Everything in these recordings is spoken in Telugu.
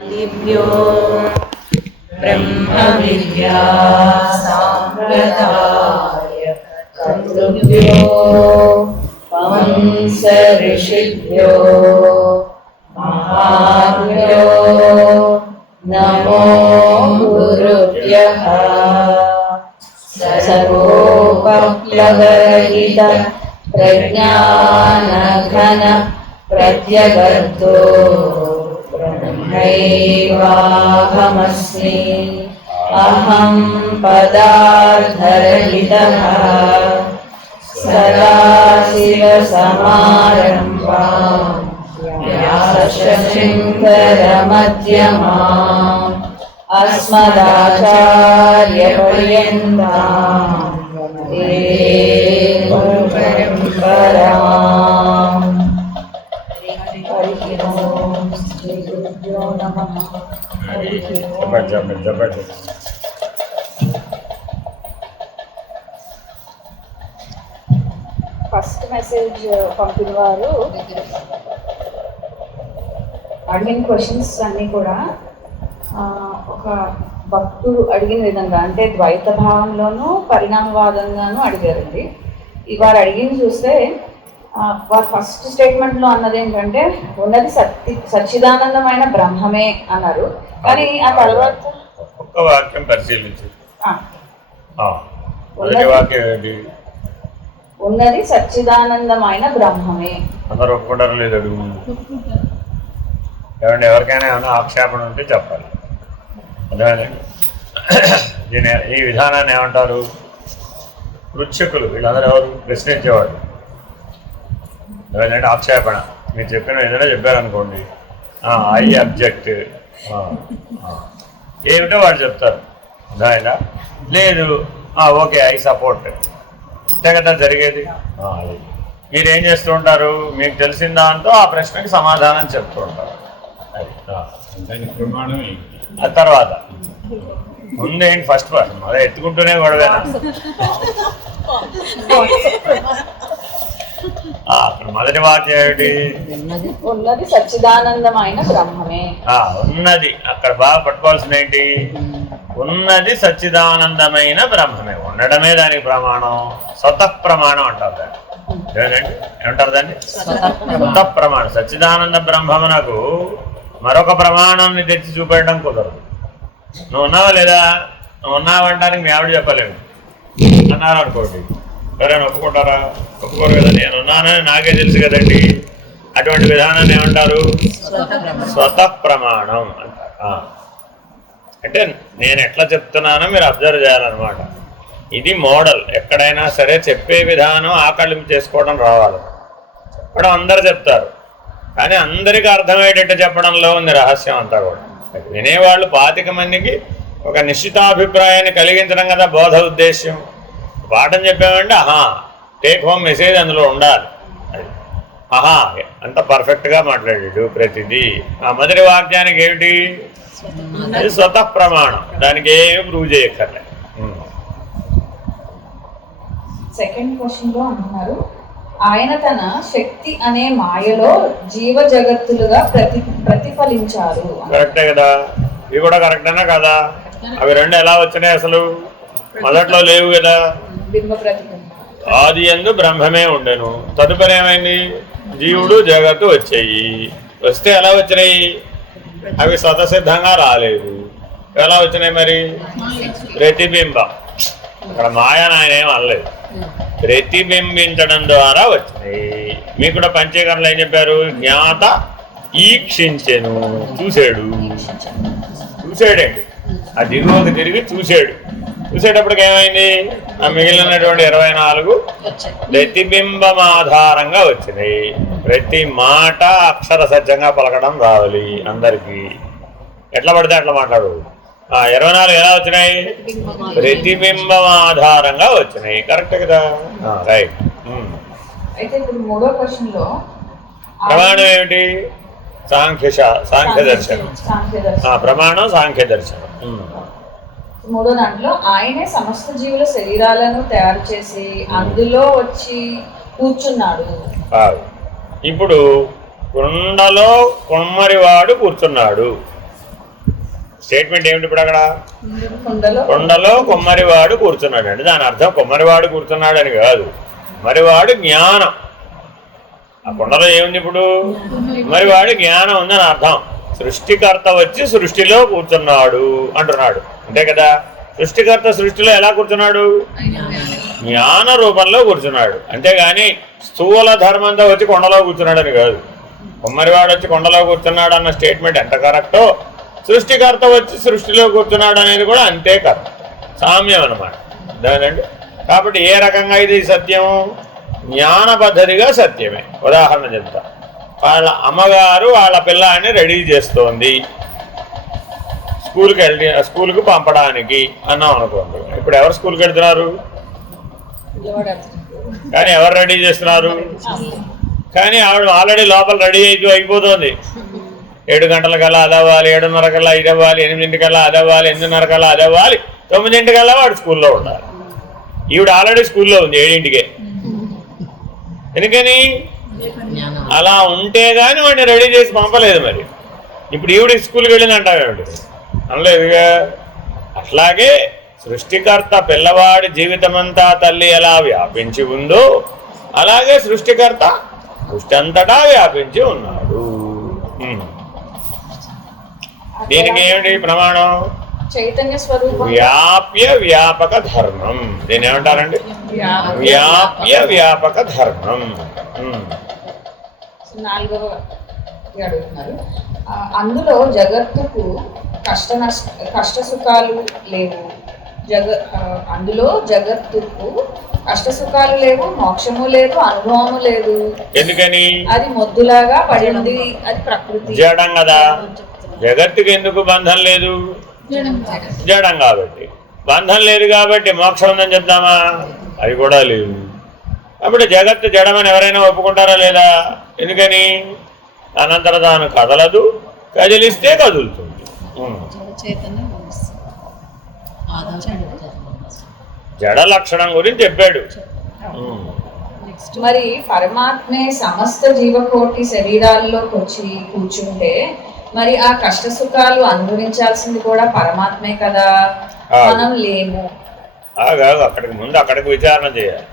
दिभ्यो ब्रह्म विद्या सांप्रदाय कर्तृभ्यो वंश ऋषिभ्यो महाभ्यो नमो गुरुभ्यः सर्वोपप्लवरहित प्रज्ञानघन प्रत्यगर्तो ब्रह्मैवाहमस्मि अहं पदार्थरहितः सदाशिवसमारम्भां व्यासशङ्करमध्यमाम् अस्मदाचार्यपर्यन्तां वन्दे गुरुपरम्पराम्। ఫస్ట్ మెసేజ్ పంపిన వారు అడిగిన క్వశ్చన్స్ అన్నీ కూడా ఒక భక్తుడు అడిగిన విధంగా అంటే ద్వైత భావంలోనూ పరిణామవాదంగానూ అడిగారండి. వారు అడిగింది చూస్తే వారు ఫస్ట్ స్టేట్మెంట్లో అన్నది ఏంటంటే ఉన్నది సచ్చిదానందమైన బ్రహ్మమే అన్నారు. కానీ ఆ తర్వాత ఒక్క వాక్యం పరిశీలించు. ఉన్నది సచ్చిదానందమైన బ్రహ్మమే అందరూ ఒప్పుకుంటారు లేదు అడుగు. ఏమంటే ఎవరికైనా ఏమైనా ఆక్షేపణ ఉంటే చెప్పాలి. అర్థమైందండి. ఈ విధానాన్ని ఏమంటారు? పృచ్ఛకులు వీళ్ళందరూ ఎవరు? ప్రశ్నించేవాడు. అదేంటంటే ఆక్షేపణ. మీరు చెప్పిన ఏదైనా చెప్పారనుకోండి, ఐ అబ్జెక్ట్ ఏమిటో వాళ్ళు చెప్తారు. అర్థమైందా? లేదు ఓకే ఐ సపోర్ట్. అంతే కదా జరిగేది. అది మీరేం చేస్తూ ఉంటారు? మీకు తెలిసిన దాంతో ఆ ప్రశ్నకి సమాధానం చెప్తూ ఉంటారు. ఆ తర్వాత ముందేంటి ఫస్ట్ పర్సన్ అదే ఎత్తుకుంటూనే గొడవేనా? అక్కడ మొదటి వాక్యం ఏమిటి? ఉన్నది సచ్చిదానందమైన బ్రహ్మమే. ఉన్నది అక్కడ బాగా పట్టుకోవాల్సిన ఏంటి? ఉన్నది సచ్చిదానందమైన బ్రహ్మమే. ఉండడమే దానికి ప్రమాణం. స్వతః ప్రమాణం అంటారు దాన్ని. ఏదండి ఏమంటారు దాన్ని? స్వతః ప్రమాణం. సచ్చిదానంద బ్రహ్మమునకు మరొక ప్రమాణాన్ని తెచ్చి చూపెట్టడం కుదరదు. నువ్వు ఉన్నావా లేదా? నువ్వు ఉన్నావంటానికి మీ ఆవిడ చెప్పలేము అన్నారు అనుకోండి, ఎవరైనా ఒప్పుకుంటారా? ఒప్పుకోరు కదా. నేను ఉన్నానని నాకే తెలుసు కదండి. అటువంటి విధానాన్ని ఏమంటారు? స్వతః ప్రమాణం అంటారు. అంటే నేను ఎట్లా చెప్తున్నానో మీరు అబ్జర్వ్ చేయాలన్నమాట. ఇది మోడల్. ఎక్కడైనా సరే చెప్పే విధానం ఆకళింపు చేసుకోవడం రావాలి. చెప్పడం అందరు చెప్తారు, కానీ అందరికీ అర్థమయ్యేటట్టు చెప్పడంలో ఉంది రహస్యం అంతా కూడా. వినేవాళ్ళు 25 మందికి ఒక నిశ్చితాభిప్రాయాన్ని కలిగించడం కదా బోధ ఉద్దేశ్యం. పాఠం చెప్పామంటే టేక్ హోమ్ మెసేజ్ అందులో ఉండాలి. అది అంత పర్ఫెక్ట్గా మాట్లాడాడు ప్రతిదీ. ఆ మొదటి వాక్యానికి ఏమిటి? అది స్వతః ప్రమాణం. దానికి ఏమి ప్రూవ్ చేయక్కర్లే. సెకండ్ క్వశ్చన్ లో అంటున్నారు, ఆయన తన శక్తి అనే మాయలో జీవ జగత్తులుగా ప్రతిఫలించారు. కరెక్టే కదా. ఇవి కూడా కరెక్టేనా కదా? అవి రెండు ఎలా వచ్చినాయి? అసలు మొదట్లో లేవు కదా. ఆది యందు బ్రహ్మమే ఉండెను. తదుపరి ఏమైంది? జీవుడు జగత్తు వచ్చాయి. వస్తే ఎలా వచ్చినాయి? అవి స్వతసిద్ధంగా రాలేదు. ఎలా వచ్చినాయి మరి? ప్రతిబింబం. అక్కడ మాయను ఆయన ఏం అనలేదు, ప్రతిబింబించడం ద్వారా వచ్చినాయి. మీకు కూడా పంచీకరణలు ఏం చెప్పారు? జ్ఞాత ఈక్షించెను. చూసాడండి. ఆ దిగువకు తిరిగి చూశాడు. చూసేటప్పటికి ఏమైంది? ఆ మిగిలినటువంటి 24 ప్రతిబింబం ఆధారంగా వచ్చినాయి. ప్రతి మాట అక్షర సత్యంగా పలకడం రావాలి అందరికీ. ఎట్లా పడితే అట్లా మాట్లాడు. 24 ఎలా వచ్చినాయి? ప్రతిబింబం ఆధారంగా వచ్చినాయి. కరెక్ట్ కదా? రైట్. అయితే ఇప్పుడు మూడో క్వశ్చన్ లో ప్రమాణం ఏమిటి? సాంఖ్య దర్శనం. ప్రమాణం సాంఖ్య దర్శనం. మూడో దాంట్లో ఆయనే సమస్త జీవుల శరీరాలను తయారు చేసి అందులో వచ్చి కూర్చున్నాడు. ఇప్పుడు కుండలో కుమ్మరివాడు కూర్చున్నాడు. స్టేట్మెంట్ ఏమిటి ఇప్పుడు అక్కడ? కుండలో కొండలో కొమ్మరివాడు కూర్చున్నాడు అంటే దాని అర్థం కొమ్మరివాడు కూర్చున్నాడు అని కాదు, కొమ్మరివాడు జ్ఞానం. ఆ కొండలో ఏముంది ఇప్పుడు? కొమ్మరివాడు జ్ఞానం ఉందని అర్థం. సృష్టికర్త వచ్చి సృష్టిలో కూర్చున్నాడు అంటున్నాడు, అంతే కదా. సృష్టికర్త సృష్టిలో ఎలా కూర్చున్నాడు? జ్ఞాన రూపంలో కూర్చున్నాడు, అంతేగాని స్థూల ధర్మంతో వచ్చి కొండలో కూర్చున్నాడని కాదు. కొమ్మరివాడు వచ్చి కొండలో కూర్చున్నాడు అన్న స్టేట్మెంట్ ఎంత కరెక్టో, సృష్టికర్త వచ్చి సృష్టిలో కూర్చున్నాడు అనేది కూడా అంతే కరెక్ట్, సామ్యం అన్నమాట దానండి. కాబట్టి ఏ రకంగా ఇది సత్యం? జ్ఞాన పద్ధతిగా సత్యమే. ఉదాహరణ చెప్తా. వాళ్ళ అమ్మగారు వాళ్ళ పిల్లాన్ని రెడీ చేస్తోంది స్కూల్కి పంపడానికి అన్నాం అనుకోండి. ఇప్పుడు ఎవరు స్కూల్కి వెళ్తున్నారు? కానీ ఎవరు రెడీ చేస్తున్నారు? కానీ ఆవిడ ఆల్రెడీ లోపల రెడీ అయిపోతుంది. 7 గంటలకల్లా అదవ్వాలి, 7:30 కల్లా ఇది అవ్వాలి, 8 కల్లా అదవ్వాలి, 8:30 కల్లా అదవ్వాలి, 9 కల్లా వాడు స్కూల్లో ఉండాలి. ఈవిడ ఆల్రెడీ స్కూల్లో ఉంది 7ంటికే. ఎందుకని? అలా ఉంటే కానీ వాడిని రెడీ చేసి పంపలేదు. మరి ఇప్పుడు ఈవిడ స్కూల్కి వెళ్ళిందంటావేమిటి? అనలేదుగా. అట్లాగే సృష్టికర్త పిల్లవాడి జీవితమంతా తల్లి ఎలా వ్యాపించి ఉందో అలాగే సృష్టికర్త సృష్టి అంతటా వ్యాపించి ఉన్నాడు. దీనికి ఏమిటి ప్రమాణం? చైతన్య స్వరూపం, వ్యాప్య వ్యాపక ధర్మం. దీని ఏమంటారండి? వ్యాప్య వ్యాపక ధర్మం. 4వ అడుగుతున్నారు. అందులో జగత్తుకు కష్ట సుఖాలు లేవు. అందులో జగత్తుకు కష్ట సుఖాలు లేవు, మోక్షము లేదు, అనుభవము లేదు. ఎందుకని? అది మొద్దులాగా పడింది, అది ప్రకృతి, జడం కదా. జగత్తుకి ఎందుకు బంధం లేదు? జడం కాబట్టి. బంధం లేదు కాబట్టి మోక్షం ఉందని చెప్తామా? అది కూడా లేదు. కాబట్టి జగత్తు జడమని ఎవరైనా ఒప్పుకుంటారా లేదా? ఎందుకని? అనంతరం తాను కదలదు, కదిలిస్తే కదులుతుంది. జడ లక్షణం గురించి చెప్పాడు. మరి పరమాత్మే సమస్త జీవకోటి శరీరాల్లోకి వచ్చి కూర్చుంటే మరి ఆ కష్ట సుఖాలు అనుభవించాల్సింది కూడా పరమాత్మే కదా, మనం లేము. అక్కడికి ముందు అక్కడికి విచారణ చేయాలి.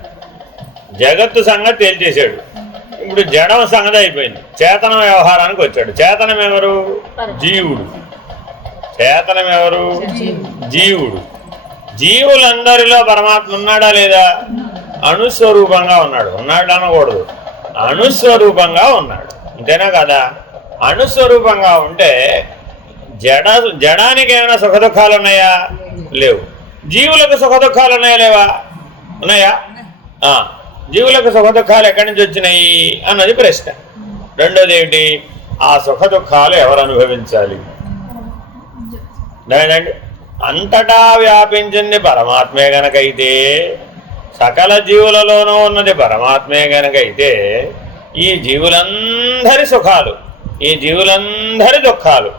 జగత్తు సంగతి తేల్చేశాడు. ఇప్పుడు జడం సంగతి అయిపోయింది. చేతన వ్యవహారానికి వచ్చాడు. చేతనం ఎవరు? జీవుడు. చేతనం ఎవరు? జీవుడు. జీవులందరిలో పరమాత్మ ఉన్నాడా లేదా? అణుస్వరూపంగా ఉన్నాడు. ఉన్నాడు అనకూడదు, అణుస్వరూపంగా ఉన్నాడు. అంతేనా కదా? అణుస్వరూపంగా ఉంటే జడానికి ఏమైనా సుఖదుఖాలు ఉన్నాయా? లేవు. జీవులకు సుఖదుఖాలు ఉన్నాయా? లేవా? ఉన్నాయా? జీవులకు సుఖదుఖాలు ఎక్కడి నుంచి వచ్చినాయి అన్నది ప్రశ్న. రెండోది ఏమిటి? ఆ సుఖదుఖాలు ఎవరు అనుభవించాలి? లేదండి, అంతటా వ్యాపించింది పరమాత్మే గనకైతే, సకల జీవులలోనూ ఉన్నది పరమాత్మే గనకైతే, ఈ జీవులందరి సుఖాలు, ఈ జీవులందరి దుఃఖాలు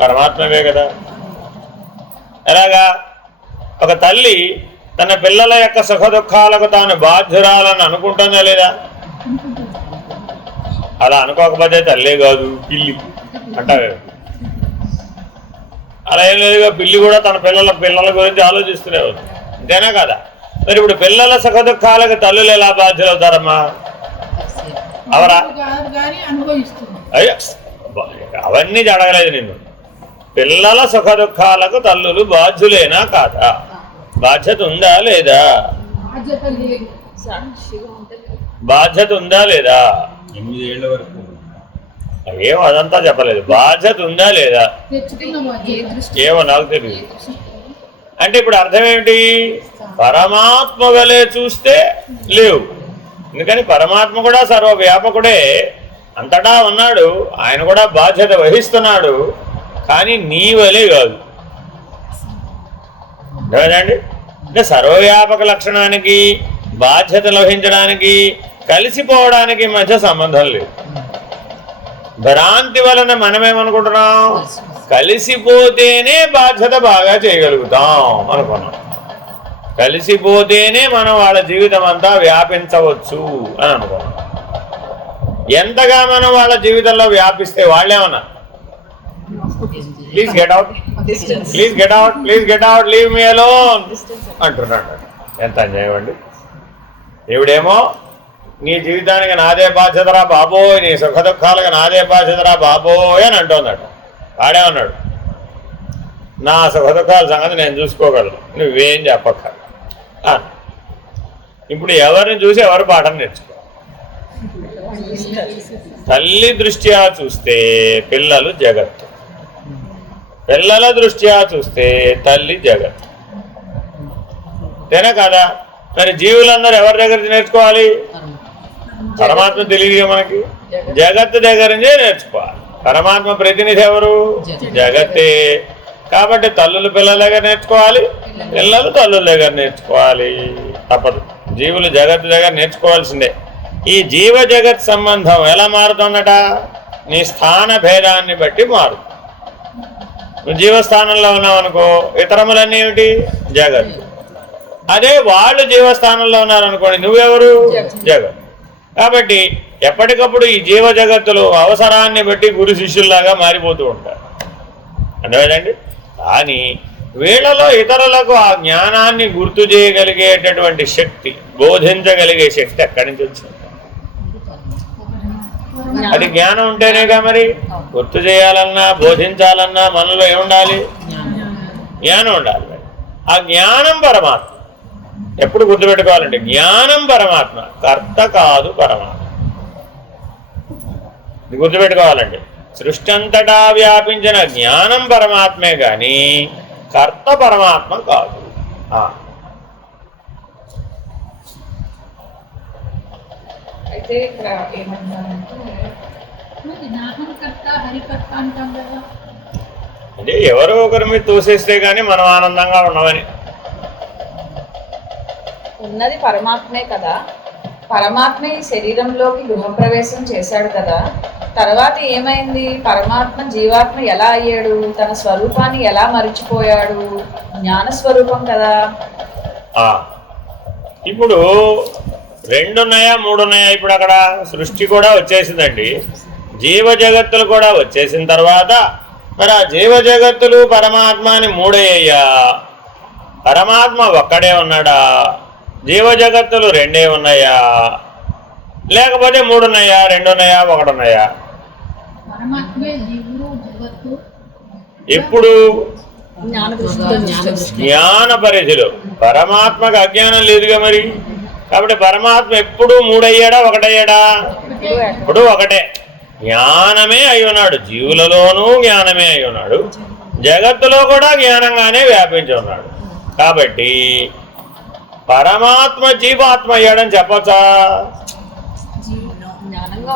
పరమాత్మవే కదా. ఎలాగా? ఒక తల్లి తన పిల్లల యొక్క సుఖ దుఃఖాలకు తాను బాధ్యురాలని అనుకుంటుందా లేదా? అలా అనుకోకపోతే తల్లే కాదు, పిల్లి అంటారు. అలా ఏం లేదుగా, పిల్లి కూడా తన పిల్లల గురించి ఆలోచిస్తూనే ఉంది. అంతేనా కదా? మరి ఇప్పుడు పిల్లల సుఖ దుఃఖాలకు తల్లులు ఎలా బాధ్యులు అవుతారమ్మా? అవరా? అయ్యో, అవన్నీ జరగలేదు. నిన్ను పిల్లల సుఖ దుఃఖాలకు తల్లులు బాధ్యులేనా కాదా? బాధ్యత ఉందా లేదా? బాధ్యత ఉందా లేదా? 8 ఏళ్ల వరకు ఏమో అదంతా చెప్పలేదు. బాధ్యత ఉందా లేదా ఏమో నాకు తెలియదు. అంటే ఇప్పుడు అర్థం ఏమిటి? పరమాత్మ వలె చూస్తే లేవు. ఎందుకని పరమాత్మ కూడా సర్వవ్యాపకుడే, అంతటా ఉన్నాడు, ఆయన కూడా బాధ్యత వహిస్తున్నాడు. కానీ నీ వలే కాదు కదండి. అంటే సర్వవ్యాపక లక్షణానికి బాధ్యత వహించడానికి కలిసిపోవడానికి మధ్య సంబంధం లేదు. భ్రాంతి వలన మనమేమనుకుంటున్నాం? కలిసిపోతేనే బాధ్యత బాగా చేయగలుగుతాం అనుకున్నాం. కలిసిపోతేనే మనం వాళ్ళ జీవితం అంతా వ్యాపించవచ్చు అని అనుకున్నాం. ఎంతగా మనం వాళ్ళ జీవితంలో వ్యాపిస్తే వాళ్ళేమన్నా please get out, please get out, please get out, leave me alone అంటున్నాడు. ఎంత అన్యాయం అండి. దేవుడేమో నీ జీవితానికి నాదే బాధ్యతరా బాబోయ్, నీ సుఖ దుఃఖాలకు నాదే బాధ్యతరా బాబోయ్ అని అంటున్నాడు. వాడే ఉన్నాడు, నా సుఖ దుఃఖాల సంగతి నేను చూసుకోగలను, నువ్వేం చెప్పక్క. ఇప్పుడు ఎవరిని చూసి ఎవరు పాఠం నేర్చుకో. తల్లి దృష్ట్యా చూస్తే పిల్లలు జగత్తు, పిల్లల దృష్ట్యా చూస్తే తల్లి జగత్తు. తేనే కదా? మరి జీవులందరూ ఎవరి దగ్గర నేర్చుకోవాలి? పరమాత్మ తెలియదు మనకి, జగత్తు దగ్గర నుంచే నేర్చుకోవాలి. పరమాత్మ ప్రతినిధి ఎవరు? జగత్తే. కాబట్టి తల్లులు పిల్లల దగ్గర నేర్చుకోవాలి, పిల్లలు తల్లుల దగ్గర నేర్చుకోవాలి. తప్పదు, జీవులు జగత్తు దగ్గర నేర్చుకోవాల్సిందే. ఈ జీవ జగత్ సంబంధం ఎలా మారుతుందట? నీ స్థాన భేదాన్ని బట్టి మారు. నువ్వు జీవస్థానంలో ఉన్నావు అనుకో, ఇతరములన్నీ ఏమిటి? జగత్తు. అదే వాళ్ళు జీవస్థానంలో ఉన్నారనుకోండి, నువ్వెవరు? జగత్. కాబట్టి ఎప్పటికప్పుడు ఈ జీవ జగత్తులు అవసరాన్ని బట్టి గురు శిష్యుల్లాగా మారిపోతూ ఉంటారు. అర్థమైందండి? కానీ వీళ్ళలో ఇతరులకు ఆ జ్ఞానాన్ని గుర్తు చేయగలిగేటటువంటి శక్తి, బోధించగలిగే శక్తి ఎక్కడి నుంచి వచ్చింది? అది జ్ఞానం ఉంటేనేగా. మరి గుర్తు చేయాలన్నా బోధించాలన్నా మనలో ఏముండాలి? జ్ఞానం ఉండాలి. ఆ జ్ఞానం పరమాత్మ. ఎప్పుడు గుర్తుపెట్టుకోవాలంటే జ్ఞానం పరమాత్మ, కర్త కాదు పరమాత్మ. ఇది గుర్తుపెట్టుకోవాలండి. సృష్టి అంతటా వ్యాపించిన జ్ఞానం పరమాత్మే కానీ కర్త పరమాత్మ కాదు. అయితే ఇక్కడ ఏమంటారంటే అంటే ఎవరో ఒకరి మీద తోసేస్తే కానీ మనం ఆనందంగా ఉండమని. ఉన్నది పరమాత్మే కదా, పరమాత్మే ఈ శరీరంలోకి గృహప్రవేశం చేశాడు కదా, తర్వాత ఏమైంది? పరమాత్మ జీవాత్మ ఎలా అయ్యాడు? తన స్వరూపాన్ని ఎలా మరిచిపోయాడు? జ్ఞానస్వరూపం కదా. ఇప్పుడు 2 ఉన్నాయా 3 ఉన్నాయా? ఇప్పుడు అక్కడ సృష్టి కూడా వచ్చేసిందండి, జీవ జగత్తులు కూడా వచ్చేసిన తర్వాత మరి ఆ జీవ జగత్తులు పరమాత్మ అని 3 అయ్యా? పరమాత్మ ఒక్కడే ఉన్నాడా? జీవ జగత్తులు 2 ఉన్నాయా? లేకపోతే 3 ఉన్నాయా, 2 ఉన్నాయా, 1 ఉన్నాయా? ఇప్పుడు జ్ఞాన పరిధిలో పరమాత్మకు అజ్ఞానం లేదుగా మరి. కాబట్టి పరమాత్మ ఎప్పుడు 3 అయ్యాడా, 1 అయ్యాడా? ఇప్పుడు 1. జ్ఞానమే అయి ఉన్నాడు, జీవులలోనూ జ్ఞానమే అయి ఉన్నాడు, జగత్తులో కూడా జ్ఞానంగానే వ్యాపించి ఉన్నాడు. కాబట్టి పరమాత్మ జీవాత్మ అయ్యాడని చెప్పచ్చా? జ్ఞానంగా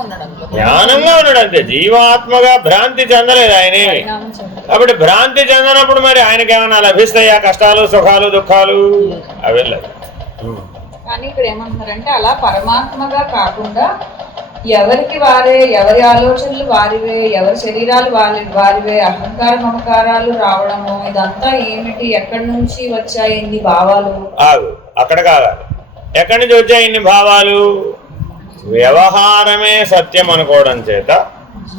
ఉన్నాడు అంతే, జీవాత్మగా భ్రాంతి చెందలేదు ఆయనేమి. కాబట్టి భ్రాంతి చెందనప్పుడు మరి ఆయనకి ఏమైనా లభిస్తాయా? కష్టాలు, సుఖాలు, దుఃఖాలు అవి లేదు. కానీ ఇక్కడ ఏమంటున్నారంటే అలా పరమాత్మగా కాకుండా ఎవరికి వారే, ఎవరి ఆలోచనలు వారివే, ఎవరి శరీరాలు వారివే, అహంకార మమకారాలు రావడము, ఇదంతా ఏమిటి? ఎక్కడి నుంచి వచ్చాయి ఇన్ని భావాలు? అక్కడ కావాలి. ఎక్కడి నుంచి వచ్చాయి ఇన్ని భావాలు? వ్యవహారమే సత్యం అనుకోవడం చేత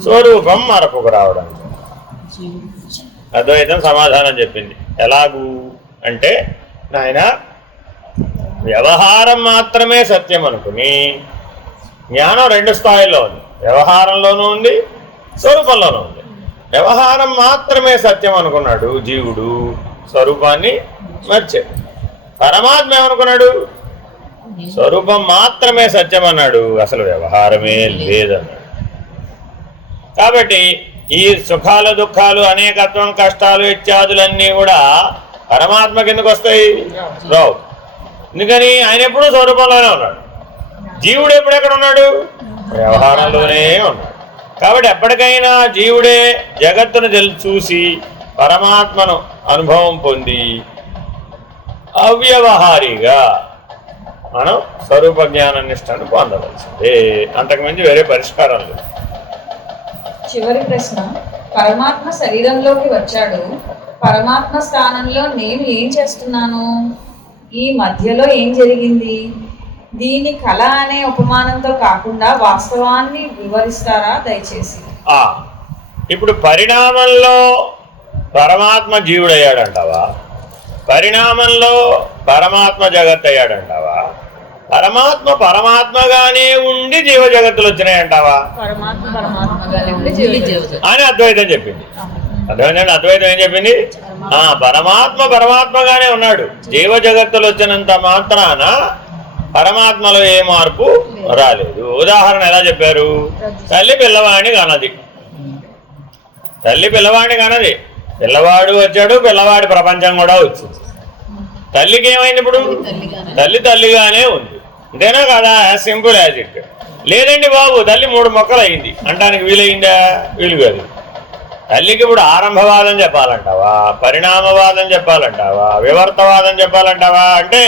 స్వరూపం మరపుకు రావడం. అద్వైతం సమాధానం చెప్పింది. ఎలాగూ అంటే నాయన వ్యవహారం మాత్రమే సత్యం అనుకుని జ్ఞానం 2 స్థాయిల్లో ఉంది, వ్యవహారంలోనూ ఉంది, స్వరూపంలోనూ ఉంది. వ్యవహారం మాత్రమే సత్యం అనుకున్నాడు జీవుడు, స్వరూపాన్ని మర్చాడు. పరమాత్మ ఏమనుకున్నాడు? స్వరూపం మాత్రమే సత్యం అన్నాడు, అసలు వ్యవహారమే లేదన్నాడు. కాబట్టి ఈ సుఖాలు, దుఃఖాలు, అనేకత్వం, కష్టాలు ఇత్యాదులన్నీ కూడా పరమాత్మ కిందకు వస్తాయి, రావు. ఎందుకని ఆయన ఎప్పుడూ స్వరూపంలోనే ఉన్నాడు. జీవుడు ఎప్పుడెక్కడ ఉన్నాడు? వ్యవహారంలోనే ఉన్నాడు. కాబట్టి ఎప్పటికైనా జీవుడే జగత్తును చూసి పరమాత్మను అనుభవం పొంది అవ్యవహారిగా మనం స్వరూప జ్ఞాన నిష్టను పొందవలసిందే, అంతకుమించి వేరే పరిష్కారం లేదు. చివరి ప్రశ్న, పరమాత్మ శరీరంలోకి వచ్చాడు, పరమాత్మ స్థానంలో నేను ఏం చేస్తున్నాను? ఈ మధ్యలో ఏం జరిగింది? దీని కళ అనే ఉపమానంతో కాకుండా వాస్తవాన్ని వివరిస్తారా దయచేసి? ఇప్పుడు పరిణామంలో పరమాత్మ జీవుడయ్యాడంటావా, పరిణామంలో పరమాత్మ జగత్ అయ్యాడంటావా, పరమాత్మ పరమాత్మగానే ఉండి జీవ జగత్తులు వచ్చినాయంటావా అని అద్వైతం చెప్పింది. అర్థమైందండి? అద్వైతం ఏం చెప్పింది? పరమాత్మ పరమాత్మగానే ఉన్నాడు, జీవ జగత్తులు వచ్చినంత మాత్రాన పరమాత్మలో ఏ మార్పు రాలేదు. ఉదాహరణ ఎలా చెప్పారు? తల్లి పిల్లవాడిని కనది, తల్లి పిల్లవాడిని కనది, పిల్లవాడు వచ్చాడు, పిల్లవాడి ప్రపంచం కూడా వచ్చింది. తల్లికి ఏమైంది? ఇప్పుడు తల్లి తల్లిగానే ఉంది, అంతేనా కదా? Simple as it. లేదండి బాబు తల్లి 3 మొక్కలు అయింది అంటానికి వీలైందా? వీలు కాదు. తల్లికి ఇప్పుడు ఆరంభవాదం చెప్పాలంటావా, పరిణామవాదం చెప్పాలంటావా, వివర్తవాదం చెప్పాలంటావా అంటే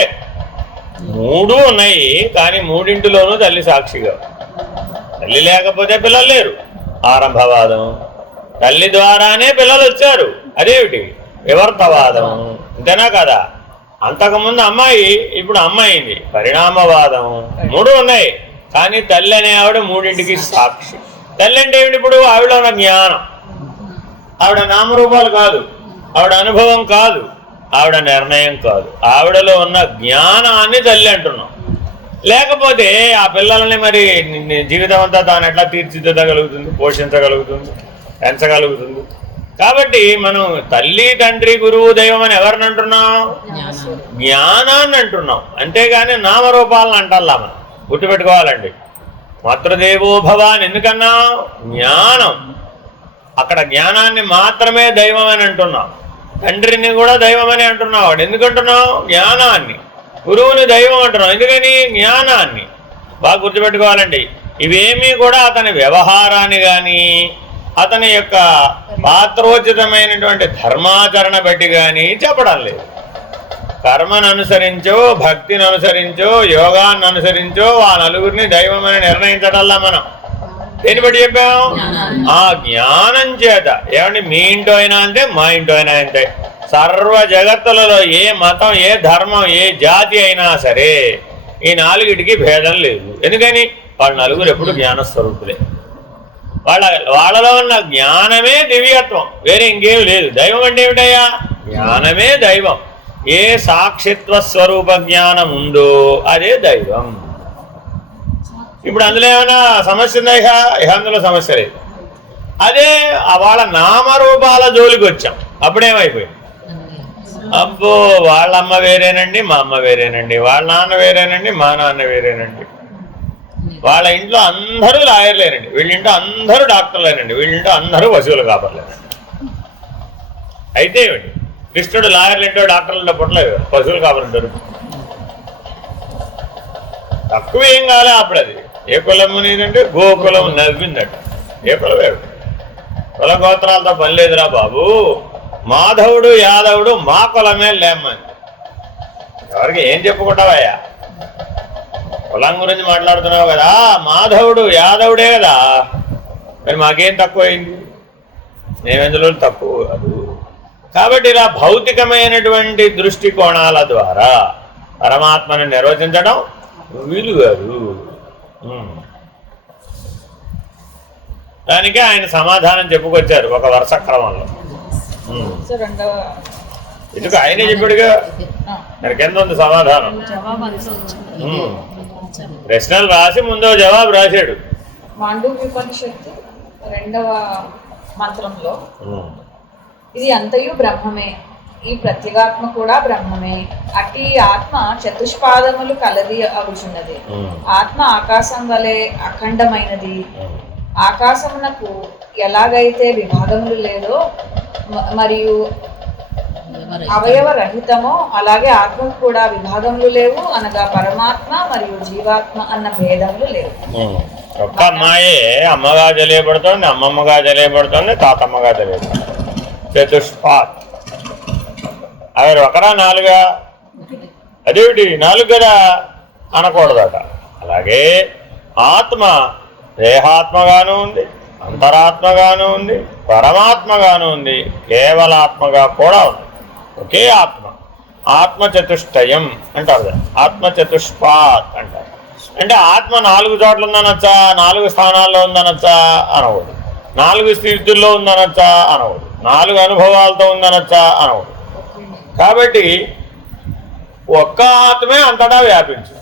3 ఉన్నాయి, కానీ 3ఇంటిలోనూ తల్లి సాక్షిగా. తల్లి లేకపోతే పిల్లలు లేరు, ఆరంభవాదం. తల్లి ద్వారానే పిల్లలు వచ్చారు, అదేమిటి? వివర్తవాదం, అంతేనా కదా? అంతకుముందు అమ్మాయి, ఇప్పుడు అమ్మాయింది, పరిణామవాదం. 3 ఉన్నాయి, కానీ తల్లి అనే ఆవిడ 3ఇంటికి సాక్షి. తల్లి అంటే ఏమిటి? ఇప్పుడు ఆవిడ ఉన్న జ్ఞానం, ఆవిడ నామరూపాలు కాదు, ఆవిడ అనుభవం కాదు, ఆవిడ నిర్ణయం కాదు, ఆవిడలో ఉన్న జ్ఞానాన్ని తల్లి అంటున్నాం. లేకపోతే ఆ పిల్లల్ని మరి జీవితం అంతా తాను ఎట్లా తీర్చిదిద్దగలుగుతుంది, పోషించగలుగుతుంది, పెంచగలుగుతుంది? కాబట్టి మనం తల్లి తండ్రి గురువు దైవం అని ఎవరిని అంటున్నాం? జ్ఞానాన్ని అంటున్నాం, అంతేగాని నామరూపాలను అంటల్లా. మనం గుర్తుపెట్టుకోవాలండి. మాతృదేవోభవ అని ఎందుకన్నా? జ్ఞానం. అక్కడ జ్ఞానాన్ని మాత్రమే దైవం అని అంటున్నాం, తండ్రిని కూడా దైవం అని అంటున్నావు. ఎందుకంటున్నావు? జ్ఞానాన్ని. గురువుని దైవం అంటున్నావు, ఎందుకని? జ్ఞానాన్ని. బాగా గుర్తుపెట్టుకోవాలండి. ఇవేమీ కూడా అతని వ్యవహారాన్ని కానీ అతని యొక్క పాత్రోచితమైనటువంటి ధర్మాచరణ బట్టి కానీ చెప్పడం లేదు. కర్మను అనుసరించో, భక్తిని అనుసరించో, యోగాన్ని అనుసరించో ఆ నలుగురిని దైవం అని నిర్ణయించడల్లా మనం దేని బట్టి చెప్పాం? ఆ జ్ఞానం చేత. ఏమండి, మీ ఇంటో అయినా అంతే, మా ఇంటో అయినా అంతే. సర్వ జగత్తులలో ఏ మతం, ఏ ధర్మం, ఏ జాతి అయినా సరే ఈ 4టికి భేదం లేదు. ఎందుకని? వాళ్ళ నలుగురు ఎప్పుడు జ్ఞానస్వరూపులే. వాళ్ళలో ఉన్న జ్ఞానమే దివ్యత్వం, వేరే ఇంకేం లేదు. దైవం అంటే ఏమిటయ్యా? జ్ఞానమే దైవం. ఏ సాక్షిత్వ స్వరూప జ్ఞానం ఉందో అదే దైవం. ఇప్పుడు అందులో ఏమైనా సమస్య ఉందా? అందులో సమస్య లేదు. అదే వాళ్ళ నామరూపాల జోలికి వచ్చాం, అప్పుడేమైపోయింది? అబ్బో వాళ్ళ అమ్మ వేరేనండి, మా అమ్మ వేరేనండి, వాళ్ళ నాన్న వేరేనండి, మా నాన్న వేరేనండి, వాళ్ళ ఇంట్లో అందరూ లాయర్లేనండి, వీళ్ళింట్లో అందరూ డాక్టర్లేనండి, వీళ్ళింట్లో అందరూ పశువులు కాపర్లేనండి. అయితే ఏమిటి? కృష్ణుడు లాయర్లు డాక్టర్లు పుట్టలేదు, పశువులు కాపరుంటారు. తక్కువ ఏం కాలే అప్పుడు. అది ఏ కులము నీదంటే గోకులం నవ్విందట. ఏ కులం ఏమిటి? కుల గోత్రాలతో పని లేదురా బాబు, మాధవుడు యాదవుడు మా కులమే లేమ్మని. ఎవరికి ఏం చెప్పుకుంటావయ్యా? కులం గురించి మాట్లాడుతున్నావు కదా, మాధవుడు యాదవుడే కదా, మరి మాకేం తక్కువ అయింది? మేమెందులో తక్కువ కాదు. కాబట్టి ఇలా భౌతికమైనటువంటి దృష్టికోణాల ద్వారా పరమాత్మని నిర్వచించడం వీలు కాదు. దానికి ఆయన సమాధానం చెప్పుకొచ్చారు ఒక వరుస క్రమంలో. ఎందుకు ఆయనే చెప్పాడుగా, దానికి ఎంత ఉంది సమాధానం? ప్రశ్నలు రాసి ముందో జవాబు రాశాడు. మాండూక్యోపనిషత్తు 2వ మంత్రంలో ఇది అంతయు బ్రహ్మమే, ఈ ప్రత్యేగాత్మ కూడా బ్రహ్మమే, అట్టి ఆత్మ చతుష్పాదములు కలది అవుచున్నది. ఆత్మ ఆకాశం వలె అఖండమైనది. ఆకాశమునకు ఎలాగైతే విభాగములు లేదో మరియు అవయవ రహితమో అలాగే ఆత్మకు కూడా విభాగములు లేవు, అనగా పరమాత్మ మరియు జీవాత్మ అన్న భేదములు లేవు. ఒక్క అమ్మాయే అమ్మగా తెలియబడుతోంది, అమ్మమ్మగా తెలియబడుతోంది, తాతమ్మగా తెలియబడుతుంది. చతుష్పాత్. అవి ఒకరా 4గా? అదేమిటి 4 కదా అనకూడదట. అలాగే ఆత్మ దేహాత్మగాను ఉంది, అంతరాత్మగాను ఉంది, పరమాత్మగాను ఉంది, కేవలాత్మగా కూడా ఉంది. ఒకే ఆత్మ. ఆత్మ చతుష్టయం అంటారు, ఆత్మ చతుష్పాత్ అంటారు. అంటే ఆత్మ 4 చోట్ల ఉందనొచ్చా, 4 స్థానాల్లో ఉందనొచ్చా అనకూడదు. 4 స్థితుల్లో ఉందనొచ్చా? అనవద్దు. 4 అనుభవాలతో ఉందనొచ్చా? అనవద్దు. కాబట్టి ఒక్క ఆత్మే అంతటా వ్యాపించు.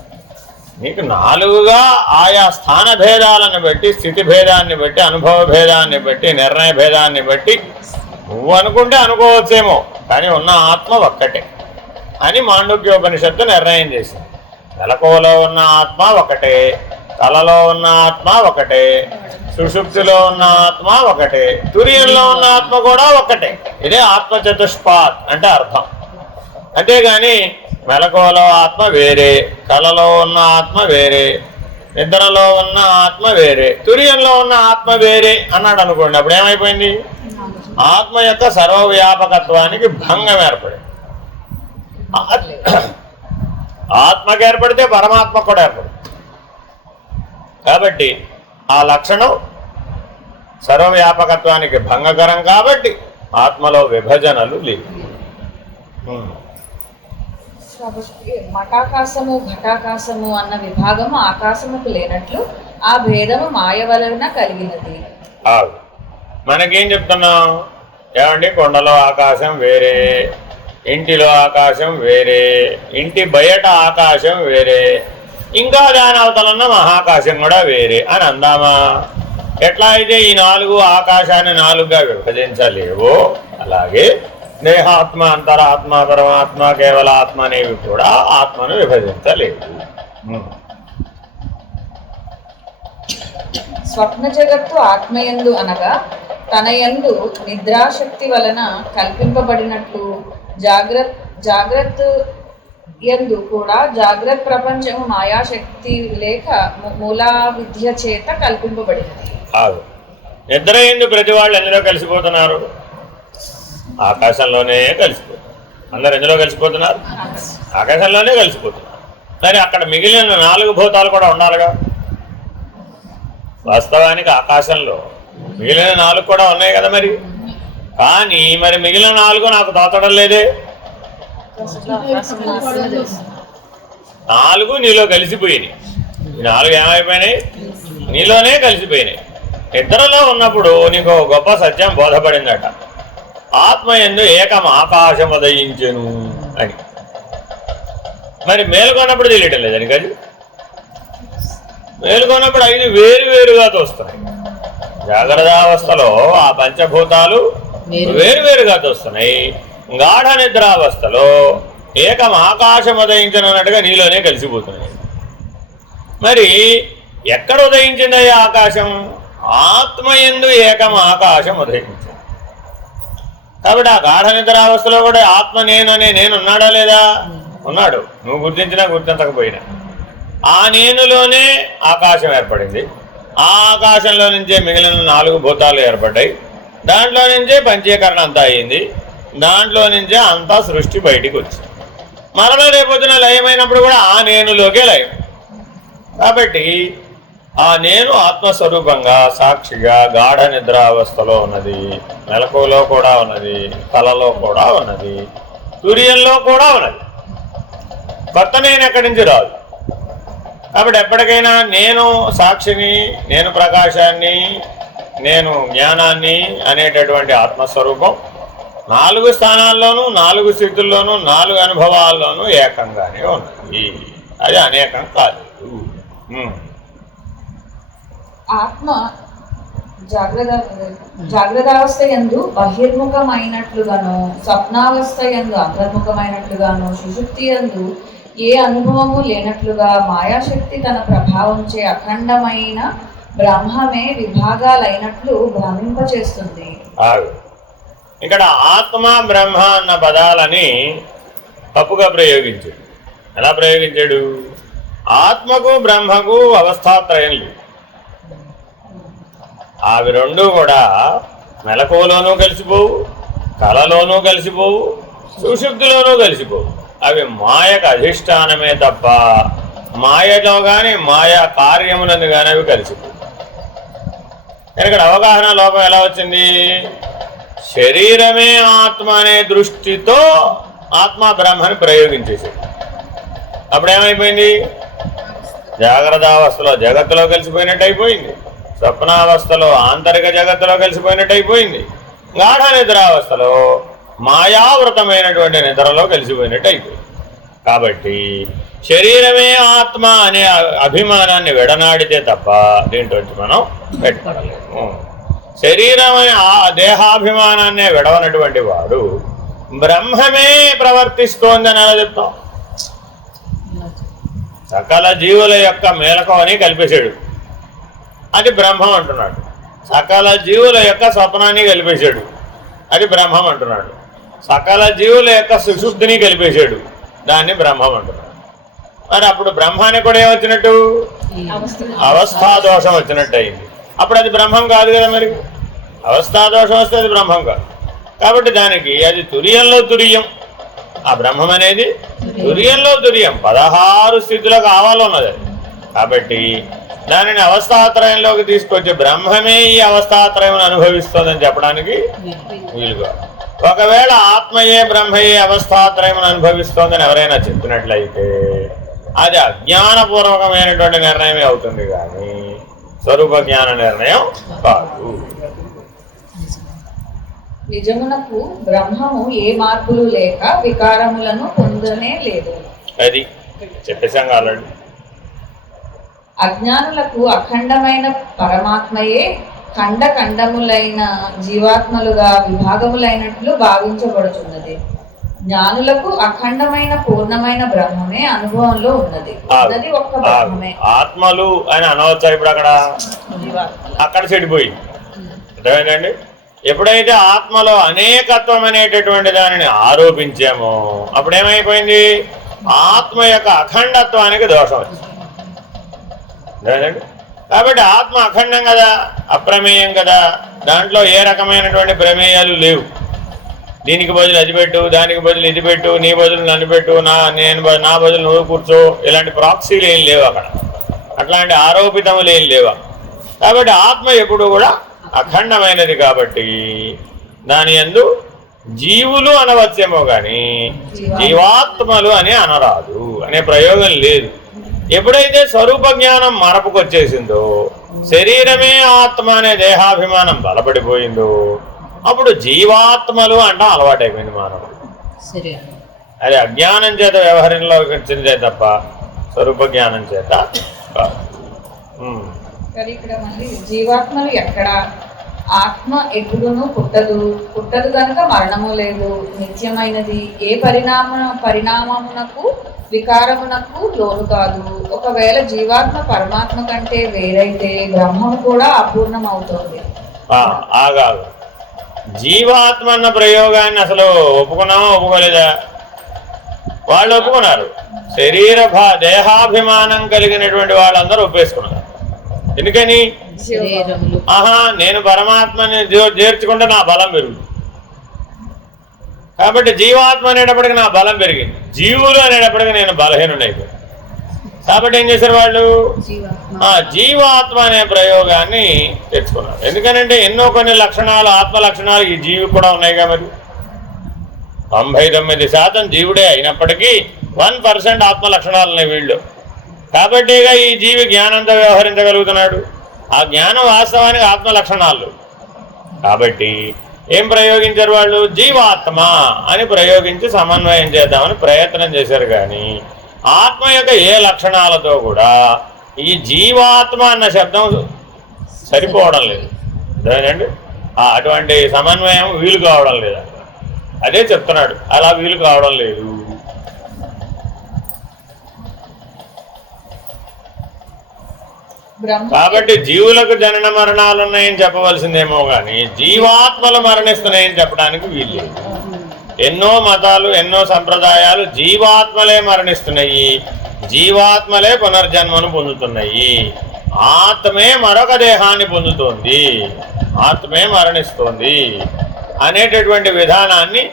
నీకు 4గా ఆయా స్థాన భేదాలను బట్టి, స్థితి భేదాన్ని బట్టి, అనుభవ భేదాన్ని బట్టి, నిర్ణయ భేదాన్ని బట్టి నువ్వు అనుకుంటే అనుకోవచ్చేమో, కానీ ఉన్న ఆత్మ ఒక్కటే అని మాండూక్యోపనిషత్తు నిర్ణయం చేసింది. మెలకువలో ఉన్న ఆత్మ ఒకటే, కలలో ఉన్న ఆత్మ ఒకటే, సుషుప్తిలో ఉన్న ఆత్మ ఒకటే, తుర్యంలో ఉన్న ఆత్మ కూడా ఒకటే. ఇదే ఆత్మ చతుష్పాత్ అంటే అర్థం. అంతేగాని మెలకువలో ఆత్మ వేరే, కలలో ఉన్న ఆత్మ వేరే, నిద్రలో ఉన్న ఆత్మ వేరే, తుర్యంలో ఉన్న ఆత్మ వేరే అన్నాడు అనుకోండి, అప్పుడు ఏమైపోయింది? ఆత్మ యొక్క సర్వవ్యాపకత్వానికి భంగం ఏర్పడింది. ఆత్మకి ఏర్పడితే పరమాత్మ కూడా ఏర్పడుతుంది. కాబట్టి ఆ లక్షణం సర్వవ్యాపకత్వానికి భంగకరం కాబట్టి ఆత్మలో విభజనలు లేవు. కాబట్టి మఠాకాశము ఘటాకాశము అన్న విభాగము ఆకాశముకు లేనట్లు ఆ భేదము మాయ వలన కలిగినది. మనకేం చెప్తున్నాం? ఏమండి, కొండలో ఆకాశం వేరే, ఇంటిలో ఆకాశం వేరే, ఇంటి బయట ఆకాశం వేరే, ఇంకా దాని అవతలన్న మహాకాశం కూడా వేరే అని అందామా? ఎట్లా అయితే ఈ 4 ఆకాశాన్ని 4గా విభజించలేవో, అలాగే దేహాత్మ, అంతరాత్మ, పరమాత్మ, కేవల ఆత్మ అనేవి కూడా ఆత్మను విభజించలేవు. స్వప్న జగత్తు ఆత్మయందు అనగా తన యందు నిద్రాశక్తి వలన కల్పింపబడినట్లు జాగ్రత్త యందు కూడా జాగ్రత్త ప్రపంచము మాయాశక్తి లేక మూలా విద్య చేత కల్పింపబడినది. నిద్ర ఎందు ప్రతి వాళ్ళు ఎందులో కలిసిపోతున్నారు? ఆకాశంలోనే కలిసిపోతున్నారు. అందరు ఎందులో కలిసిపోతున్నారు? ఆకాశంలోనే కలిసిపోతున్నారు. కానీ అక్కడ మిగిలిన 4 భూతాలు కూడా ఉండాలిగా. వాస్తవానికి ఆకాశంలో మిగిలిన 4 కూడా ఉన్నాయి కదా మరి. కానీ మరి మిగిలిన 4 నాకు తోచడం లేదే. 4 నీలో కలిసిపోయినాయి. ఈ 4 ఏమైపోయినాయి? నీలోనే కలిసిపోయినాయి. నిద్రలో ఉన్నప్పుడు నీకు గొప్ప సత్యం బోధపడిందట. ఆత్మయందు ఏకం ఆకాశం ఉదయించెను అని. మరి మేలుకొన్నప్పుడు తెలియటం లేదని కాదు. మేలుకొన్నప్పుడు 5 వేరువేరుగా తోస్తున్నాయి. జాగ్రత్తావస్థలో ఆ పంచభూతాలు వేరువేరుగా తోస్తున్నాయి. గాఢ నిద్రావస్థలో ఏకం ఆకాశం ఉదయించనన్నట్టుగా నీలోనే కలిసిపోతున్నాయి. మరి ఎక్కడ ఉదయించిందయ్యా ఆకాశం? ఆత్మయందు ఏకం ఆకాశం ఉదయించింది. కాబట్టి ఆ గాఢ నిద్రావస్థలో కూడా ఆత్మ నేను ఉన్నాడా లేదా? ఉన్నాడు. నువ్వు గుర్తించినా గుర్తించకపోయినా ఆ నేనులోనే ఆకాశం ఏర్పడింది. ఆ ఆకాశంలో నుంచే మిగిలిన 4 భూతాలు ఏర్పడ్డాయి. దాంట్లో నుంచే పంచీకరణ అంతా అయింది. దాంట్లో నుంచే అంతా సృష్టి బయటికి వచ్చింది. మరలా రేపొద్దున లయమైనప్పుడు కూడా ఆ నేనులోకే లయం. కాబట్టి ఆ నేను ఆత్మస్వరూపంగా సాక్షిగా గాఢ నిద్రావస్థలో ఉన్నది, మెలకువలో కూడా ఉన్నది, కలలో కూడా ఉన్నది, తుర్యంలో కూడా ఉన్నది. కొత్త నేను ఎక్కడి నుంచి రాదు. కాబట్టి ఎప్పటికైనా నేను సాక్షిని, నేను ప్రకాశాన్ని, నేను జ్ఞానాన్ని అనేటటువంటి ఆత్మస్వరూపం 4 స్థానాల్లోనూ, 4 స్థితుల్లోనూ, 4 అనుభవాల్లోనూ ఏకంగానే ఉన్నది. అది అనేకం కాదు. ఆత్మ జాగ్రత్తావస్థ యందు బహిర్ముఖమైనట్లుగాను, స్వప్నావస్థ యందు అంతర్ముఖమైనట్లుగాను, సుషుప్తి యందు ఏ అనుభవము లేనట్లుగా మాయాశక్తి తన ప్రభావంచే అఖండమైన బ్రహ్మమే విభాగాలైనట్లు భ్రమింపచేస్తుంది. ఇక్కడ ఆత్మ బ్రహ్మ అన్న పదాలని తప్పుగా ప్రయోగించాడు. ఎలా ప్రయోగించాడు? ఆత్మకు బ్రహ్మకు అవస్థాత్రయం లేదు. అవి 2 కూడా మెలకువలోనూ కలిసిపోవు, కలలోనూ కలిసిపోవు, సుషుప్తిలోనూ కలిసిపోవు. అవి మాయకు అధిష్టానమే తప్ప మాయలో కానీ మాయా కార్యములను కానీ అవి కలిసిపోవు. ఇక్కడ అవగాహన లోపం ఎలా వచ్చింది? శరీరమే ఆత్మ అనే దృష్టితో ఆత్మ బ్రహ్మని ప్రయోగించేసేది. అప్పుడు ఏమైపోయింది? జాగ్రత్తావస్థలో జగత్తులో కలిసిపోయినట్టు అయిపోయింది, స్వప్నావస్థలో ఆంతరిక జగత్తులో కలిసిపోయినట్టు అయిపోయింది, గాఢ నిద్రావస్థలో మాయావృతమైనటువంటి నిద్రలో కలిసిపోయినట్టు అయిపోయింది. కాబట్టి శరీరమే ఆత్మ అనే అభిమానాన్ని విడనాడితే తప్ప దీంట్లో మనం పెట్టుకోలేము. శరీరం అనే దేహాభిమానాన్నే విడవనటువంటి వాడు బ్రహ్మమే ప్రవర్తిస్తోందని అలా చెప్తాం. సకల జీవుల యొక్క మేలకం అని కల్పేశాడు, అది బ్రహ్మం అంటున్నాడు. సకల జీవుల యొక్క స్వప్నాన్ని కలిపేశాడు, అది బ్రహ్మం అంటున్నాడు. సకల జీవుల యొక్క సుశుద్ధిని కలిపేశాడు, దాన్ని బ్రహ్మం అంటున్నాడు. మరి అప్పుడు బ్రహ్మానికి కూడా ఏమొచ్చినట్టు? అవస్థాదోషం వచ్చినట్టు అయింది. అప్పుడు అది బ్రహ్మం కాదు కదా. మరి అవస్థాదోషం వస్తే అది బ్రహ్మం కాదు. కాబట్టి దానికి అది తురియంలో తురియం. ఆ బ్రహ్మం అనేది తురియంలో తురియం, 16 స్థితిలో కావాలన్నది. కాబట్టి దానిని అవస్థాత్రయంలోకి తీసుకొచ్చి బ్రహ్మమే ఈ అవస్థాత్రయం అనుభవిస్తోందని చెప్పడానికి వీలుగా. ఒకవేళ ఆత్మయే బ్రహ్మయే అవస్థాత్రయం అనుభవిస్తోందని ఎవరైనా చెప్పినట్లయితే అది అజ్ఞానపూర్వకమైనటువంటి నిర్ణయమే అవుతుంది, కానీ స్వరూప జ్ఞాన నిర్ణయం కాదు. నిజమునకు బ్రహ్మము ఏ మార్పులు లేక వికారములను పొందనే లేదు. అది చెప్పేసాం కాలండి. అజ్ఞానులకు అఖండమైన పరమాత్మయే ఖండ ఖండములైన జీవాత్మలుగా విభాగములైనట్లు భావించబడుతున్నది. జ్ఞానులకు అఖండమైన పూర్ణమైన బ్రహ్మమే అనుభవంలో ఉన్నది. ఉన్నది ఒక్క బ్రహ్మమే. ఆత్మలు అని అనవచ్చా ఇప్పుడు? అక్కడ చెడిపోయింది. అర్థమైందండి? ఎప్పుడైతే ఆత్మలో అనేకత్వం అనేటటువంటి దానిని ఆరోపించామో అప్పుడేమైపోయింది? ఆత్మ యొక్క అఖండత్వానికి దోషం వచ్చింది. అర్థమైందండి? కాబట్టి ఆత్మ అఖండం కదా, అప్రమేయం కదా, దాంట్లో ఏ రకమైనటువంటి ప్రమేయాలు లేవు. దీనికి బదులు అది పెట్టు, దానికి బదులు ఇది పెట్టు, నీ బదులు నన్ను పెట్టు, నా బదులు నువ్వు కూర్చో, ఇలాంటి ప్రాక్సీలు ఏం లేవు అక్కడ. అట్లాంటి ఆరోపితములు ఏం లేవు. కాబట్టి ఆత్మ ఎప్పుడు కూడా అఖండమైనది. కాబట్టి దాని యందు జీవులు అనవచ్చేమో కానీ జీవాత్మలు అని అనరాదు అనే ప్రయోగం లేదు. ఎప్పుడైతే స్వరూప జ్ఞానం మరపుకొచ్చేసిందో, శరీరమే ఆత్మ అనే దేహాభిమానం బలపడిపోయిందో, అప్పుడు జీవాత్మలు అంట అలవాటైపోయింది మానవుడు. అది అజ్ఞానం చేత వ్యవహారంలో వచ్చిందే తప్ప స్వరూప జ్ఞానం చేత కాదు. ఇక్కడ మళ్ళీ జీవాత్మలు ఎక్కడ? ఆత్మ ఎప్పుడునూ పుట్టదు కనుక మరణము లేదు, నిత్యమైనది, ఏ పరిణామమునకు వికారమునకు లోను కాదు. ఒకవేళ జీవాత్మ పరమాత్మ కంటే వేరైతే బ్రహ్మము కూడా అపూర్ణం అవుతుంది. ఆగాదు. జీవాత్మ అన్న ప్రయోగాన్ని అసలు ఒప్పుకున్నామా ఒప్పుకోలేదా? వాళ్ళు ఒప్పుకున్నారు. శరీర దేహాభిమానం కలిగినటువంటి వాళ్ళందరూ ఒప్పేసుకున్నారు. ఎందుకని? నేను పరమాత్మని చేర్చుకుంటే నా బలం పెరుగుతుంది. కాబట్టి జీవాత్మ అనేటప్పటికి నా బలం పెరిగింది, జీవులు అనేటప్పటికి నేను బలహీనుడైపోయాను. కాబట్టి ఏం చేశారు వాళ్ళు? జీవాత్మ అనే ప్రయోగాన్ని తెచ్చుకున్నారు. ఎందుకనంటే ఎన్నో కొన్ని లక్షణాలు, ఆత్మ లక్షణాలు ఈ జీవి కూడా ఉన్నాయి కాబట్టి 99% జీవుడే అయినప్పటికీ 1% ఆత్మ లక్షణాలు ఉన్నాయి వీళ్ళు. కాబట్టిగా ఈ జీవి జ్ఞానంతో వ్యవహరించగలుగుతున్నాడు. ఆ జ్ఞానం వాస్తవానికి ఆత్మ లక్షణాలు. కాబట్టి ఏం ప్రయోగించారు వాళ్ళు? జీవాత్మ అని ప్రయోగించి సమన్వయం చేద్దామని ప్రయత్నం చేశారు. కానీ ఆత్మ యొక్క ఏ లక్షణాలతో కూడా ఈ జీవాత్మ అన్న శబ్దం సరిపోవడం లేదు. అదేనండి, అటువంటి సమన్వయం వీలు కావడం లేదు. అదే చెప్తున్నాడు, అలా వీలు కావడం లేదు. కాబట్టి జీవులకు జనన మరణాలు ఉన్నాయని చెప్పవలసిందేమో కానీ జీవాత్మలు మరణిస్తున్నాయని చెప్పడానికి వీలు. ఎన్నో మతాలు, ఎన్నో సంప్రదాయాలు జీవాత్మలే మరణిస్తున్నాయి, జీవాత్మలే పునర్జన్మను పొందుతున్నాయి, ఆత్మే మరొక దేహాన్ని పొందుతోంది, ఆత్మే మరణిస్తోంది అనేటటువంటి విధానాన్ని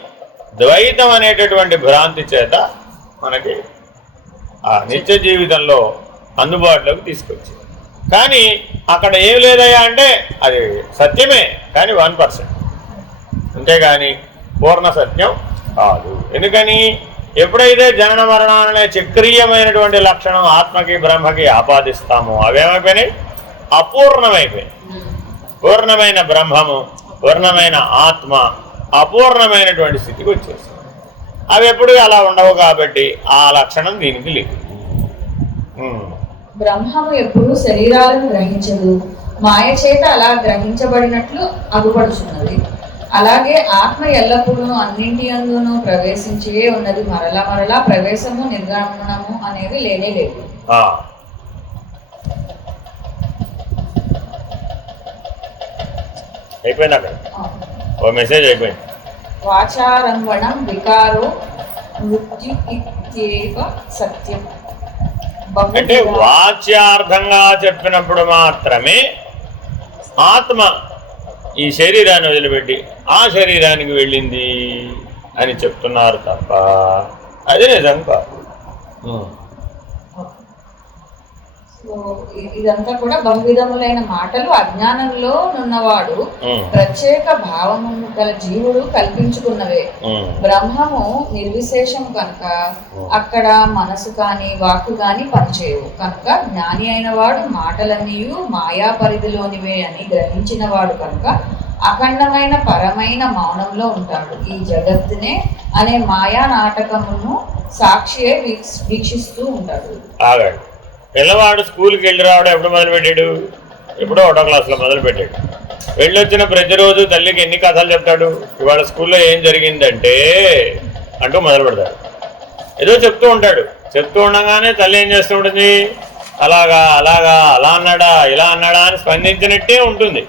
ద్వైతం అనేటటువంటి భ్రాంతి చేత మనకి ఆ నిత్య జీవితంలో అందుబాటులోకి తీసుకొచ్చింది. కానీ అక్కడ ఏం లేదయ్యా అంటే అది సత్యమే, కానీ 1%, అంతేగాని పూర్ణ సత్యం కాదు. ఎందుకని? ఎప్పుడైతే జనన మరణాలనే చక్రీయమైనటువంటి లక్షణం ఆత్మకి బ్రహ్మకి ఆపాదిస్తామో అవేమైపోయినాయి? అపూర్ణమైపోయింది. పూర్ణమైన బ్రహ్మము, పూర్ణమైన ఆత్మ అపూర్ణమైనటువంటి స్థితికి వచ్చేస్తుంది. అవి ఎప్పుడు అలా ఉండవు కాబట్టి ఆ లక్షణం దీనికి లేదు. బ్రహ్మము ఎప్పుడు శరీరాలను గ్రహించదు, మాయ చేత అలా గ్రహించబడినట్లు అగుపడుచున్నది. అలాగే ఆత్మ ఎల్లప్పుడూ అన్నింటి అందును ప్రవేశించే ఉన్నది. మరలా మరలా ప్రవేశము నిర్గమనము అనేవి లేనే లేదు. అయిపోయింది, అక్కడ ఓ మెసేజ్ అయిపోయింది. వాచారంవణం వికారో మృత్యు ఇత్యేవ సత్యం. అంటే వాచ్యార్థంగా చెప్పినప్పుడు మాత్రమే ఆత్మ ఈ శరీరాన్ని వదిలిపెట్టి ఆ శరీరానికి వెళ్ళింది అని చెప్తున్నారు తప్ప అది నిజం కాదు. ఇదంతా కూడా బహువిధములైన మాటలు అజ్ఞానంలో నున్నవాడు ప్రత్యేక భావము గల జీవుడు కల్పించుకున్నవే. బ్రహ్మము నిర్విశేషం కనుక అక్కడ మనసు కాని వాక్కు కాని పనిచేయవు. కనుక జ్ఞాని అయిన వాడు మాటలన్నీ మాయా పరిధిలోనివే అని గ్రహించిన వాడు కనుక అఖండమైన పరమైన మౌనంలో ఉంటాడు. ఈ జగత్తునే అనే మాయా నాటకమును సాక్షియే వీక్షిస్తూ ఉంటాడు. పిల్లవాడు స్కూల్కి వెళ్ళి రావడం ఎప్పుడు మొదలుపెట్టాడు? ఎప్పుడో 1వ క్లాస్లో మొదలుపెట్టాడు. వెళ్ళొచ్చిన ప్రతిరోజు తల్లికి ఎన్ని కథలు చెప్తాడు? ఇవాళ స్కూల్లో ఏం జరిగిందంటే అంటూ మొదలు పెడతాడు. ఏదో చెప్తూ ఉంటాడు. చెప్తూ ఉండగానే తల్లి ఏం చేస్తూ ఉంటుంది? అలాగా అలాగా అలా అన్నాడా ఇలా అన్నాడా అని స్పందించినట్టే ఉంటుంది.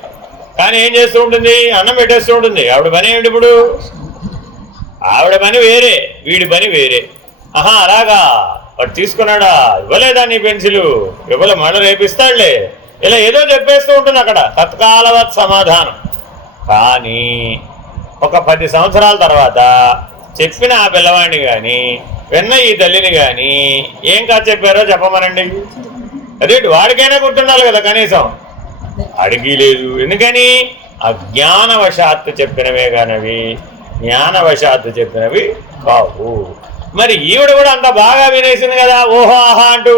కానీ ఏం చేస్తూ ఉంటుంది? అన్నం పెట్టేస్తూ ఉంటుంది. ఆవిడ పని ఏమిటి ఇప్పుడు? ఆవిడ పని వేరే, వీడి పని వేరే. ఆహా అలాగా వాడు తీసుకున్నాడా, ఇవ్వలేదా నీ పెన్సిలు, ఇవ్వలే మళ్ళీ రేపిస్తాడులే, ఇలా ఏదో చెప్పేస్తూ ఉంటుంది అక్కడ తత్కాలవత్ సమాధానం. కానీ ఒక 10 సంవత్సరాల తర్వాత చెప్పిన ఆ పిల్లవాడిని కానీ విన్న ఈ తల్లిని కానీ ఏం కాదు చెప్పారో చెప్పమనండి. అదేంటి వాడికైనా గుర్తుండాలి కదా కనీసం. అడిగి లేదు. ఎందుకని? అజ్ఞానవశాత్తు చెప్పినవే కానవి జ్ఞానవశాత్తు చెప్పినవి కావు. మరి ఈవిడ కూడా అంత బాగా వినేసింది కదా, ఓహో ఆహా అంటూ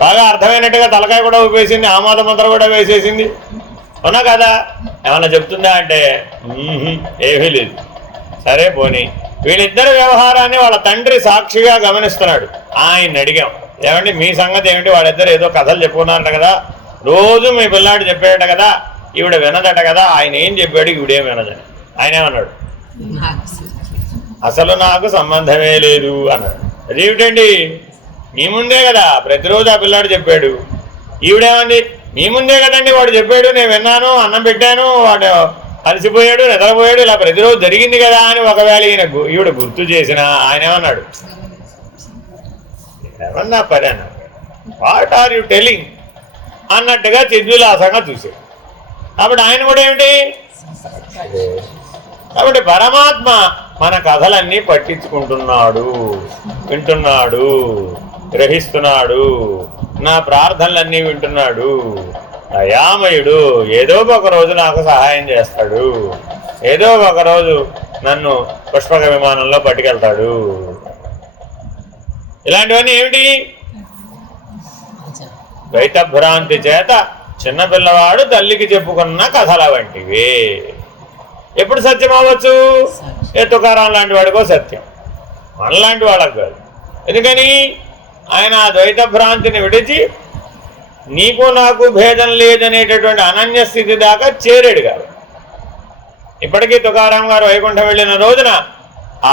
బాగా అర్థమైనట్టుగా తలకాయ కూడా ఊపేసింది, ఆమోద ముద్ర కూడా వేసేసింది. అవునా కదా? ఏమన్నా చెప్తుందా అంటే ఏమీ లేదు. సరే పోనీ వీళ్ళిద్దరి వ్యవహారాన్ని వాళ్ళ తండ్రి సాక్షిగా గమనిస్తున్నాడు. ఆయన్ని అడిగాం, ఏమండి మీ సంగతి ఏమిటి? వాళ్ళిద్దరు ఏదో కథలు చెప్పుకున్నారట కదా, రోజు మీ పిల్లాడు చెప్పాడట కదా, ఈవిడ వినదట కదా, ఆయన ఏం చెప్పాడు ఈవిడేం వినదని. ఆయన ఏమన్నాడు? అసలు నాకు సంబంధమే లేదు అన్నాడు. అదేమిటండి? మీ ముందే కదా ప్రతిరోజు ఆ పిల్లాడు చెప్పాడు. ఈవిడేమంది? మీ ముందే కదండి వాడు చెప్పాడు, నేను విన్నాను, అన్నం పెట్టాను, వాడు అలసిపోయాడు, నిద్రపోయాడు, ఇలా ప్రతిరోజు జరిగింది కదా అని ఒకవేళ ఈవిడ గుర్తు చేసిన ఆయన ఏమన్నాడు? ఏమన్నా పని అన్నాడు. వాట్ ఆర్ యూ టెలింగ్ అన్నట్టుగా చిద్విలాసంగా చూశాడు. కాబట్టి ఆయన కూడా ఏమిటి? కాబట్టి పరమాత్మ మన కథలన్నీ పట్టించుకుంటున్నాడు, వింటున్నాడు, గ్రహిస్తున్నాడు, నా ప్రార్థనలన్నీ వింటున్నాడు, దయామయుడు. ఏదో ఒక రోజు నాకు సహాయం చేస్తాడు, ఏదో ఒక రోజు నన్ను పుష్పక విమానంలో పట్టుకెళ్తాడు. ఇలాంటివన్నీ ఏమిటి? ద్వైతభ్రాంతి చేత చిన్నపిల్లవాడు తల్లికి చెప్పుకున్న కథల వంటివి. ఎప్పుడు సత్యం అవ్వచ్చు? తుకారాం లాంటి వాడికో సత్యం, మనలాంటి వాళ్ళకు కాదు. ఎందుకని? ఆయన ద్వైత భ్రాంతిని విడిచి నీకు నాకు భేదం లేదనేటటువంటి అనన్య స్థితి దాకా చేరాడు కాదు. ఇప్పటికీ తుకారాం గారు వైకుంఠం వెళ్ళిన రోజున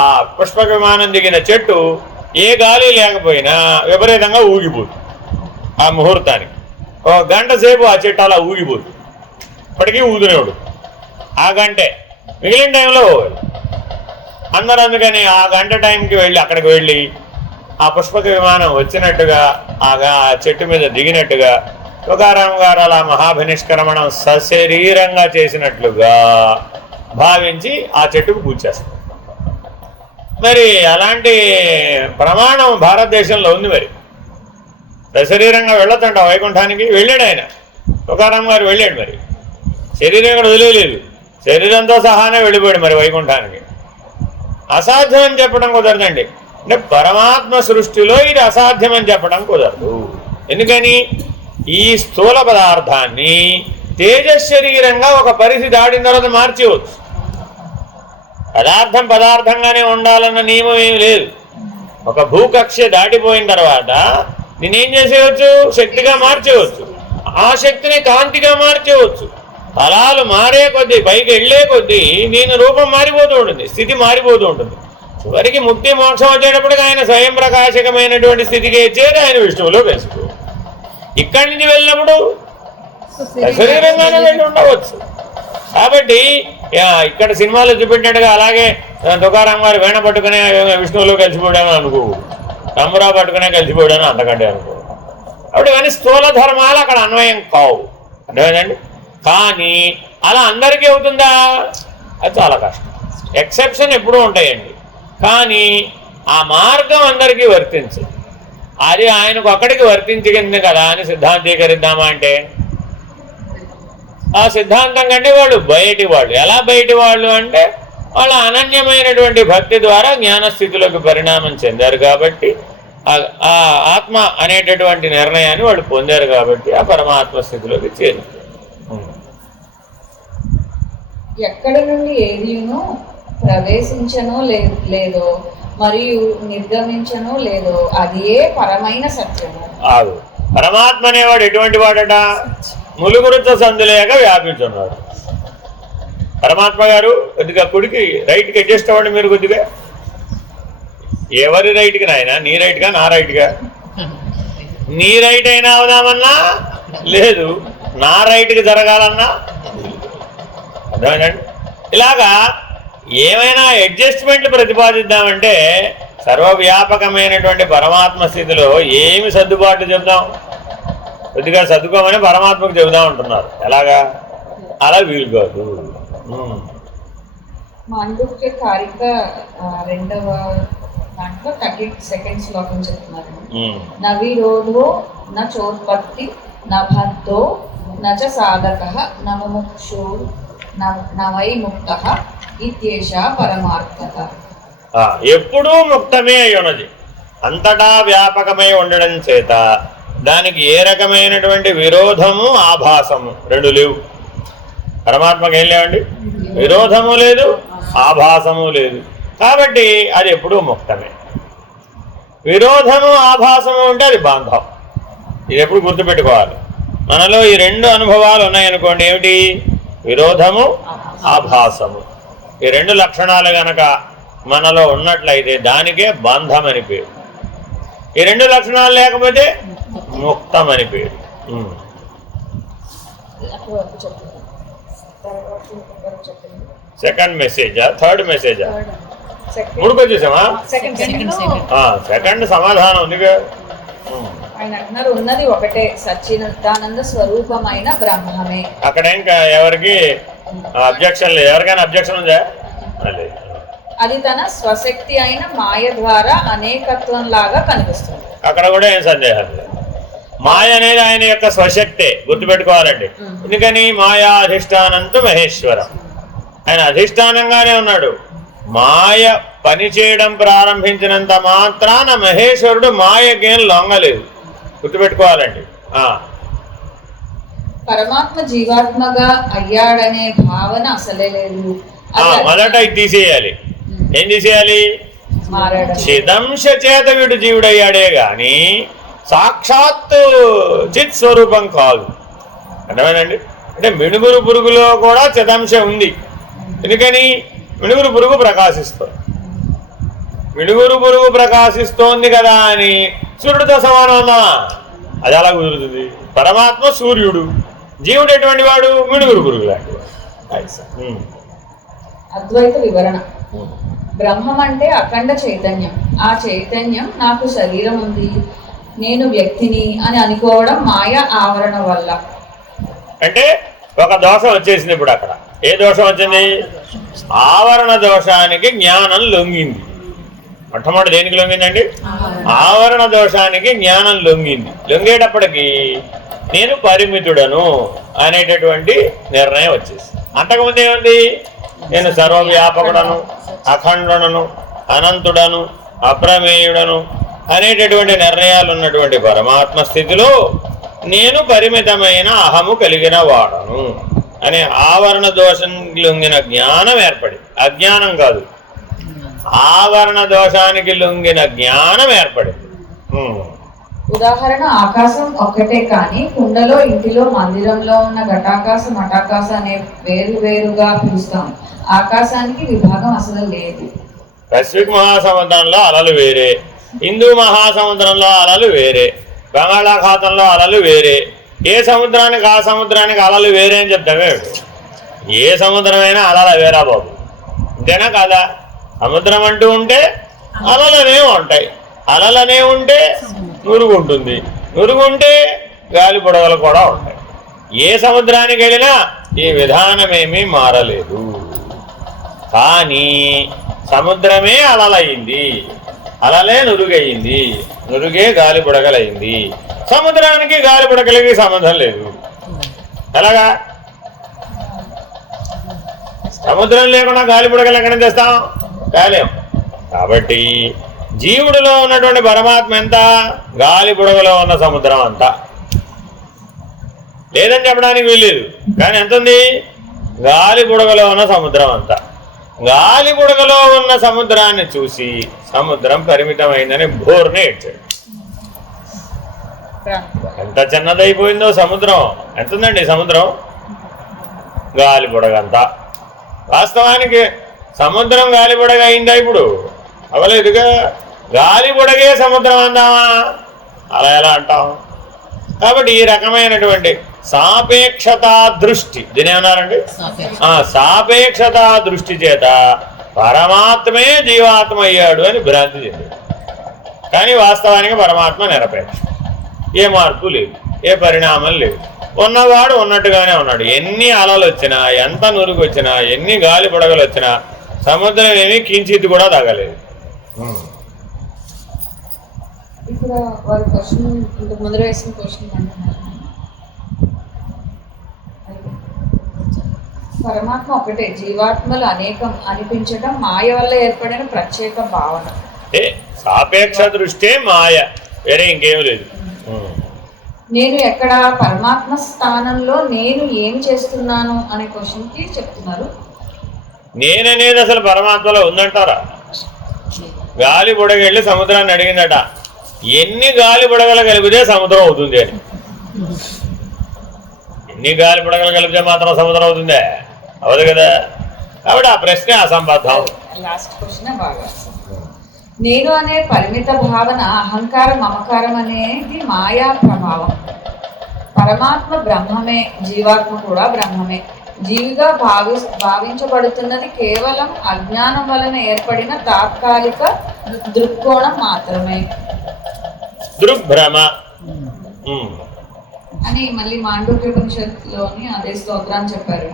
ఆ పుష్పక విమానం దిగిన చెట్టు ఏ గాలి లేకపోయినా విపరీతంగా ఊగిపోతుంది. ఆ ముహూర్తానికి 1 గంట సేపు ఆ చెట్టు అలా ఊగిపోతుంది. ఇప్పటికీ ఊదునేవాడు ఆ గంటే. మిగిలిన టైంలో అందరూ అందుకని ఆ గంట టైంకి వెళ్ళి అక్కడికి వెళ్ళి ఆ పుష్పక విమానం వచ్చినట్టుగా ఆ చెట్టు మీద దిగినట్టుగా తుకారాం గారు అలా మహాభినిష్క్రమణం సశరీరంగా చేసినట్లుగా భావించి ఆ చెట్టుకు పూజ చేస్తారు. మరి అలాంటి ప్రమాణం భారతదేశంలో ఉంది. మరి సశరీరంగా వెళ్ళొద్దంట వైకుంఠానికి. వెళ్ళాడు ఆయన, తుకారాం గారు వెళ్ళాడు. మరి శరీరం కూడా వదిలేదు, శరీరంతో సహానే వెళ్ళిపోయాడు మరి వైకుంఠానికి. అసాధ్యం అని చెప్పడం కుదరదండి. అంటే పరమాత్మ సృష్టిలో ఇది అసాధ్యం అని చెప్పడం కుదరదు. ఎందుకని? ఈ స్థూల పదార్థాన్ని తేజశరీరంగా ఒక పరిధి దాటిన తర్వాత మార్చేయవచ్చు. పదార్థంగానే ఉండాలన్న నియమం ఏమి లేదు. ఒక భూకక్ష దాటిపోయిన తర్వాత నేనేం చేసేయచ్చు? శక్తిగా మార్చేయవచ్చు. ఆ శక్తిని కాంతిగా మార్చేయవచ్చు. తలాలు మారే కొద్దీ, పైకి వెళ్లే కొద్దీ దీని రూపం మారిపోతూ ఉంటుంది, స్థితి మారిపోతూ ఉంటుంది. చివరికి ముక్తి మోక్షం వచ్చేటప్పటికి ఆయన స్వయం ప్రకాశకమైనటువంటి స్థితికి చేరి ఆయన విష్ణువులో కలుసుకో. ఇక్కడి నుంచి వెళ్ళినప్పుడు శరీరంగానే వెళ్ళి ఉండవచ్చు. కాబట్టి ఇక్కడ సినిమాలో చూపెట్టినట్టుగా అలాగే తుకారాం గారు వీణ పట్టుకునే విష్ణువులో కలిసిపోయామని అనుకో, తమ్మురా పట్టుకునే కలిసిపోయాడని అంతకంటే అనుకో. కాబట్టి ఇవన్నీ స్థూల ధర్మాలు అక్కడ అన్వయం కావు, అర్థమైందండి. కానీ అలా అందరికీ అవుతుందా? అది చాలా కష్టం. ఎక్సెప్షన్ ఎప్పుడూ ఉంటాయండి, కానీ ఆ మార్గం అందరికీ వర్తించదు. అది ఆయనకు ఒక్కడికి వర్తించింది కదా అని సిద్ధాంతీకరిద్దామా అంటే ఆ సిద్ధాంతం కంటే వాళ్ళు బయటి వాళ్ళు. ఎలా బయటి వాళ్ళు అంటే వాళ్ళ అనన్యమైనటువంటి భక్తి ద్వారా జ్ఞానస్థితిలోకి పరిణామం చెందారు కాబట్టి, ఆ ఆత్మ అనేటటువంటి నిర్ణయాన్ని వాళ్ళు పొందారు కాబట్టి ఆ పరమాత్మ స్థితిలోకి చేరుతారు. ఎక్కడి నుండి ఏదీను ప్రవేశించనో లేదో మరియు నిర్గమించనో లేదో అదే పరమైన సత్యము. ఆగు. పరమాత్మ అనేవాడు ఎటువంటి వాడట? ములుగురుతో సందులేక వ్యాపించున్నాడు. పరమాత్మ గారు కొద్దిగా కుడికి రైట్కి అడ్జస్ట్ అవ్వండి మీరు కొద్దిగా. ఎవరి రైట్కి నాయన? నీ రైట్గా నా రైట్గా? నీ రైట్ అయినా అవుదామన్నా లేదు, నా రైట్కి జరగాలన్నా అర్థమైందండి. ఇలాగా ఏమైనా అడ్జస్ట్మెంట్లు ప్రతిపాదిద్దామంటే సర్వవ్యాపకమైనటువంటి పరమాత్మ స్థితిలో ఏమి సర్దుబాటు చెబుదాం? కొద్దిగా సర్దుకోమని పరమాత్మకు చెబుదాం అంటున్నారు. ఎలాగా? అలా వీలు కాదు. మాండూక్య కారిక 2వ దాంట్లో 32 శ్లోకం చెప్తున్నారు. నవిరోధో న చోత్పత్తి న బద్ధో నచ సాధకః న ముముక్షు న వై ముక్తః ఇత్యేష పరమార్థత. ఎప్పుడూ ముక్తమే అయి ఉన్నది, అంతటా వ్యాపకమై ఉండడం చేత దానికి ఏ రకమైనటువంటి విరోధము ఆభాసము రెండు లేవు. పరమాత్మకి ఏం లేవండి? విరోధము లేదు, ఆభాసము లేదు. కాబట్టి అది ఎప్పుడూ ముక్తమే. విరోధము ఆభాసము ఉంటే అది బాంధవం. ఇది ఎప్పుడు గుర్తుపెట్టుకోవాలి. మనలో ఈ రెండు అనుభవాలు ఉన్నాయనుకోండి. ఏమిటి? విరోధము, ఆభాసము. ఈ రెండు లక్షణాలు గనక మనలో ఉన్నట్లయితే దానికే బంధం అని పేరు. ఈ రెండు లక్షణాలు లేకపోతే ముక్తం అని పేరు. సెకండ్ మెసేజా? థర్డ్ మెసేజా? మూడుకు వచ్చేసామా? సెకండ్ సమాధానం ఉందిగా. ఆయన అంటున్నారు ఉన్నది ఒకటే సచ్చిదానంద స్వరూపమైన బ్రహ్మమే. అక్కడ ఇంకా ఎవరికి అబ్జెక్షన్ లేదు. ఎవరికైనా అబ్జెక్షన్ ఉందా? లేదు. అది తన స్వశక్తి అయిన మాయ ద్వారా అనేకత్వం లాగా కనిపిస్తుంది. అక్కడ కూడా ఏం సందేహం లేదు. మాయ అనేది ఆయన యొక్క స్వశక్తే, గుర్తుపెట్టుకోవాలండి. ఎందుకని? మాయా అధిష్టానంతో మహేశ్వరం. ఆయన అధిష్టానంగానే ఉన్నాడు. మాయ పనిచేయడం ప్రారంభించినంత మాత్రాన మహేశ్వరుడు మాయకేం లొంగలేదు, గుర్తుపెట్టుకోవాలండి. పరమాత్మ జీవాత్మగా అయ్యాడనే భావన అసలే లేదు. మొదట ఇది తీసేయాలి. ఏం తీసేయాలి? చిదంశ చేత వీడు జీవుడయ్యాడే గాని సాక్షాత్తు చిత్ స్వరూపం కాదు. అర్థమేనండి? అంటే మిణుగురు పురుగులో కూడా చిదంశ ఉంది. ఎందుకని? మిణుగురు పురుగు ప్రకాశిస్తుంది. మిణుగురు పురుగు ప్రకాశిస్తోంది కదా అని సూర్యుడితో సమానం ఉందా? అది అలా కుదురుతుంది. పరమాత్మ సూర్యుడు, జీవుడు ఎటువంటి వాడు? మిణుగురు పురుగు లాంటి వాడు. అద్వైత వివరణ. బ్రహ్మం అంటే అఖండ చైతన్యం. ఆ చైతన్యం నాకు శరీరం ఉంది, నేను వ్యక్తిని అని అనుకోవడం మాయ ఆవరణ వల్ల. అంటే ఒక దోషం వచ్చేసింది. ఇప్పుడు అక్కడ ఏ దోషం వచ్చింది? ఆవరణ దోషానికి జ్ఞానం లొంగింది. మొట్టమొదటి దేనికి లొంగిందండి? ఆవరణ దోషానికి జ్ఞానం లొంగింది. లొంగేటప్పటికి నేను పరిమితుడను అనేటటువంటి నిర్ణయం వచ్చేసి. అంతకుముందు ఏముంది? నేను సర్వవ్యాపకుడను, అఖండుడను, అనంతుడను, అప్రమేయుడను అనేటటువంటి నిర్ణయాలు ఉన్నటువంటి పరమాత్మ స్థితిలో నేను పరిమితమైన అహము కలిగిన వాడను అనే ఆవరణ దోషం లొంగిన జ్ఞానం ఏర్పడి, అజ్ఞానం కాదు, ఆవరణ దోషానికి లొంగిన జ్ఞానం ఏర్పడింది. ఉదాహరణ, ఆకాశం ఒక్కటే కానీ కుండలో, ఇంటిలో, మందిరంలో ఉన్న ఘటాకాశ మఠాకాశ అనే వేరు వేరుగా పిలుస్తాం. ఆకాశానికి విభాగం అసలు లేదు. పసిఫిక్ మహాసముద్రంలో అలలు వేరే, హిందూ మహాసముద్రంలో అలలు వేరే, బంగాళాఖాతంలో అలలు వేరే. ఏ సముద్రానికి ఆ సముద్రానికి అలలు వేరే అని చెప్తామే. ఏ సముద్రమైనా అలల వేరా బాబు, అంతేనా కాదా? సముద్రం అంటూ ఉంటే అలలనే ఉంటాయి, అలలనే ఉంటే నురుగు ఉంటుంది, నురుగు ఉంటే గాలి బుడగలు కూడా ఉంటాయి. ఏ సముద్రానికి వెళ్ళినా ఈ విధానమేమీ మారలేదు. కానీ సముద్రమే అలలయింది, అలలే నురుగయింది, నురుగే గాలి బుడగలయింది. సముద్రానికి గాలి బుడగలకి సంబంధం లేదు. ఎలాగా? సముద్రం లేకుండా గాలి బుడగలు ఎక్కడ తెస్తాం? కాలేం. కాబట్టి జీవుడిలో ఉన్నటువంటి పరమాత్మ ఎంత? గాలి బుడగలో ఉన్న సముద్రం అంతా. లేదని చెప్పడానికి వీల్లేదు, కానీ ఎంత ఉంది? గాలి బుడగలో ఉన్న సముద్రం అంతా. గాలి బుడగలో ఉన్న సముద్రాన్ని చూసి సముద్రం పరిమితమైందని బోర్ని ఏడ్చాడు. ఎంత చిన్నదైపోయిందో సముద్రం. ఎంత ఉందండి సముద్రం? గాలి బుడగంతా. వాస్తవానికి సముద్రం గాలి బుడగ అయిందా? ఇప్పుడు అవలేదుగా. గాలి బుడగే సముద్రం అందామా? అలా ఎలా అంటాం? కాబట్టి ఈ రకమైనటువంటి సాపేక్షతా దృష్టి, దీని ఏమన్నారండి? సాపేక్షతా దృష్టి చేత పరమాత్మే జీవాత్మ అయ్యాడు అని భ్రాంతి చెందాడు. కానీ వాస్తవానికి పరమాత్మ నిరపేక్ష, ఏ మార్పు లేదు, ఏ పరిణామం లేదు. ఉన్నవాడు ఉన్నట్టుగానే ఉన్నాడు. ఎన్ని అలలు వచ్చినా, ఎంత నురుగు వచ్చినా, ఎన్ని గాలి బుడగలు వచ్చినా సముద్రం ఏమీ కించిత్ కూడా తగ్గలేదు. ఇక్కడ వారి క్వశ్చన్ ఇంతకు ముందర వేసిన క్వశ్చన్ అంటున్నారు, పరమాత్మ ఒకటే, జీవాత్మలు అనేకం అనిపించడం మాయ వల్ల ఏర్పడిన ప్రత్యేక భావన. సాపేక్ష దృష్టే మాయ, వేరే ఇంకేం లేదు. నేను ఎక్కడ పరమాత్మ స్థానంలో నేను ఏం చేస్తున్నాను అనే క్వశ్చన్కి చెప్తున్నారు. నేననేది అసలు పరమాత్మలో ఉందంటారా? గాలి బుడగెళ్ళి సముద్రాన్ని అడిగిందట, ఎన్ని గాలి బుడగలు కలిపితే సముద్రం అవుతుంది అని. ఎన్ని గాలి బుడగలు కలిపితే మాత్రం సముద్రం అవుతుందే? అవదు కదా. కాబట్టి ఆ ప్రశ్నే అసంబద్ధం. లాస్ట్ క్వశ్చన్ బాగా, నేను అనే పరిమిత భావన, అహంకార మమకారం అనేది మాయా ప్రభావం. పరమాత్మ బ్రహ్మమే, జీవాత్మ కూడా బ్రహ్మమే. జీవిగా భావించబడుతున్నది కేవలం అజ్ఞానం వలన ఏర్పడిన తాత్కాలిక దృక్కోణం మాత్రమే. దృగ్భ్రమ అని మళ్ళీ మాండూక్యోపనిషత్తులోని అదే స్తోత్రాన్ని చెప్పారు.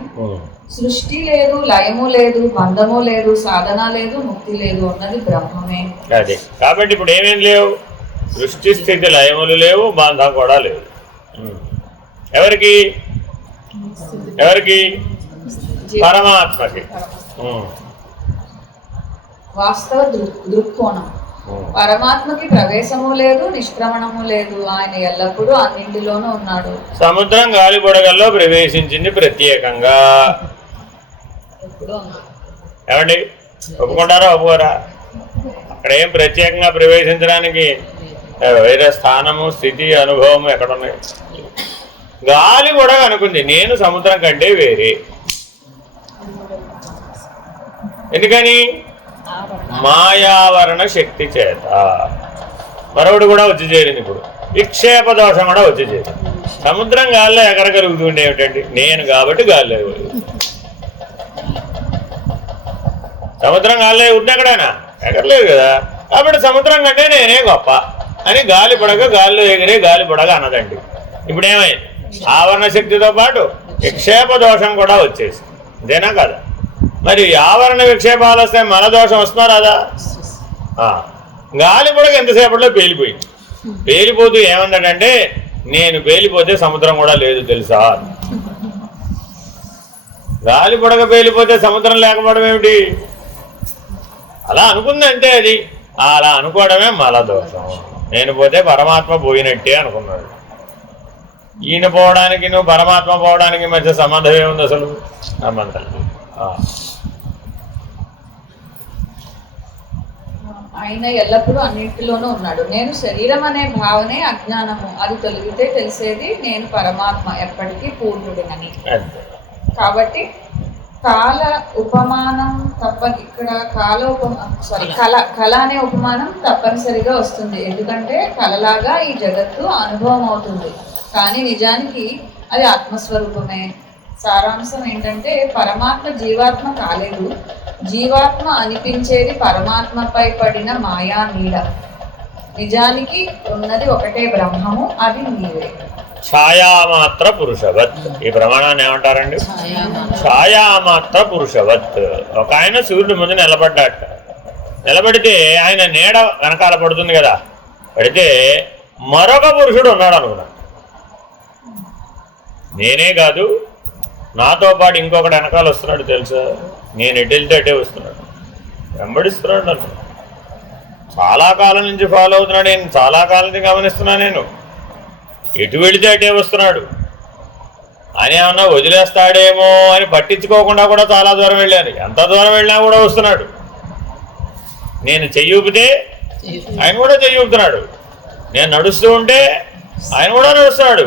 సృష్టి లేదు, లయము లేదు, బంధము లేదు, సాధన లేదు, ముక్తి లేదు, ఉన్నది బ్రహ్మమే. అదే. కాబట్టి ఇప్పుడు ఏమేం లేవు? సృష్టి, స్థితి, లయములు లేవు, బంధం కూడా లేవు. ఎవరికి? ఎవరికి? పరమాత్మకి. వాస్తవ దృక్కోణం. పరమాత్మకి ప్రవేశము లేదు, నిష్క్రమణము లేదు. ఆయన ఎల్లప్పుడూ అన్నింటిలోనూ ఉన్నాడు. సముద్రం గాలి బుడగల్లో ప్రవేశించింది ప్రత్యేకంగా. ఏమండి, ఒప్పుకుంటారా ఒప్పుకోరా? అక్కడ ఏం ప్రత్యేకంగా ప్రవేశించడానికి వేరే స్థానము, స్థితి, అనుభవము ఎక్కడున్నాయి? గాలి బుడగ అనుకుంది నేను సముద్రం కంటే వేరే. ఎందుకని? మాయావరణ శక్తి చేత. మరొకటి కూడా వచ్చి చేరింది. ఇప్పుడు విక్షేప దోషం కూడా వచ్చి చేరింది. సముద్రం గాల్లో ఎగరగలుగుతుండే ఏమిటండి? నేను కాబట్టి గాల్లో సముద్రం గాల్లో ఉంది. ఎక్కడైనా ఎగరలేదు కదా. కాబట్టి సముద్రం కంటే నేనే గొప్ప అని గాలి బుడగ, గాల్లో ఎగిరే గాలి బుడగ అన్నదండి. ఇప్పుడు ఏమైంది? ఆవరణ శక్తితో పాటు విక్షేప దోషం కూడా వచ్చేసి, అంతేనా కదా? మరి ఆవరణ విక్షేపాలు వస్తే మన దోషం వస్తున్నా రాదా? గాలి బుడగ ఎంతసేపట్లో పేలిపోయింది. పేలిపోతూ ఏమన్నాడంటే, నేను పేలిపోతే సముద్రం కూడా లేదు తెలుసా. గాలి బుడగ పేలిపోతే సముద్రం లేకపోవడం ఏమిటి? అలా అనుకుంది అంతే. అది అలా అనుకోవడమే మల దోషం. నేను పోతే పరమాత్మ పోయినట్టే అనుకున్నాడు. ఈయన పోవడానికి నువ్వు పరమాత్మ పోవడానికి మధ్య సంబంధం ఏముంది అసలు? సంబంధం లేదు. ఆయన ఎల్లప్పుడూ అన్నింటిలోనూ ఉన్నాడు. నేను శరీరం అనే భావనే అజ్ఞానము, అది తొలగితే తెలిసేది నేను పరమాత్మ ఎప్పటికీ పూర్ణుడినని. కాబట్టి కాల ఉపమానం ఇక్కడ కళ అనే ఉపమానం తప్పనిసరిగా వస్తుంది. ఎందుకంటే కళలాగా ఈ జగత్తు అనుభవం అవుతుంది, కానీ నిజానికి అది ఆత్మస్వరూపమే. సారాంశం ఏంటంటే పరమాత్మ జీవాత్మ కాలేదు, జీవాత్మ అనిపించేది పరమాత్మపై పడిన మాయా నీడ. నిజానికి ఉన్నది ఒకటే బ్రహ్మము, అది నీవే. ఛాయామాత్ర పురుషవత్. ఈ ప్రమాణాన్ని ఏమంటారండి? ఛాయామాత్ర పురుషవత్. ఒక ఆయన సూర్యుడి ముందు నిలబడ్డాట. నిలబడితే ఆయన నీడ వెనకాల పడుతుంది కదా, పడితే మరొక పురుషుడు ఉన్నాడు అనుకున్నాడు. నేనే కాదు, నాతో పాటు ఇంకొకటి వెనకాల వస్తున్నాడు తెలుసా. నేను ఎటు వెళ్తే అటే వస్తున్నాడు, వెంబడిస్తున్నాడు నన్ను. చాలా కాలం నుంచి ఫాలో అవుతున్నాడు, నేను చాలా కాలం నుంచి గమనిస్తున్నా. నేను ఎటు వెళితే అటే వస్తున్నాడు అని ఏమన్నా వదిలేస్తాడేమో అని పట్టించుకోకుండా కూడా చాలా దూరం వెళ్ళాను. ఎంత దూరం వెళ్ళినా కూడా వస్తున్నాడు. నేను చెయ్యి ఊపితే ఆయన కూడా చెయ్యి ఊపుతున్నాడు, నేను నడుస్తూ ఉంటే ఆయన కూడా నడుస్తున్నాడు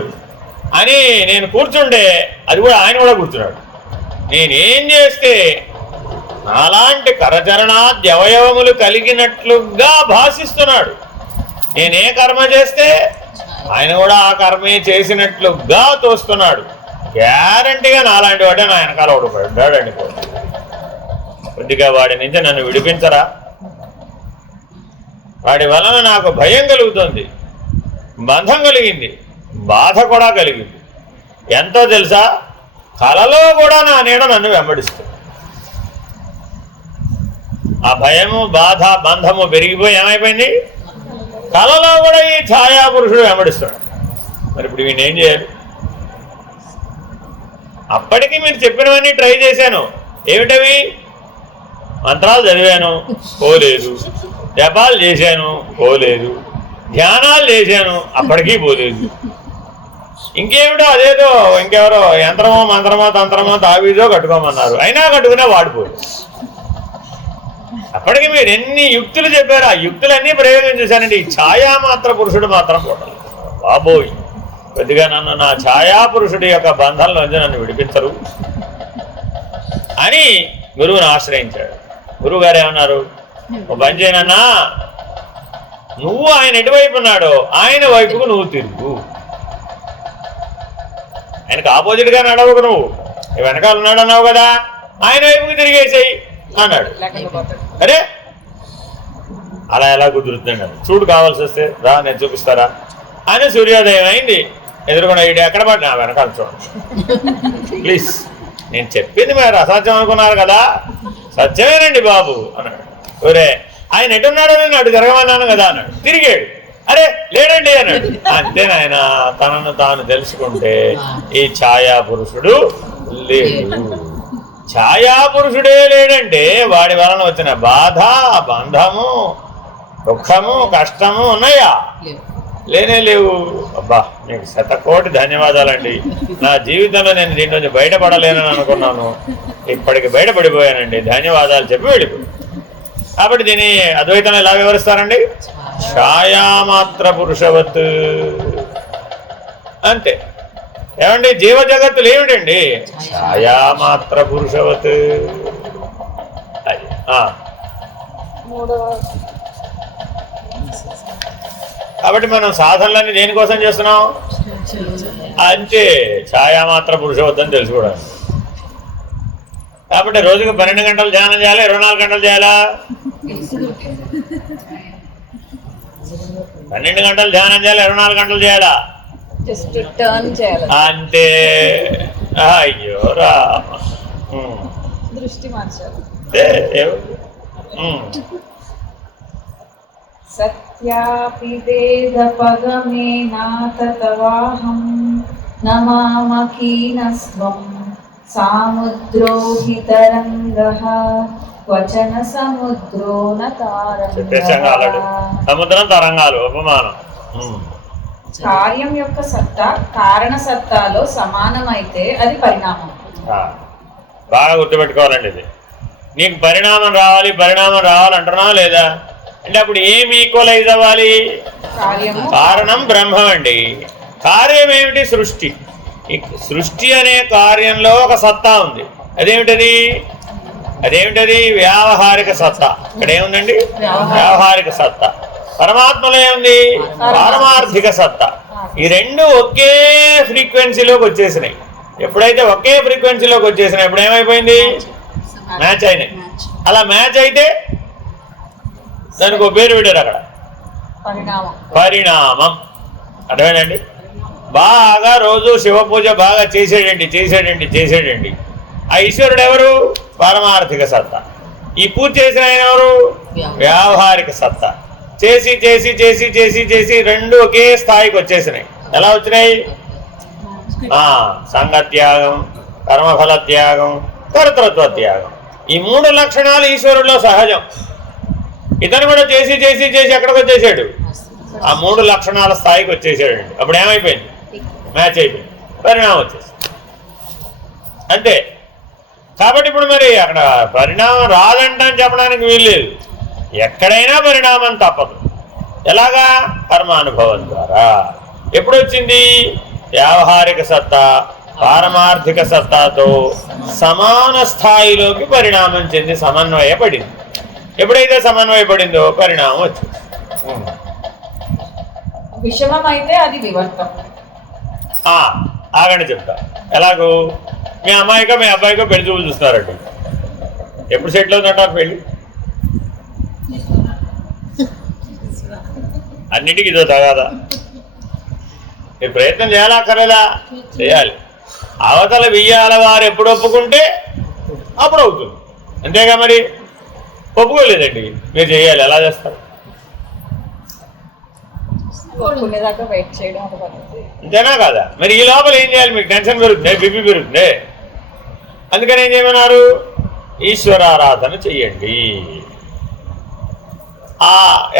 అని, నేను కూర్చుంటే అది కూడా ఆయన కూడా కూర్చున్నాడు. నేనేం చేస్తే నాలాంటి కరచరణాద్యవయవములు కలిగినట్లుగా భాషిస్తున్నాడు. నేనే కర్మ చేస్తే ఆయన కూడా ఆ కర్మే చేసినట్లుగా తోస్తున్నాడు. గ్యారంటీగా నాలాంటి వాడే నా వెనకాల ఓడిపడ్డాడండి. కొద్దిగా వాడి నుంచి నన్ను విడిపించరా? వాడి వలన నాకు భయం కలుగుతుంది, బంధం కలిగింది, బాధ కూడా కలిగింది. ఎంతో తెలుసా, కలలో కూడా నా నీడ నన్ను వెంబడిస్తుంది. ఆ భయము, బాధ, బంధము పెరిగిపోయి ఏమైపోయింది, కలలో కూడా ఈ ఛాయాపురుషుడు వెంబడిస్తాడు. మరి ఇప్పుడు వీడిని ఏం చేయాలి? అప్పటికి మీరు చెప్పినవన్నీ ట్రై చేశాను. ఏమిటవి? మంత్రాలు చదివాను, పోలేదు. జపాలు చేశాను, పోలేదు. ధ్యానాలు చేశాను, అప్పటికీ పోలేదు. ఇంకేమిటో అదేదో ఇంకెవరో యంత్రమో మంత్రమో తంత్రమో తావీజో కట్టుకోమన్నారు, అయినా కట్టుకునే వాడిపోలేదు. అప్పటికి మీరు ఎన్ని యుక్తులు చెప్పారు, ఆ యుక్తులన్నీ ప్రయోగం చేశానండి. ఈ ఛాయామాత్ర పురుషుడు మాత్రం పోవడం బాబోయ్. కొద్దిగా నన్ను నా ఛాయాపురుషుడి యొక్క బంధంలోంచి నన్ను విడిపించరు అని గురువుని ఆశ్రయించాడు. గురువు గారు ఏమన్నారు, ఓ పని చేయనన్నా, నువ్వు ఆయన ఎటువైపు ఉన్నాడో ఆయన వైపుకు నువ్వు తిరుగు. ఆయనకు ఆపోజిట్గా నడవకు, నువ్వు వెనకాల ఉన్నాడు అన్నావు కదా, ఆయన వైపుకి తిరిగేసాయి అన్నాడు. అరే అలా ఎలా కుదురుతుందండి? చూడు, కావాల్సి వస్తే రా, నేను చూపిస్తారా అని సూర్యోదయం అయింది. ఎదురుకుండా ఇటు ఎక్కడ పడినా వెనకాల చూడండి ప్లీజ్. నేను చెప్పింది మీరు అసత్యం అనుకున్నారు కదా, సత్యమేనండి బాబు అన్నాడు. ఒరే ఆయన ఎటున్నాడో నేను అటు తిరగమన్నాను కదా అన్నాడు. తిరిగాడు. అరే లేడండి అన్నాడు. అంతేనాయన, తనను తాను తెలుసుకుంటే ఈ ఛాయాపురుషుడు లేడు. ఛాయాపురుషుడే లేడంటే వాడి వలన వచ్చిన బాధ, బంధము, దుఃఖము, కష్టము ఉన్నాయా? లేనే లేవు. అబ్బా, మీకు శతకోటి ధన్యవాదాలండి. నా జీవితంలో నేను దీని నుంచి బయటపడలేనని అనుకున్నాను, ఇప్పటికి బయటపడిపోయానండి. ధన్యవాదాలు చెప్పి వెళ్ళిపోయి. కాబట్టి దీన్ని అద్వైతంలో ఎలా వివరిస్తారండి? ఛాయామాత్ర పురుషవత్ అంతే. ఏమండి, జీవ జగత్తులు ఏమిటండి? ఛాయామాత్ర పురుషవత్. అది కాబట్టి మనం సాధనలన్నీ దేనికోసం చేస్తున్నాం అంటే ఛాయామాత్ర పురుషవత్ అని తెలుసుకోవడానికి. కాబట్టి రోజుకు 12 గంటలు ధ్యానం చేయాలా, 24 గంటలు చేయాలా? 12 గంటలు ధ్యానం చేయాలి, 24 గంటలు చేయాలా? అంతే. అయ్యో రామ, దృష్టి మార్చాలి. సత్యాపి వేదపగమే నాతవాహం నమామకీనస్వం సాముద్రో హి తరంగః వచన సముద్రో న తరంగః. సముద్రం తరంగాలు ఉపమానం. కార్యం యొక్క సత్తా కారణ సత్తాలో సమానమైతే అది పరిణామం. బాగా గుర్తుపెట్టుకోవాలండి ఇది. నీకు పరిణామం రావాలి అంటున్నావా లేదా? అంటే అప్పుడు ఏమి ఈక్వలైజ్ అవ్వాలి? కారణం బ్రహ్మం అండి. కార్యం ఏమిటి? సృష్టి. ఈ సృష్టి అనే కార్యంలో ఒక సత్తా ఉంది. అదేమిటది? వ్యావహారిక సత్తా. ఇక్కడ ఏముందండి? వ్యావహారిక సత్తా. పరమాత్మలో ఏముంది? పారమార్థిక సత్తా. ఈ రెండు ఒకే ఫ్రీక్వెన్సీలోకి వచ్చేసినాయి. ఎప్పుడైతే ఒకే ఫ్రీక్వెన్సీలోకి వచ్చేసినాయి ఇప్పుడు ఏమైపోయింది? మ్యాచ్ అయినాయి. అలా మ్యాచ్ అయితే దానికి ఒక పేరు పెట్టారు అక్కడ, పరిణామం. అర్థమేనండి? బాగా రోజు శివ పూజ బాగా చేసేటండి. ఆ ఈశ్వరుడు ఎవరు? పారమార్థిక సత్తా. ఈ పూజ చేసిన ఆయన ఎవరు? వ్యావహారిక సత్తా. చేసి రెండు ఒకే స్థాయికి వచ్చేసినాయి. ఎలా వచ్చినాయి? సంగత్యాగం, కర్మఫల త్యాగం, కర్తృత్వ త్యాగం. ఈ 3 లక్షణాలు ఈశ్వరుడిలో సహజం. ఇతను కూడా చేసి ఎక్కడికి వచ్చేసాడు? ఆ 3 లక్షణాల స్థాయికి వచ్చేసాడండి. అప్పుడు ఏమైపోయింది? మ్యాచ్ అయిపోయింది, పరిణామం వచ్చేసి అంతే. కాబట్టి ఇప్పుడు మరి అక్కడ పరిణామం రాదంటని చెప్పడానికి వీల్లేదు. ఎక్కడైనా పరిణామం తప్పదు. ఎలాగా? కర్మానుభవం ద్వారా. ఎప్పుడు వచ్చింది? వ్యావహారిక సత్తా పారమార్థిక సత్తాతో సమాన స్థాయిలోకి పరిణామం చెంది సమన్వయపడింది. ఎప్పుడైతే సమన్వయపడిందో పరిణామం వచ్చింది. విషమమైతే అది వివర్తం. ఆగండి చెప్తా. ఎలాగో మీ అమ్మాయికో మీ అబ్బాయికో పెళ్లి చూపులు చూస్తున్నారండి. ఎప్పుడు సెటిల్ అవుతుందంటారు పెళ్ళి? అన్నిటికీ ఇదో తగాదా? మీరు ప్రయత్నం చేయాలక్కర్లేదా? చేయాలి. అవతల వెయ్యాల వారు ఎప్పుడు ఒప్పుకుంటే అప్పుడు అవుతుంది. అంతేగా? మరి ఒప్పుకోలేదండి, మీరు చేయాలి. ఎలా చేస్తారు? అంతేనా కాదా? మరి ఈ లోపల ఏం చేయాలి? మీకు టెన్షన్ పెరుగుతుంది, బీపీ పెరుగుతుంది. అందుకని ఏం చేయమన్నారు? ఈశ్వరారాధన చెయ్యండి.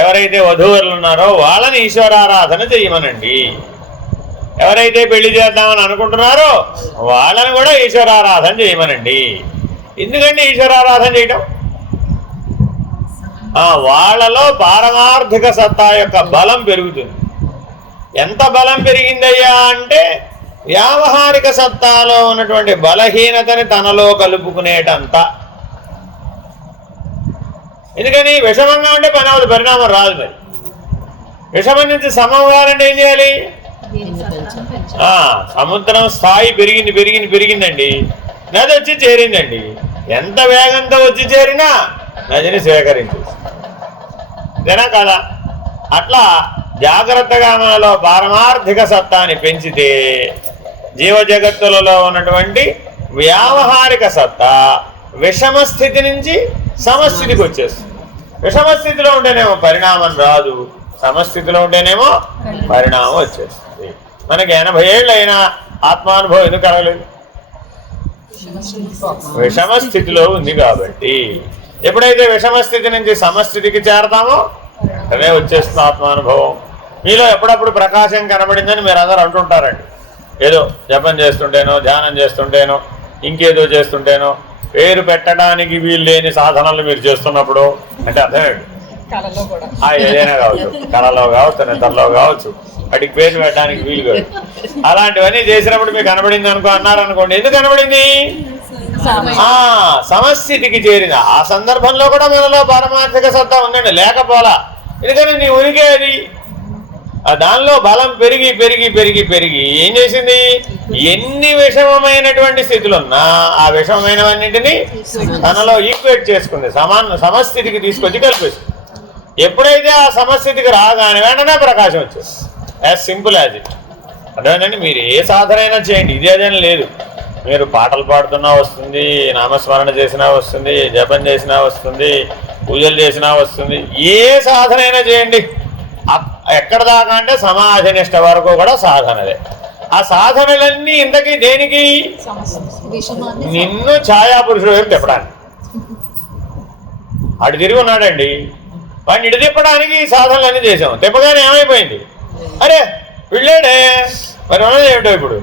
ఎవరైతే వధూవరులు ఉన్నారో వాళ్ళని ఈశ్వరారాధన చెయ్యమనండి. ఎవరైతే పెళ్లి చేద్దామని అనుకుంటున్నారో వాళ్ళని కూడా ఈశ్వరారాధన చేయమనండి. ఎందుకంటే ఈశ్వరారాధన చేయటం వాళ్ళలో పారమార్థిక సత్తా యొక్క బలం పెరుగుతుంది. ఎంత బలం పెరిగిందయ్యా అంటే వ్యావహారిక సత్తాలో ఉన్నటువంటి బలహీనతని తనలో కలుపుకునేటంత. ఎందుకని? విషమంగా ఉంటే పని అవ్వదు, పరిణామం రాదు. మరి విషమం నుంచి సమం కావాలంటే ఏం చేయాలి? సముద్రం స్థాయి పెరిగిందండి, నది వచ్చి చేరిందండి. ఎంత వేగంతో వచ్చి చేరినా నదిని స్వీకరించేసి, ఇదేనా కదా? అట్లా జాగ్రత్తగా మనలో పారమార్థిక సత్తాని పెంచితే జీవ జగత్తులలో ఉన్నటువంటి వ్యావహారిక సత్తా విషమ స్థితి నుంచి సమస్థితికి వచ్చేస్తుంది. విషమ స్థితిలో ఉంటేనేమో పరిణామం రాదు, సమస్థితిలో ఉంటేనేమో పరిణామం వచ్చేస్తుంది. మనకి 80 ఏళ్ళు అయినా ఆత్మానుభవం ఎందుకు కలగలేదు? విషమ స్థితిలో ఉంది కాబట్టి. ఎప్పుడైతే విషమ స్థితి నుంచి సమస్థితికి చేరతామో వెంటనే వచ్చేస్తుంది ఆత్మానుభవం. మీలో ఎప్పుడప్పుడు ప్రకాశం కనబడిందని మీరు అందరూ అంటుంటారండి. ఏదో జపం చేస్తుంటేనో, ధ్యానం చేస్తుంటేనో, ఇంకేదో చేస్తుంటేనో, పేరు పెట్టడానికి వీలు లేని సాధనలు మీరు చేస్తున్నప్పుడు అంటే అర్థమేంటి? ఏదైనా కావచ్చు, కళలో కావచ్చు, నిద్రలో కావచ్చు, వాటికి పేరు పెట్టడానికి వీలు కాదు. అలాంటివన్నీ చేసినప్పుడు మీకు కనబడింది అన్నారనుకోండి. ఎందుకు కనబడింది? సమస్థితికి చేరిన ఆ సందర్భంలో కూడా మనలో పారమార్థిక సత్తా ఉందండి, లేకపోలా. ఎందుకని నీ ఉనికి అది దానిలో బలం పెరిగి ఏం చేసింది? ఎన్ని విషమమైనటువంటి స్థితులున్నా ఆ విషమమైనవన్నింటినీ తనలో ఈక్వేట్ చేసుకుంది, సమస్థితికి తీసుకొచ్చి కలిపేస్తుంది. ఎప్పుడైతే ఆ సమస్థితికి రాగానే వెంటనే ప్రకాశం వచ్చేది. As simple as it. అదేనండి, మీరు ఏ సాధన అయినా చేయండి, ఇదేదని లేదు. మీరు పాటలు పాడుతున్నా వస్తుంది, నామస్మరణ చేసినా వస్తుంది, జపం చేసినా వస్తుంది, పూజలు చేసినా వస్తుంది. ఏ సాధన అయినా చేయండి. ఎక్కడ దాకా అంటే సమాధి నిష్ట వరకు కూడా సాధనలే. ఆ సాధనలన్నీ ఇంతకీ దేనికి? నిన్ను ఛాయాపురుషుడు వైపు తిప్పడానికి. అటు తిరిగి ఉన్నాడండి, వాడిని ఇటు తిప్పడానికి ఈ సాధనలన్నీ చేసాం. తిప్పగానే ఏమైపోయింది? అరే వెళ్ళాడే, మరి ఉన్నది ఏమిటో ఇప్పుడు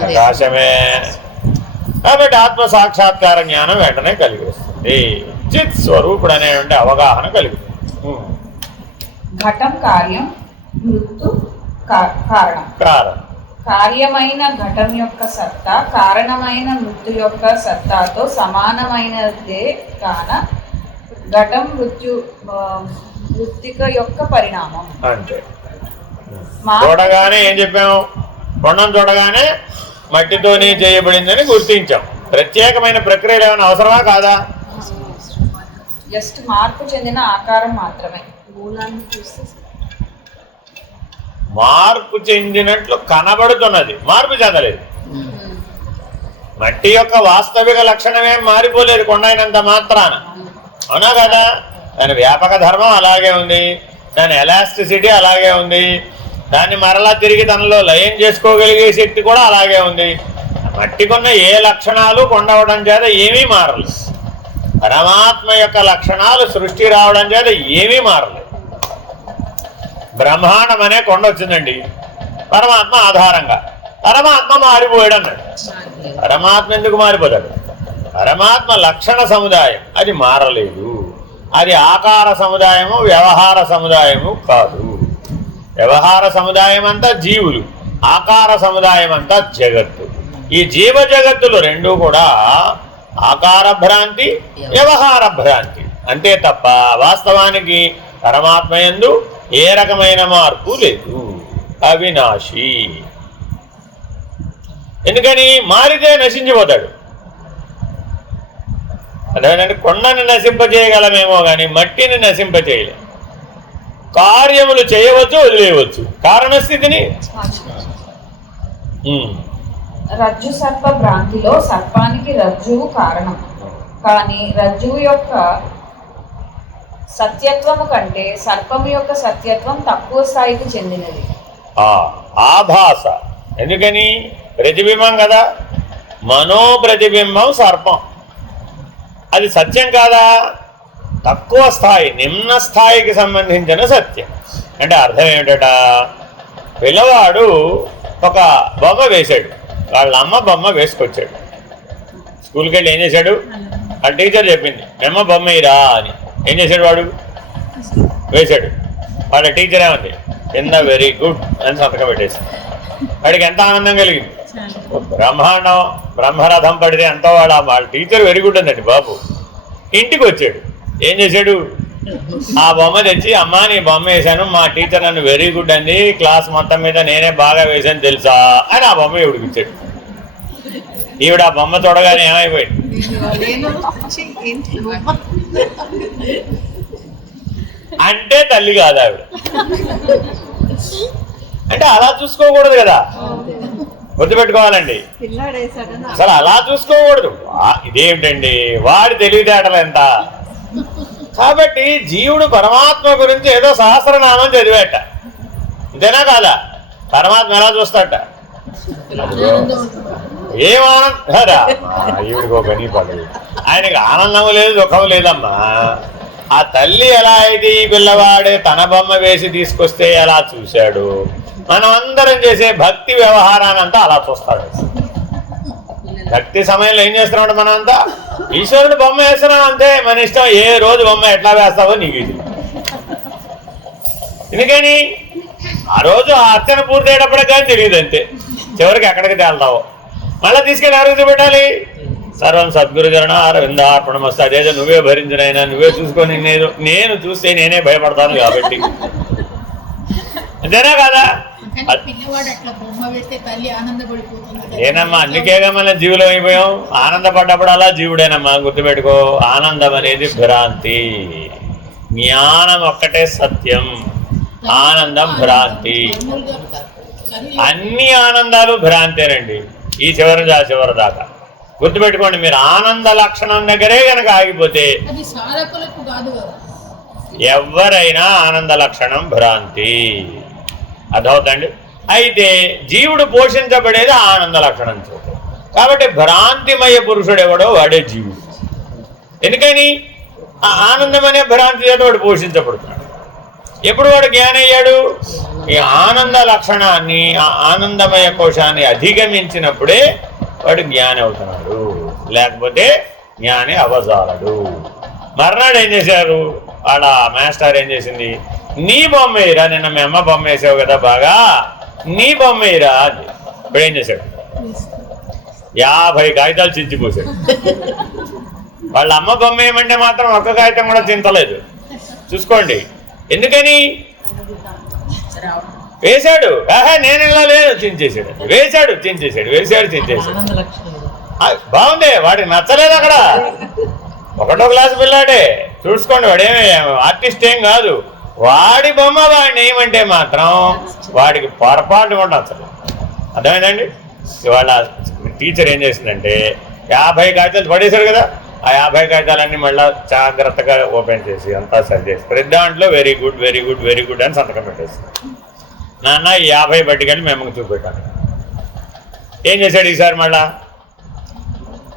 ప్రకాశమే. కాబట్టి ఆత్మ సాక్షాత్కార జ్ఞానం వెంటనే కలిగి వస్తుంది. చిత్ స్వరూపుడు అనేటువంటి అవగాహన కలుగుతుంది. ఘటం కార్యం, మృత్తు కారణం. కార్యమైన ఘటం యొక్క సత్తా కారణమైన మృत्यु యొక్క సత్తాతో సమానమైనదే కాన ఘటం మృత్తిక యొక్క పరిణామం. అంటే చూడగానే ఏం చెప్పాము, కొండను చూడగానే మట్టితోనే చేయబడిందని గుర్తించాం. ప్రత్యేకమైన ప్రక్రియలు ఏమైనా అవసరమా కాదా? జస్ట్ మార్పు చెందిన ఆకారం మాత్రమే. మార్పు చెందినట్లు కనబడుతున్నది, మార్పు చెందలేదు. మట్టి యొక్క వాస్తవిక లక్షణమేం మారిపోలేదు కొండ అయినంత మాత్రాన, అవునా కదా? దాని వ్యాపక ధర్మం అలాగే ఉంది, దాని ఎలాస్టిసిటీ అలాగే ఉంది, దాన్ని మరలా తిరిగి తనలో లయం చేసుకోగలిగే శక్తి కూడా అలాగే ఉంది. మట్టికున్న ఏ లక్షణాలు కొండవడం చేత ఏమీ మారలేదు. పరమాత్మ యొక్క లక్షణాలు సృష్టి రావడం చేత ఏమీ మారలేదు. బ్రహ్మాండం అనే కొండ వచ్చిందండి పరమాత్మ ఆధారంగా. పరమాత్మ మారిపోయాడు అన్నాడు. పరమాత్మ ఎందుకు మారిపోతాడు? పరమాత్మ లక్షణ సముదాయం, అది మారలేదు. అది ఆకార సముదాయము, వ్యవహార సముదాయము కాదు. వ్యవహార సముదాయం అంతా జీవులు, ఆకార సముదాయం అంతా జగత్తు. ఈ జీవ జగత్తులు రెండూ కూడా ఆకార భ్రాంతి, వ్యవహార భ్రాంతి అంతే తప్ప వాస్తవానికి పరమాత్మ యందు ఏ రకమైన మార్పు లేదు. అవినాశి. ఎందుకని? మారితే నశించిపోతాడు. అదేనంటే కొండని నశింపజేయగలమేమో కానీ మట్టిని నశింపజేయలేం. కార్యములు చేయవచ్చు, వదిలేయవచ్చు కారణస్థితిని. రజ్జు సర్ప భ్రాంతిలో సర్పానికి రజ్జువు కారణం, కానీ రజ్జువు యొక్క సత్యత్వము కంటే సర్పము యొక్క సత్యత్వం తక్కువ స్థాయికి చెందినది. ఆభాస. ఎందుకని? ప్రతిబింబం కదా. మనోప్రతిబింబం సర్పం, అది సత్యం కాదా? తక్కువ స్థాయి, నిమ్న స్థాయికి సంబంధించిన సత్యం. అంటే అర్థం ఏమిటట? పిల్లవాడు ఒక బొమ్మ వేశాడు, వాళ్ళ అమ్మ బొమ్మ వేసుకొచ్చాడు. స్కూల్కి వెళ్ళి ఏం చేశాడు? ఆ టీచర్ చెప్పింది అమ్మ బొమ్మ ఇరా అని. ఏం చేశాడు వాడు? వేశాడు. వాళ్ళ టీచర్ ఏమంది? కింద వెరీ గుడ్ అని సంతకం పెట్టేసింది. వాడికి ఎంత ఆనందం కలిగింది. బ్రహ్మాండం, బ్రహ్మరథం పడితే ఎంతో వాళ్ళ టీచర్ వెరీ గుడ్ అందండి బాబు. ఇంటికి వచ్చాడు, ఏం చేశాడు? ఆ బొమ్మ తెచ్చి అమ్మా నీ బొమ్మ వేశాను, మా టీచర్ నన్ను వెరీ గుడ్ అండి, క్లాస్ మొత్తం మీద నేనే బాగా వేశాను తెలుసా అని ఆ బొమ్మ ఈవిడికి ఇచ్చాడు. ఈవిడ ఆ బొమ్మ చూడగానే ఏమైపోయింది? అంటే తల్లి కాదు ఆవిడ. అంటే అలా చూసుకోకూడదు కదా, గుర్తుపెట్టుకోవాలండి. అసలు అలా చూసుకోకూడదు. ఇదేమిటండి వాడి తెలివితేటలు ఎంత. కాబట్టి జీవుడు పరమాత్మ గురించి ఏదో సహస్రనామం చదివేట, అంతేనా కాదా? పరమాత్మ ఎలా చూస్తాట? ఏమానందరా ఈవిడికి ఒక గని పడదు. ఆయనకి ఆనందం లేదు, దుఃఖం లేదమ్మా. ఆ తల్లి ఎలా అయితే ఈ పిల్లవాడే తన బొమ్మ వేసి తీసుకొస్తే ఎలా చూశాడు, మనం అందరం చేసే భక్తి వ్యవహారానంతా అలా చూస్తాడు. భక్తి సమయంలో ఏం చేస్తున్నాడు? మనం అంతా ఈశ్వరుడు బొమ్మ వేస్తున్నాం అంతే, మన ఇష్టం. ఏ రోజు బొమ్మ ఎట్లా వేస్తావో నీకు ఇది. ఎందుకని? ఆ రోజు ఆ అర్చన పూర్తయ్యేటప్పటికి కానీ తెలియదు అంతే. చివరికి ఎక్కడికి తేల్తావో మళ్ళీ తీసుకెళ్ళి ఆరోగ్య పెట్టాలి. సర్వం సద్గురుచరణ అరవిందార్పణమస్తు. అదేదో నువ్వే భరించినైనా నువ్వే చూసుకొని, నేను చూస్తే నేనే భయపడతాను కాబట్టి. అంతేనా కదా? ఏనమ్మా, అందుకేగా మనం జీవులం అయిపోయాం. ఆనందపడ్డప్పుడు అలా జీవుడేనమ్మా, గుర్తుపెట్టుకో. ఆనందం అనేది భ్రాంతి, జ్ఞానం ఒక్కటే సత్యం, ఆనందం భ్రాంతి. అన్ని ఆనందాలు భ్రాంతేనండి, ఈ చివరి చివరి దాకా. గుర్తుపెట్టుకోండి, మీరు ఆనంద లక్షణం దగ్గరే కనుక ఆగిపోతే ఎవరైనా ఆనంద లక్షణం భ్రాంతి. అర్థమవుతండి? అయితే జీవుడు పోషించబడేది ఆనంద లక్షణం చూడ. కాబట్టి భ్రాంతిమయ పురుషుడు ఎవడో వాడే జీవుడు. ఎందుకని? ఆ ఆనందం అనే భ్రాంతి చేత వాడు పోషించబడుతున్నాడు. ఎప్పుడు వాడు జ్ఞానం అయ్యాడు? ఈ ఆనంద లక్షణాన్ని, ఆ ఆనందమయ కోశాన్ని అధిగమించినప్పుడే వాడు జ్ఞాని అవుతున్నాడు, లేకపోతే జ్ఞాని అవజాలడు. మర్నాడు ఏం చేశారు, వాళ్ళ మాస్టర్ ఏం చేసింది, నీ బొమ్మ వేయరా, నిన్న మీ అమ్మ బొమ్మ వేసావు కదా బాగా, నీ బొమ్మ వేయరా అని. ఇప్పుడు ఏం చేశాడు, 50 కాగితాలు చించిపోసాడు. వాళ్ళ అమ్మ బొమ్మ ఏమంటే మాత్రం ఒక్క కాగితం కూడా చింతలేదు. చూసుకోండి, ఎందుకని వేశాడు, నేను ఇలా లేదు, చించేసాడు, వేశాడు చించేసాడు, వేశాడు చించేసాడు. బాగుంది, వాడికి నచ్చలేదు అక్కడ. 1వ క్లాసు పిల్లాడే, చూసుకోండి, వాడేమి ఆర్టిస్ట్ ఏం కాదు. వాడి బొమ్మ వాడిని ఏమంటే మాత్రం వాడికి పొరపాటు కూడా నచ్చదు. అర్థమైందండి. ఇవాళ టీచర్ ఏం చేసిందంటే 50 కాగితాలు పడేశాడు కదా, ఆ 50 కాగితాలన్నీ మళ్ళీ జాగ్రత్తగా ఓపెన్ చేసి అంతా సరి చేసి ప్రతి దాంట్లో very good very good very good అని సంతకం పెట్టేస్తాడు. నాన్న ఈ 50 పట్టుకెళ్ళి మేము చూపెట్టాను. ఏం చేశాడు ఈసారి మళ్ళా,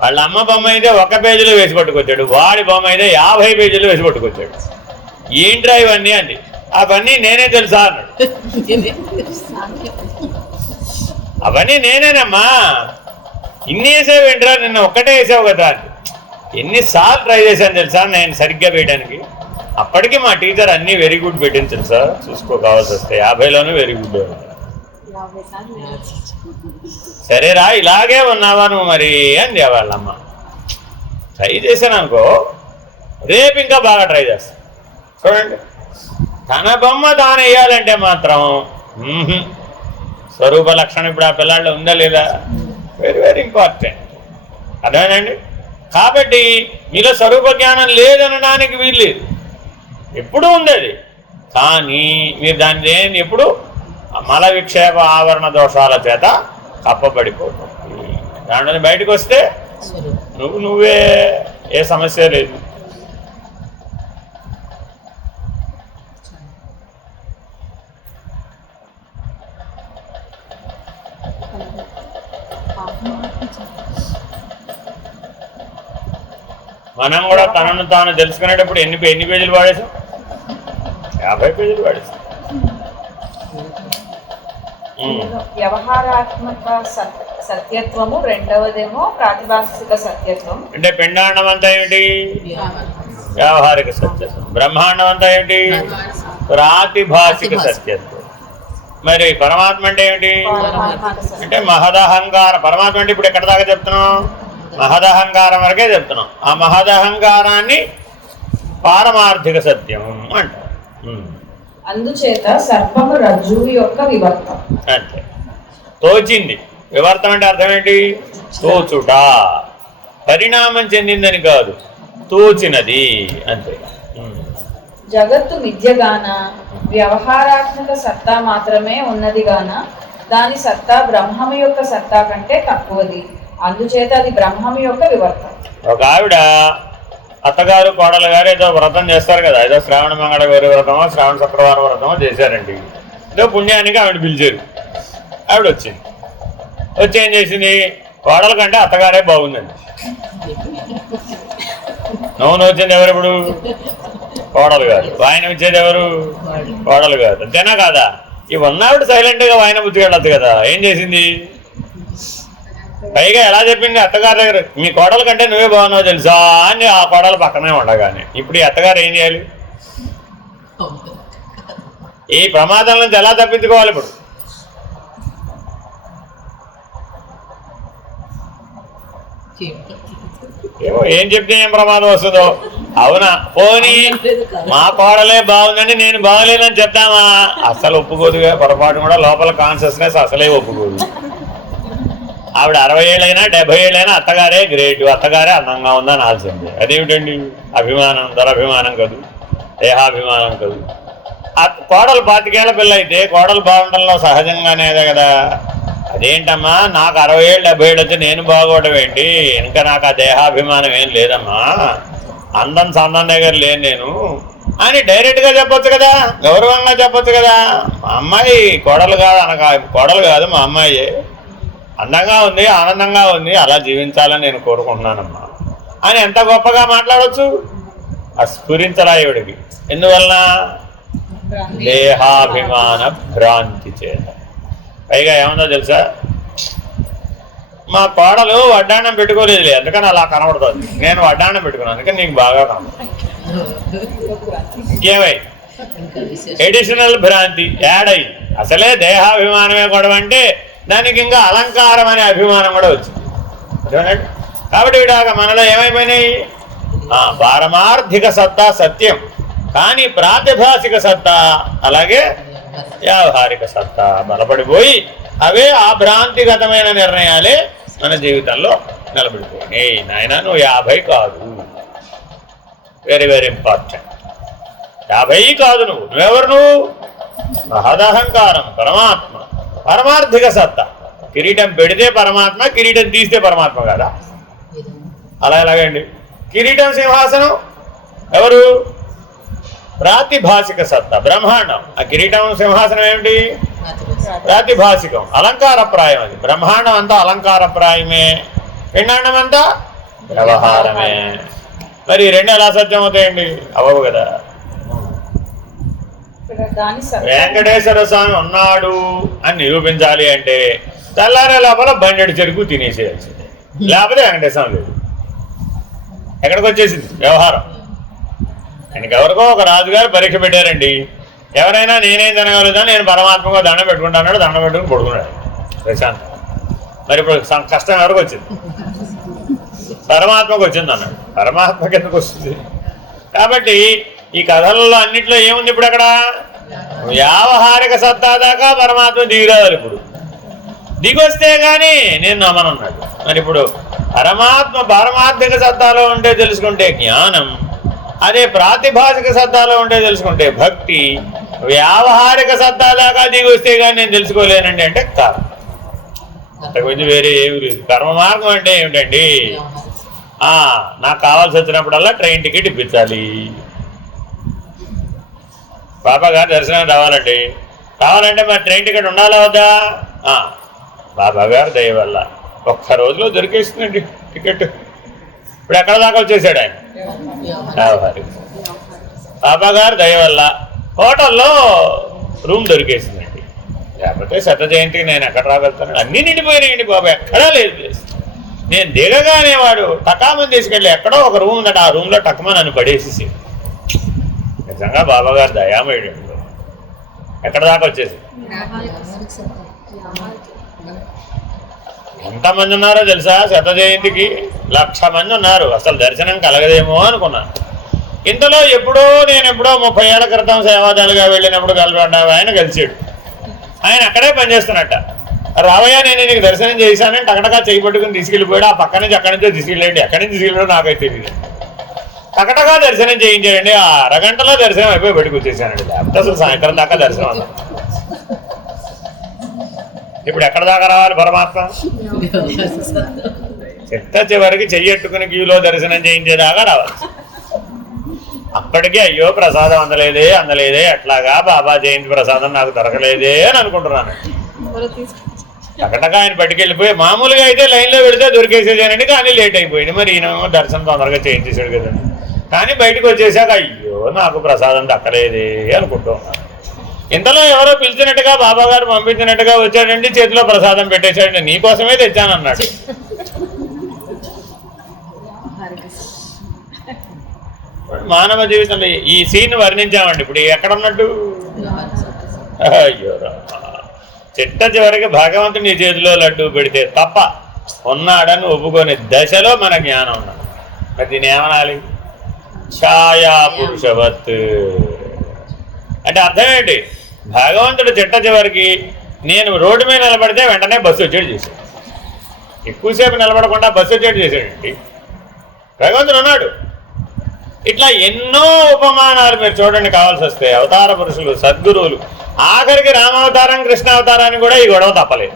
వాళ్ళ అమ్మ బొమ్మ అయితే 1 పేజీలో వేసి పట్టుకొచ్చాడు, వాడి బొమ్మ అయితే 50 పేజీలో వేసి పట్టుకొచ్చాడు. ఏంట్రా ఇవన్నీ అండి, అవన్నీ నేనే తెలుసా అన్నాడు. అవన్నీ నేనేనమ్మా, ఇన్ని వేసావు ఏంట్రా, నిన్న ఒక్కటే వేసావు కదా అని. ఎన్నిసార్లు ట్రై చేశాను తెలుసా నేను సరిగ్గా వేయడానికి. అప్పటికి మా టీచర్ అన్నీ వెరీ గుడ్ పెట్టింది తెలుసా, చూసుకో కావాల్సి వస్తే 50లోనూ వెరీ గుడ్. సరేరా ఇలాగే ఉన్నావా నువ్వు మరి అంది వాళ్ళమ్మ. ట్రై చేశాను అనుకో, రేపు ఇంకా బాగా ట్రై చేస్తాను. చూడండి, తన బొమ్మ తాను వేయాలంటే మాత్రం స్వరూప లక్షణం ఇప్పుడు ఆ పిల్లాళ్ళు ఉందా లేదా, వెరీ వెరీ ఇంపార్టెంట్. అర్థమేనండి. కాబట్టి మీలో స్వరూప జ్ఞానం లేదనడానికి వీల్లేదు, ఎప్పుడూ ఉంది అది. కానీ మీరు దాన్ని ఎప్పుడు మల విక్షేప ఆవరణ దోషాల చేత కప్పబడిపోతుంది. దాంట్లో బయటకు వస్తే నువ్వే, ఏ సమస్య లేదు. మనం కూడా తనను తాను తెలుసుకునేటప్పుడు ఎన్ని పేజీలు వాడేసాం, 50 పేజీలు వాడేసాం. వ్యవహారాత్మక సత్యత్వము, రెండవదేమో ప్రాతిభాసిక సత్యత్వం. అంటే పిండాండం అంతా ఏమిటి, వ్యావహారిక సత్యత్వం. బ్రహ్మాండం అంతా ఏమిటి, ప్రాతిభాసిక సత్యత్వం. మరి పరమాత్మ అంటే ఏమిటి అంటే మహదహంకార. పరమాత్మ అంటే ఇప్పుడు ఎక్కడ దాకా చెప్తున్నాం, మహదహంకారం వరకే చెప్తున్నాం. ఆ మహదహంకారాన్ని పారమార్థిక సత్యం అంటారు. అందుచేత సర్పము రజ్జువు యొక్క వివర్తం. అంతే, తోచింది. వివర్తం అంటే అర్థం ఏంటి, తోచుట, పరిణామం చెందిందని కాదు, తోచినది అంతే. జగత్తు విద్యగాన వ్యవహారాత్మక సత్తా మాత్రమే ఉన్నది గాన దాని సత్తా బ్రహ్మము యొక్క సత్తా కంటే తక్కువది. అందుచేత అది బ్రహ్మము యొక్క వివర్తం. ఒక ఆవిడ అత్తగారు కోడలు గారు ఏదో వ్రతం చేస్తారు కదా, ఏదో శ్రావణ మంగళ గౌరి వ్రతమో శ్రావణ శుక్రవారం వ్రతమో చేశారండి. ఏదో పుణ్యానికి ఆవిడ పిలిచారు. ఆవిడ వచ్చింది. వచ్చి ఏం చేసింది, కోడల కంటే అత్తగారే బాగుందండి. నవ్వును వచ్చింది ఎవరెప్పుడు, కోడలు గారు. వాయన వచ్చేది ఎవరు, కోడలు గారు. అంతేనా కాదా. ఇవి ఉన్నావిడ సైలెంట్గా వాయన బుద్ధి వెళ్ళదు కదా. ఏం చేసింది, పైగా ఎలా చెప్పింది అత్తగారి దగ్గర, మీ కోడల కంటే నువ్వే బాగున్నావు తెలుసా అని ఆ కోడలు పక్కనే ఉండగానే. ఇప్పుడు ఈ అత్తగారు ఏం చేయాలి, ఈ ప్రమాదం నుంచి ఎలా తప్పించుకోవాలి? ఇప్పుడు ఏమో ఏం చెప్తే ఏం ప్రమాదం వస్తుందో. అవునా, పోనీ మా కోడలే బాగుందని నేను బాగలేదని చెప్తామా, అస్సలు ఒప్పుకోదుగా. పొరపాటు కూడా లోపల కాన్షియస్నెస్ అసలే ఒప్పుకోదు. ఆవిడ 60 ఏళ్ళైనా 70 ఏళ్ళైనా అత్తగారే గ్రేట్, అత్తగారే అందంగా ఉందని ఆల్సిందే. అదేమిటండి, అభిమానం, దురభిమానం కాదు, దేహాభిమానం కాదు. ఆ కోడలు 25 ఏళ్ల పిల్ల అయితే కోడలు బాగుండడంలో సహజంగానే కదా. అదేంటమ్మా, నాకు 60 ఏళ్ళు 70 ఏళ్ళు వచ్చి నేను బాగోవడం ఏంటి, ఇంకా నాకు ఆ దేహాభిమానం ఏం లేదమ్మా, అందం సందం దగ్గర లేను నేను అని డైరెక్ట్గా చెప్పొచ్చు కదా, గౌరవంగా చెప్పొచ్చు కదా. మా అమ్మాయి కోడలు కాదు అనగా, కోడలు కాదు మా అమ్మాయి అందంగా ఉంది, ఆనందంగా ఉంది, అలా జీవించాలని నేను కోరుకుంటున్నానమ్మా అని ఎంత గొప్పగా మాట్లాడవచ్చు. ఆ స్ఫురించరాయుడికి. ఎందువలన దేహాభిమాన భ్రాంతి చేత. పైగా ఏమన్నా తెలుసా, మా కోడలు వడ్డాణం పెట్టుకోలేదులే అందుకని అలా కనబడుతుంది, నేను వడ్డాణం పెట్టుకున్నాను అందుకని నీకు బాగా కనబడుతుంది. ఇంకేమై ఎడిషనల్ భ్రాంతి యాడ్ అయ్యి అసలే దేహాభిమానమే గొడవ అంటే దానికి ఇంకా అలంకారం అనే అభిమానం కూడా వచ్చింది. కాబట్టి ఇలాగ మనలో ఏమైపోయినాయి, పారమార్థిక సత్తా సత్యం, కానీ ప్రాతిభాసిక సత్తా అలాగే వ్యావహారిక సత్తా బలపడిపోయి అవే ఆ భ్రాంతిగతమైన నిర్ణయాలే మన జీవితంలో నిలబడిపోయినాయి. నాయన నువ్వు 50 కాదు, వెరీ వెరీ ఇంపార్టెంట్. 50 కాదు, నువ్వెవరు? నువ్వు మహదహంకారం పరమాత్మ, పరమార్థిక సత్తా. కిరీటం పెడితే పరమాత్మ, కిరీటం తీస్తే పరమాత్మ కదా. అలా ఎలాగండి? కిరీటం సింహాసనం ఎవరు? ప్రాతిభాసిక సత్తా బ్రహ్మాండం. ఆ కిరీటం సింహాసనం ఏమిటి? ప్రాతిభాసికం, అలంకారప్రాయం. అది బ్రహ్మాండం అంతా అలంకారప్రాయమే, పిండాండం అంతా వ్యవహారమే. మరి రెండు ఎలా సత్యం అవుతాయండి? అవ్వవు కదా. వెంకటేశ్వర స్వామి ఉన్నాడు అని నిరూపించాలి అంటే తెల్లారే లోపల బండెడు చెరుకు తినేసేయాల్సిందే, లేకపోతే వెంకటేశ్వరం లేదు. ఎక్కడికి వచ్చేసింది వ్యవహారం. ఆయనకి ఎవరికో ఒక రాజుగారు పరీక్ష పెట్టారండి, ఎవరైనా నేనేం తినగలుగుతా, నేను పరమాత్మగా దండం పెట్టుకుంటాను, దండం పెట్టుకుని పడుకున్నాడు ప్రశాంత్. మరి ఇప్పుడు కష్టం ఎవరికి వచ్చింది? పరమాత్మకు వచ్చింది అన్నాడు. పరమాత్మకి ఎందుకు వస్తుంది? కాబట్టి ఈ కథలలో అన్నింటిలో ఏముంది? ఇప్పుడు అక్కడ వ్యావహారిక సత్తా దాకా పరమాత్మ దిగిరావాలి. ఇప్పుడు దిగొస్తే కానీ నేను నమ్మనున్నాడు. మరి ఇప్పుడు పరమాత్మ పారమార్థిక సత్తాలో ఉంటే తెలుసుకుంటే జ్ఞానం, అదే ప్రాతిభాసిక సత్తాలో ఉంటే తెలుసుకుంటే భక్తి, వ్యావహారిక సత్తా దాకా దిగి వస్తే కానీ నేను తెలుసుకోలేనండి అంటే కర్మ. అంతకుమించి వేరే ఏమి లేదు. కర్మ మార్గం అంటే ఏమిటండి? నాకు కావాల్సి వచ్చినప్పుడల్లా ట్రైన్ టికెట్ ఇప్పించాలి. బాబా గారు దర్శనం రావాలంటే మరి ట్రైన్ టికెట్ ఉండాలా వద్దా? బాబా గారు దయ వల్ల ఒక్క రోజులో దొరికేస్తుందండి టికెట్. ఇప్పుడు ఎక్కడ దాకా వచ్చేసాడు ఆయన? బాబా గారు దయ వల్ల హోటల్లో రూమ్ దొరికేసిందండి. లేకపోతే శత జయంతికి నేను ఎక్కడ రాగలుగుతాను? అన్నీ నిండిపోయినాయండి బాబా, ఎక్కడా లేదు ప్లేస్. నేను దిగగానే వాడు టకామని తీసుకెళ్ళి ఎక్కడో ఒక రూమ్ ఉందట, ఆ రూమ్లో టకమా నన్ను పడేసేసి. నిజంగా బాబా గారు దయామయుడు. ఎక్కడ దాకా వచ్చేసి ఎంతమంది ఉన్నారో తెలుసా? శత జయంతికి 1,00,000 మంది ఉన్నారు. అసలు దర్శనం కలగదేమో అనుకున్నాను. ఇంతలో ఎప్పుడో 30 ఏళ్ల క్రితం సేవాదాలుగా వెళ్ళినప్పుడు కలవడ్డావు ఆయన కలిసాడు. ఆయన అక్కడే పనిచేస్తున్నట్ట. రావయ్యా నేను నీకు దర్శనం చేశానని టకటకా చేయి పట్టుకుని తీసుకెళ్ళిపోయాడు. ఆ పక్క నుంచి అక్కడి నుంచో తీసుకెళ్ళండి, ఎక్కడి నుంచి తీసుకెళ్ళాడో నాకైతే తెలియదు. టకటకా దర్శనం చేయించాడండి. ఆ అరగంటలో దర్శనం అయిపోయి బయటకు వచ్చేసానండి. లేకపోతే అసలు సాయంత్రం దాకా దర్శనం అన్నా. ఇప్పుడు ఎక్కడ దాకా రావాలి పరమాత్మ? చివరికి చెయ్యట్టుకుని క్యూలో దర్శనం చేయించేదాకా రావాలి. అప్పటికే అయ్యో ప్రసాదం అందలేదే ఎట్లాగా బాబా జయంతి ప్రసాదం నాకు దొరకలేదే అని అనుకుంటున్నాను. టకటకా ఆయన పట్టుకెళ్ళిపోయి మామూలుగా అయితే లైన్లో వెళితే దొరికేసేదేనండి, కానీ లేట్ అయిపోయింది. మరి ఈయన దర్శనం తొందరగా చేయించేసాడు కదండి. కానీ బయటకు వచ్చేసాక అయ్యో నాకు ప్రసాదం దక్కలేదే అనుకుంటూ ఉన్నాను. ఇంతలో ఎవరో పిలిచినట్టుగా బాబా గారు పంపించినట్టుగా వచ్చాడండి, చేతిలో ప్రసాదం పెట్టేశాడండి. నీకోసమే తెచ్చానన్నాడు. మానవ జీవితంలో ఈ సీన్ వర్ణించామండి. ఇప్పుడు ఎక్కడున్నట్టు? అయ్యో చిట్ట చివరికి భగవంతుడు నీ చేతిలో లడ్డు పెడితే తప్ప ఉన్నాడని ఒప్పుకొని దశలో మన జ్ఞానం ఉన్నాడు. మరి దీన్ని ఏమనాలి? ఛాయా పురుషవత్ అంటే అర్థం ఏంటి? భగవంతుడు చిట్ట చివరికి నేను రోడ్డు మీద నిలబడితే వెంటనే బస్సు వచ్చేది చేశాడు. ఎక్కువసేపు నిలబడకుండా బస్సు వచ్చేది చేశాడండి. భగవంతుడు ఉన్నాడు. ఇట్లా ఎన్నో ఉపమానాలు మీరు చూడండి కావాల్సి వస్తే. అవతార పురుషులు, సద్గురువులు, ఆఖరికి రామావతారం, కృష్ణావతారాన్ని కూడా ఈ గొడవ తప్పలేదు.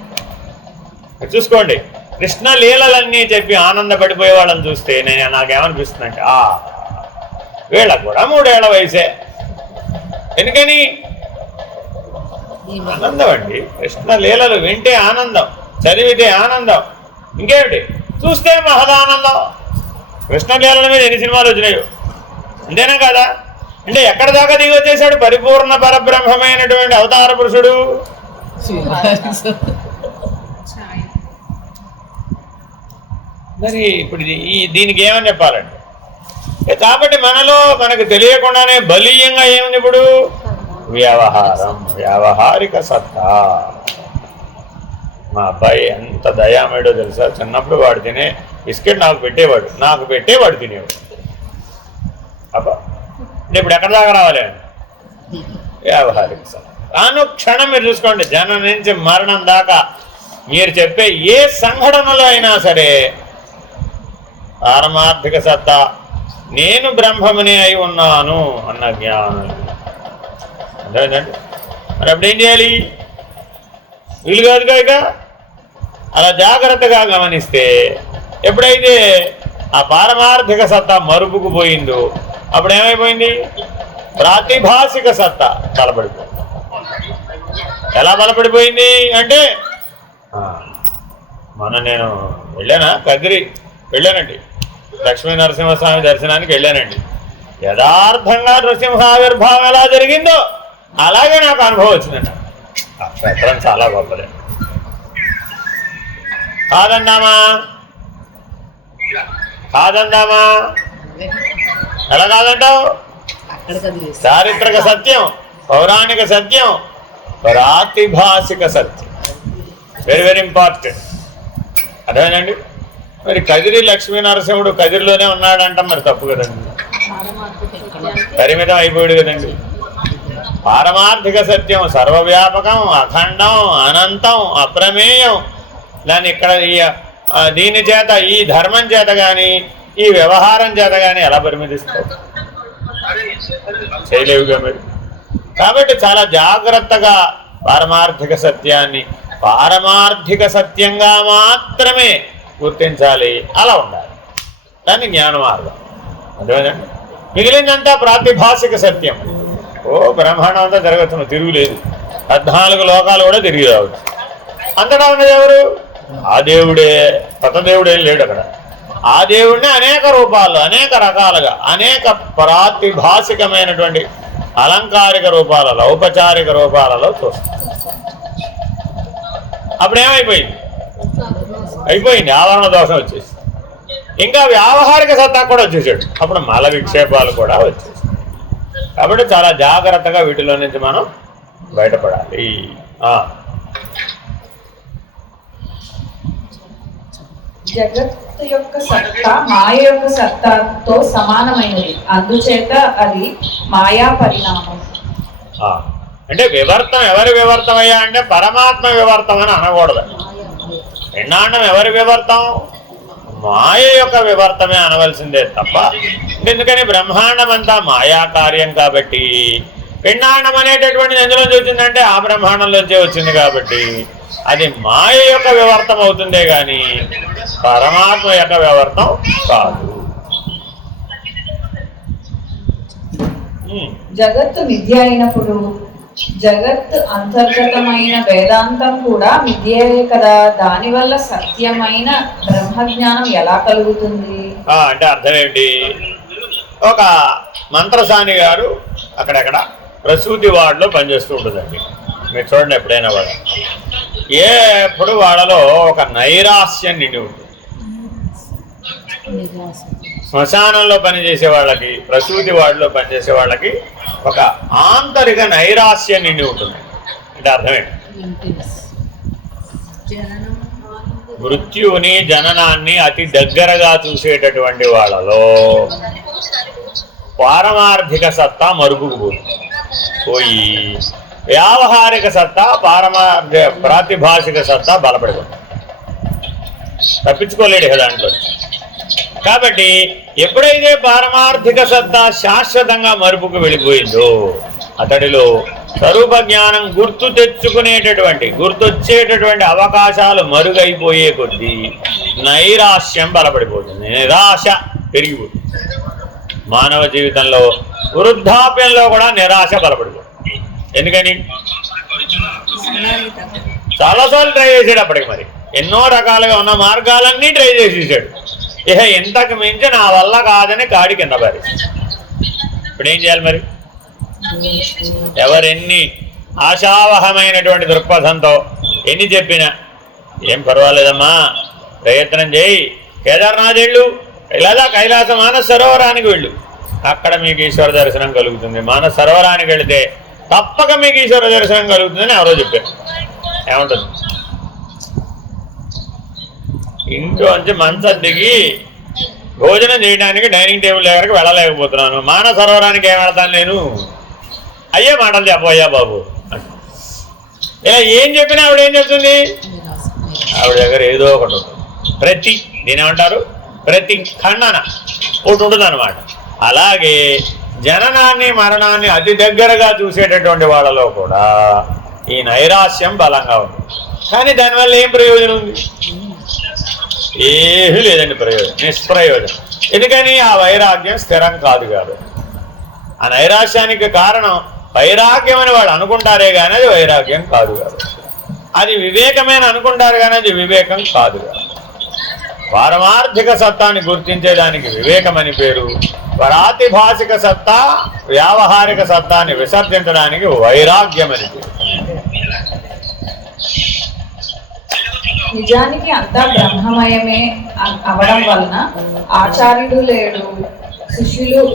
చూసుకోండి, కృష్ణ లీలలన్నీ చెప్పి ఆనందపడిపోయే వాళ్ళని చూస్తే నాకేమనిపిస్తుందంటే వీళ్ళకు కూడా 3 ఏళ్ల వయసే. ఎందుకని? ఆనందం అండి. కృష్ణ లీలలు వింటే ఆనందం, చదివితే ఆనందం, ఇంకేమిటి చూస్తే మహదానందం. కృష్ణ లీలల మీద ఎన్ని సినిమాలు వచ్చినాయో, అంతేనా కదా? అంటే ఎక్కడ దాకా దిగి వచ్చేసాడు? పరిపూర్ణ పరబ్రహ్మమైనటువంటి అవతార పురుషుడు. మరి ఇప్పుడు దీనికి ఏమని చెప్పాలండి? కాబట్టి మనలో మనకు తెలియకుండానే బలీయంగా ఏముంది ఇప్పుడు? వ్యవహారం, వ్యావహారిక సత్తా. మా అబ్బాయి ఎంత దయామేడో తెలుసా? చిన్నప్పుడు వాడు తినే బిస్కెట్ నాకు పెట్టేవాడు తినేవాడు. అబ్బా, ఇప్పుడు ఎక్కడ దాకా రావాలి? వ్యావహారిక సత్తా. అనుక్షణం మీరు చూసుకోండి, జనం నుంచి మరణం దాకా మీరు చెప్పే ఏ సంఘటనలో అయినా సరే పారమార్థిక సత్తా, నేను బ్రహ్మముని అయి ఉన్నాను అన్న జ్ఞానం. అర్థమైందండి? మరి అప్పుడు ఏం చేయాలి? వీళ్ళు కాదుగా ఇక అలా జాగ్రత్తగా గమనిస్తే ఎప్పుడైతే ఆ పారమార్థిక సత్తా మరుపుకు పోయిందో అప్పుడు ఏమైపోయింది? ప్రాతిభాసిక సత్తా బలపడిపోయింది. ఎలా బలపడిపోయింది అంటే, నేను వెళ్ళానండి లక్ష్మీ నరసింహస్వామి దర్శనానికి వెళ్ళానండి. యథార్థంగా నృసింహావిర్భావం ఎలా జరిగిందో అలాగే నాకు అనుభవం వచ్చిందంట. ఆ క్షేత్రం చాలా గొప్పదే. కాదందామా ఎలా కాదంటావు? చారిత్రక సత్యం, పౌరాణిక సత్యం, ప్రాతిభాసిక సత్యం, వెరీ వెరీ ఇంపార్టెంట్. అదేనండి. మరి కదిరి లక్ష్మీ నరసింహుడు కదిరిలోనే ఉన్నాడంట, మరి తప్పు కదండి, పరిమితం అయిపోయాడు కదండి. పారమార్థిక సత్యం సర్వవ్యాపకం, అఖండం, అనంతం, అప్రమేయం. దాన్ని ఇక్కడ దీని చేత, ఈ ధర్మం చేత కానీ ఈ వ్యవహారం చేత కానీ ఎలా పరిమితిస్తావు? చేయలేవుగా మరి. కాబట్టి చాలా జాగ్రత్తగా పారమార్థిక సత్యాన్ని పారమార్థిక సత్యంగా మాత్రమే గుర్తించాలి, అలా ఉండాలి. దాన్ని జ్ఞాన మార్గం. అర్థమైందండి? మిగిలిందంతా ప్రాతిభాసిక సత్యం. బ్రహ్మాండం అంతా జరగచ్చు, తిరుగులేదు. 14 లోకాలు కూడా తిరిగి రావచ్చు. అంతటా ఉన్నది ఎవరు? ఆ దేవుడే. కొత్త దేవుడేం లేడు అక్కడ. ఆ దేవుడిని అనేక రూపాల్లో, అనేక రకాలుగా, అనేక ప్రాతిభాసికమైనటువంటి అలంకారిక రూపాలలో, ఔపచారిక రూపాలలో చూస్తాం. అప్పుడేమైపోయింది? అయిపోయింది, ఆవరణ దోషం వచ్చేసి. ఇంకా వ్యావహారిక సత్తా కూడా వచ్చేసాడు. అప్పుడు మల విక్షేపాలు కూడా వచ్చేసాడు. కాబట్టి చాలా జాగ్రత్తగా వీటిలో నుంచి మనం బయటపడాలి. జగత్తు యొక్క సత్తా మాయ యొక్క సత్తాతో సమానమైనది, అందుచేత అది మాయా పరిణామం. అంటే వివర్తం ఎవరి వివర్తం అయ్యా అంటే పరమాత్మ వివర్తం అని అనకూడదు. పిండాండం ఎవరి వివర్తం? మాయ యొక్క వివర్తమే అనవలసిందే తప్ప. ఎందుకని? బ్రహ్మాండం అంతా మాయా కార్యం కాబట్టి. పిండాండం అనేటటువంటిది ఎందులోంచి వచ్చిందంటే ఆ బ్రహ్మాండంలోంచే వచ్చింది కాబట్టి అది మాయ యొక్క వివర్తం అవుతుందే గాని పరమాత్మ యొక్క వివర్తం కాదు. జగత్తు మిథ్య అయినప్పుడు జగత్ అంతర్గతమైన వేదాంతం కూడా మిథ్యే కదా. దానివల్ల సత్యమైన బ్రహ్మజ్ఞానం ఎలా కలుగుతుంది అంటే అర్థం ఏంటి? ఒక మంత్రసాని గారు అక్కడెక్కడ ప్రసూతి వార్డులో పనిచేస్తూ ఉంటుందండి. మీరు చూడండి, ఎప్పుడైనా వాడ ఎప్పుడు వాళ్ళలో ఒక నైరాస్యం నిండి ఉంటుంది. శ్మశానంలో పనిచేసే వాళ్ళకి, ప్రసూతి వార్డులో పనిచేసే వాళ్ళకి ఒక ఆంతరిక నైరాస్యం నిండి ఉంటుంది. అంటే అర్థమేంటి? మృత్యువుని, జననాన్ని అతి దగ్గరగా చూసేటటువంటి వాళ్ళలో పారమార్థిక సత్తా మరుగుకు పోయి వ్యావహారిక సత్తా, ప్రాతిభాసిక సత్తా బలపడిపోతుంది. తప్పించుకోలేడు దాంట్లో. కాబట్టి ఎప్పుడైతే పారమార్థిక సత్తా శాశ్వతంగా మరుపుకు వెళ్ళిపోయిందో అతడిలో స్వరూప జ్ఞానం గుర్తొచ్చేటటువంటి అవకాశాలు మరుగైపోయే కొద్దీ నైరాశ్యం బలపడిపోతుంది, నిరాశ పెరిగిపోతుంది. మానవ జీవితంలో వృద్ధాప్యంలో కూడా నిరాశ బలపడిపోతుంది. ఎందుకని? చాలాసార్లు ట్రై చేసాడు. అప్పటికి మరి ఎన్నో రకాలుగా ఉన్న మార్గాలన్నీ ట్రై చేసేసాడు. ఇంతకు మించి నా వల్ల కాదని కాడి కింద పారేసి ఇప్పుడు ఏం చేయాలి మరి? ఎవరెన్ని ఆశావహమైనటువంటి దృక్పథంతో ఎన్ని చెప్పినా ఏం పర్వాలేదమ్మా, ప్రయత్నం చేయి, కేదార్నాథ్ వెళ్ళు, లేదా కైలాస మానస సరోవరానికి వెళ్ళు, అక్కడ మీకు ఈశ్వర దర్శనం కలుగుతుంది. మానస సరోవరానికి వెళితే తప్పక మీకు ఈశ్వర దర్శనం కలుగుతుందని ఎవరో చెప్పారు. ఏమంటుంది? ఇంట్లోంచి మంచం దిగి భోజనం చేయడానికి డైనింగ్ టేబుల్ దగ్గరికి వెళ్ళలేకపోతున్నాను, మానస సరోవరానికి ఏం వెళ్తాను నేను? అయ్యే మాటలు చెప్పబోయా బాబు. ఇలా ఏం చెప్పినా ఆవిడ ఏం చెప్తుంది? ఆవిడ దగ్గర ఏదో ఒకటి ఉంటుంది. ప్రతి దీనేమంటారు? ప్రతి ఖండన ఒకటి ఉంటుంది అనమాట. అలాగే జననాన్ని మరణాన్ని అతి దగ్గరగా చూసేటటువంటి వాళ్ళలో కూడా ఈ నైరాశ్యం బలంగా ఉంది. కానీ దానివల్ల ఏం ప్రయోజనం ఉంది? ఏమీ లేదండి ప్రయోజనం, నిష్ప్రయోజనం. ఎందుకని? ఆ వైరాగ్యం స్థిరం కాదు కాబట్టి. ఆ నైరాశ్యానికి కారణం వైరాగ్యం అని వాళ్ళు అనుకుంటారే కానీ అది వైరాగ్యం కాదు కాబట్టి. అది వివేకమైన అనుకుంటారు కానీ అది వివేకం కాదు కాబట్టి. పారమార్థిక సత్తాన్ని గుర్తించేదానికి వివేకం అని పేరు. ప్రాతిభాసిక సత్తా, వ్యావహారిక సత్తాన్ని విసర్జించడానికి వైరాగ్యం అని పేరు. నిజానికి అంతా బ్రహ్మమయమే అవడం వలన ఆచార్యుడు లేడు,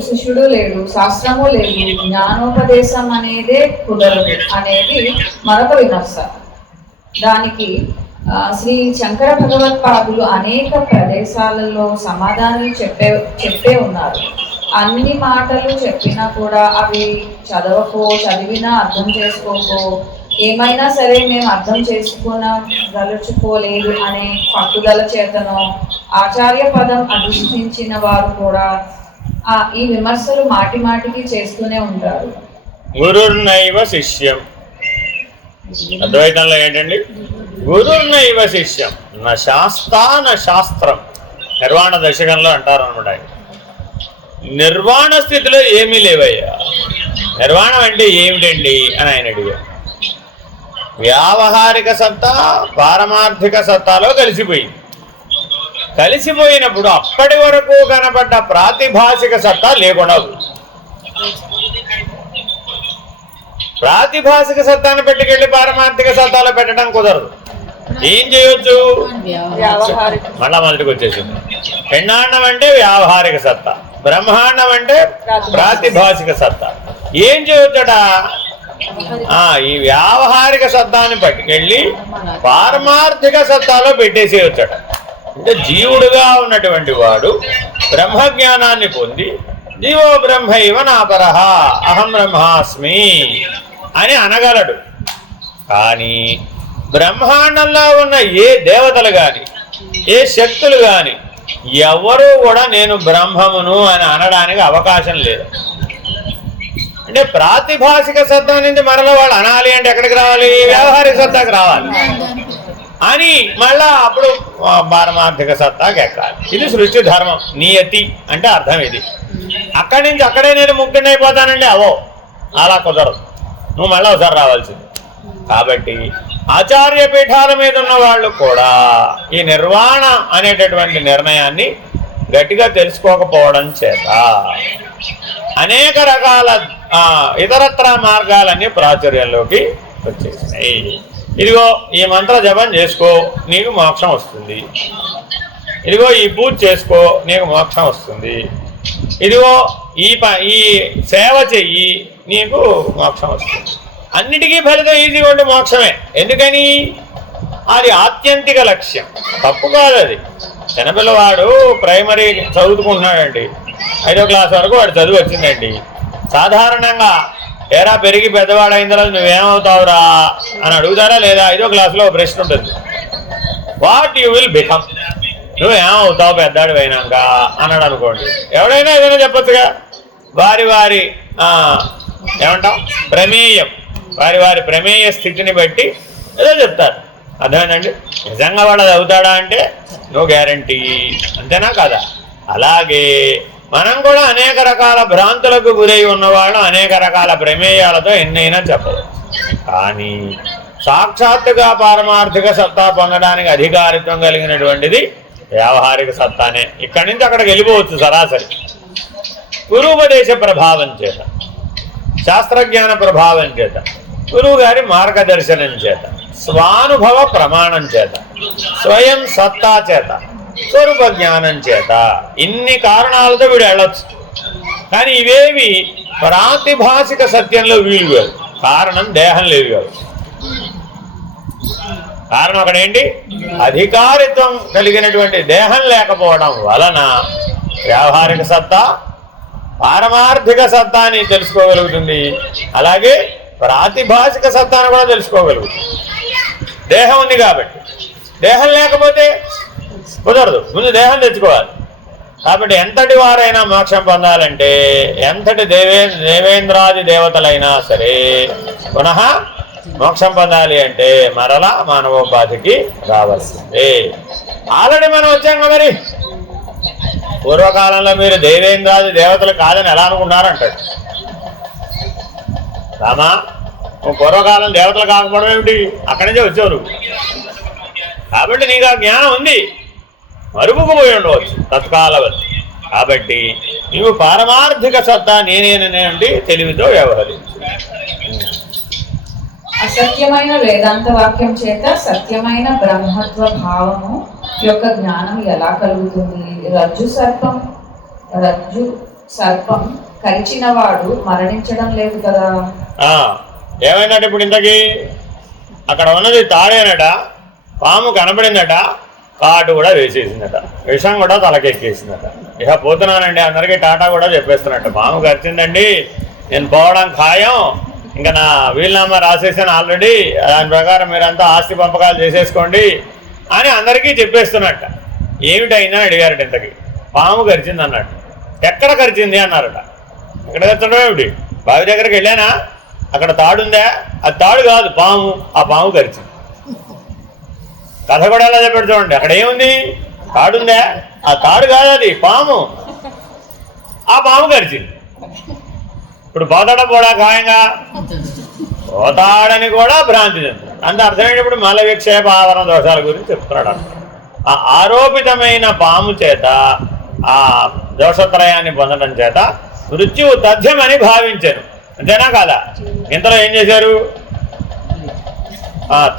శిష్యుడు లేడు, శాస్త్రము లేదు, జ్ఞానోపదేశం అనేదే కుదరదు అనేది మరొక విమర్శ. దానికి శ్రీ శంకర భగవత్పాదులు అనేక ప్రదేశాలలో సమాధానం చెప్పే ఉన్నారు. అన్ని మాటలు చెప్పినా కూడా అవి చదివినా అర్థం చేసుకోకో, ఏమైనా సరే మేము అర్థం చేసుకోలేదు అనే పట్టుదల చేతనో ఆచార్య పదం అధిష్ఠించిన వారు కూడా ఈ విమర్శలు మాటి మాటికి చేస్తూనే ఉంటారు. గురుర్నైవ శిష్యం. అద్వైతంలో ఏంటండి? గురుర్నైవ శిష్యం నా శాస్తా నా శాస్త్రం. నిర్వాణ దశకంలో అంటారు అనమాట. నిర్వాణ స్థితిలో ఏమీ లేవయ్యా. నిర్వాణం అంటే ఏమిటండి అని ఆయన అడిగారు. వ్యావహారిక సత్తా పారమార్థిక సత్తాలో కలిసిపోయినప్పుడు అప్పటి వరకు కనబడ్డ ప్రాతిభాసిక సత్తా లేకుండా, ప్రాతిభాసిక సత్తాను పెట్టుకెళ్ళి పారమార్థిక సత్తాలో పెట్టడం కుదరదు. ఏం చేయొచ్చు? మళ్ళా మొదటికి వచ్చేసింది. పిండాండం అంటే వ్యావహారిక సత్తా, బ్రహ్మాండం అంటే ప్రాతిభాసిక సత్తా. ఏం చేయొచ్చట? ఈ వ్యావహారిక సత్తాన్ని పట్టుకెళ్ళి పారమార్థిక సత్తాలో పెట్టేసేయొచ్చట. అంటే జీవుడుగా ఉన్నటువంటి వాడు బ్రహ్మజ్ఞానాన్ని పొంది జీవో బ్రహ్మైవ నాపరః అహం బ్రహ్మాస్మి అని అనగలడు. కానీ బ్రహ్మాండంలో ఉన్న ఏ దేవతలు కానీ ఏ శక్తులు కానీ ఎవరూ కూడా నేను బ్రహ్మమును అని అనడానికి అవకాశం లేదు. అంటే ప్రాతిభాసిక సత్తా నుంచి మరల వాళ్ళు అనాలి అంటే ఎక్కడికి రావాలి? వ్యావహారిక సత్తాకి రావాలి అని మళ్ళా అప్పుడు పారమార్థిక సత్తాకి ఎక్కాలి. ఇది సృష్టి ధర్మం. నియతి అంటే అర్థం ఇది. అక్కడి నుంచి అక్కడే నేను ముక్తిని అయిపోతానండి, అవో అలా కుదరదు. నువ్వు మళ్ళీ ఒకసారి రావాల్సింది. కాబట్టి ఆచార్య పీఠాల మీద ఉన్న వాళ్ళు కూడా ఈ నిర్వాణ అనేటటువంటి నిర్ణయాన్ని గట్టిగా తెలుసుకోకపోవడం చేత అనేక రకాల ఇతరత్ర మార్గాలన్నీ ప్రాచుర్యంలోకి వచ్చేసినాయి. ఇదిగో ఈ మంత్ర జపం చేసుకో నీకు మోక్షం వస్తుంది, ఇదిగో ఈ పూజ చేసుకో నీకు మోక్షం వస్తుంది, ఇదిగో ఈ సేవ చెయ్యి నీకు మోక్షం వస్తుంది. అన్నిటికీ ఫలితం ఈజీగా ఉంటే మోక్షమే. ఎందుకని? అది ఆత్యంతిక లక్ష్యం. తప్పు కాదు అది. చిన్నపిల్లవాడు ప్రైమరీ చదువుకుంటున్నాడండి, 5వ క్లాస్ వరకు వాడు చదువు వచ్చిందండి. సాధారణంగా ఏరా పెరిగి పెద్దవాడైన తర్వాత నువ్వేమవుతావురా అని అడుగుతారా లేదా? 5వ క్లాసులో ప్రశ్న ఉంటుంది, వాట్ యూ విల్ బికమ్, నువ్వేమవుతావు పెద్దాడు అయినాక అన్నాడు అనుకోండి. ఎవడైనా ఏదైనా చెప్పొచ్చుగా. వారి ఏమంటాం ప్రమేయం, వారి ప్రమేయ స్థితిని బట్టి ఏదో చెప్తారు. అర్థమైందండి? నిజంగా వాడు అది అవుతాడా అంటే నో గ్యారంటీ. అంతేనా కాదా? అలాగే మనం కూడా అనేక రకాల భ్రాంతులకు గురై ఉన్నవాళ్ళు అనేక రకాల ప్రమేయాలతో ఎన్నైనా చెప్పవచ్చు. కానీ సాక్షాత్తుగా పారమార్థిక సత్తా పొందడానికి అధికారిత్వం కలిగినటువంటిది వ్యావహారిక సత్తానే. ఇక్కడి నుంచి అక్కడికి వెళ్ళిపోవచ్చు సరాసరి గురూపదేశ ప్రభావం చేత. శాస్త్రజ్ఞాన ప్రభావం చేత, గురువు గారి మార్గదర్శనం చేత, స్వానుభవ ప్రమాణం చేత, స్వయం సత్తా చేత, స్వరూప జ్ఞానం చేత, ఇన్ని కారణాలతో వీడు వెళ్ళొచ్చు. కానీ ఇవేవి ప్రాతిభాషిక సత్యంలో వీలు కాదు. కారణం దేహం లేదు కాదు. కారణం అక్కడేంటి? అధికారిత్వం కలిగినటువంటి దేహం లేకపోవడం వలన వ్యావహారిక సత్తా, పారమార్థిక సత్తాని తెలుసుకోగలుగుతుంది, అలాగే ప్రాతిభాషిక సత్తాను కూడా తెలుసుకోగలుగుతుంది. దేహం ఉంది కాబట్టి. దేహం లేకపోతే కుదరదు, ముందు దేహం తెచ్చుకోవాలి. కాబట్టి ఎంతటి వారైనా మోక్షం పొందాలంటే, ఎంతటి దేవేంద్రాది దేవతలైనా సరే పునః మోక్షం పొందాలి అంటే మరలా మానవోపాధికి రావాల్సిందే. ఆల్రెడీ మనం వచ్చాం కదా. మరి పూర్వకాలంలో మీరు దేవేంద్రాది దేవతలు కాదని ఎలా అనుకున్నారంటాడు రామా. పూర్వకాలం దేవతలు కాకపోవడం ఏమిటి? అక్కడి నుంచే వచ్చారు కాబట్టి నీకు ఆ జ్ఞానం ఉంది, మరుగుపోయి ఉండవచ్చు తత్కాలవతి. కాబట్టి నువ్వు పారమార్థిక సత్తా నేనేనండి తెలివితో వ్యవహరించు. అసత్యమైన వేదాంత వాక్యం చేత సత్యమైన బ్రహ్మత్వ భావము యొక్క జ్ఞానం ఎలా కలుగుతుంది? రజ్జు సర్పం కరిచిన వాడు మరణించడం లేదు కదా. ఏమైందట ఇప్పుడు? ఇంతకీ అక్కడ ఉన్నది తాడేనట, పాము కనబడిందట, కాటు కూడా వేసేసిందట, విషం కూడా తలకెక్కేసిందట. ఇక పోతున్నానండి అందరికీ టాటా కూడా చెప్పేస్తున్నట్టు. పాము కరిచిందండి, నేను పోవడం ఖాయం, ఇంకా నా వీలునామా రాసేసాను ఆల్రెడీ, దాని ప్రకారం మీరంతా ఆస్తి పంపకాలు చేసేసుకోండి అని అందరికీ చెప్పేస్తున్నట్ట. ఏమిటైందని అడిగారట. ఇంతకీ పాము కరిచింది అన్నట్టు. ఎక్కడ కరిచింది అన్నారట. ఎక్కడ కరచడం ఏమిటి? బావి దగ్గరికి వెళ్ళానా, అక్కడ తాడుందా? అది తాడు కాదు, పాము. ఆ పాము కరిచింది. కథ కూడా ఎలా చెప్పాడు చూడండి. అక్కడ ఏముంది? తాడుందా? ఆ తాడు కాదు, అది పాము. ఆ పాము కరిచింది. ఇప్పుడు పోతాడా ఖాయంగా పోతాడని కూడా భ్రాంతి చెందుతాడు. అంటే అర్థమైనప్పుడు మల విక్షేప ఆవరణ దోషాల గురించి చెప్తున్నాడు. ఆ ఆరోపితమైన పాము చేత ఆ దోషత్రయాన్ని పొందడం చేత మృత్యువు తథ్యమని భావించారు. అంతేనా కాదా? ఇంతలో ఏం చేశారు?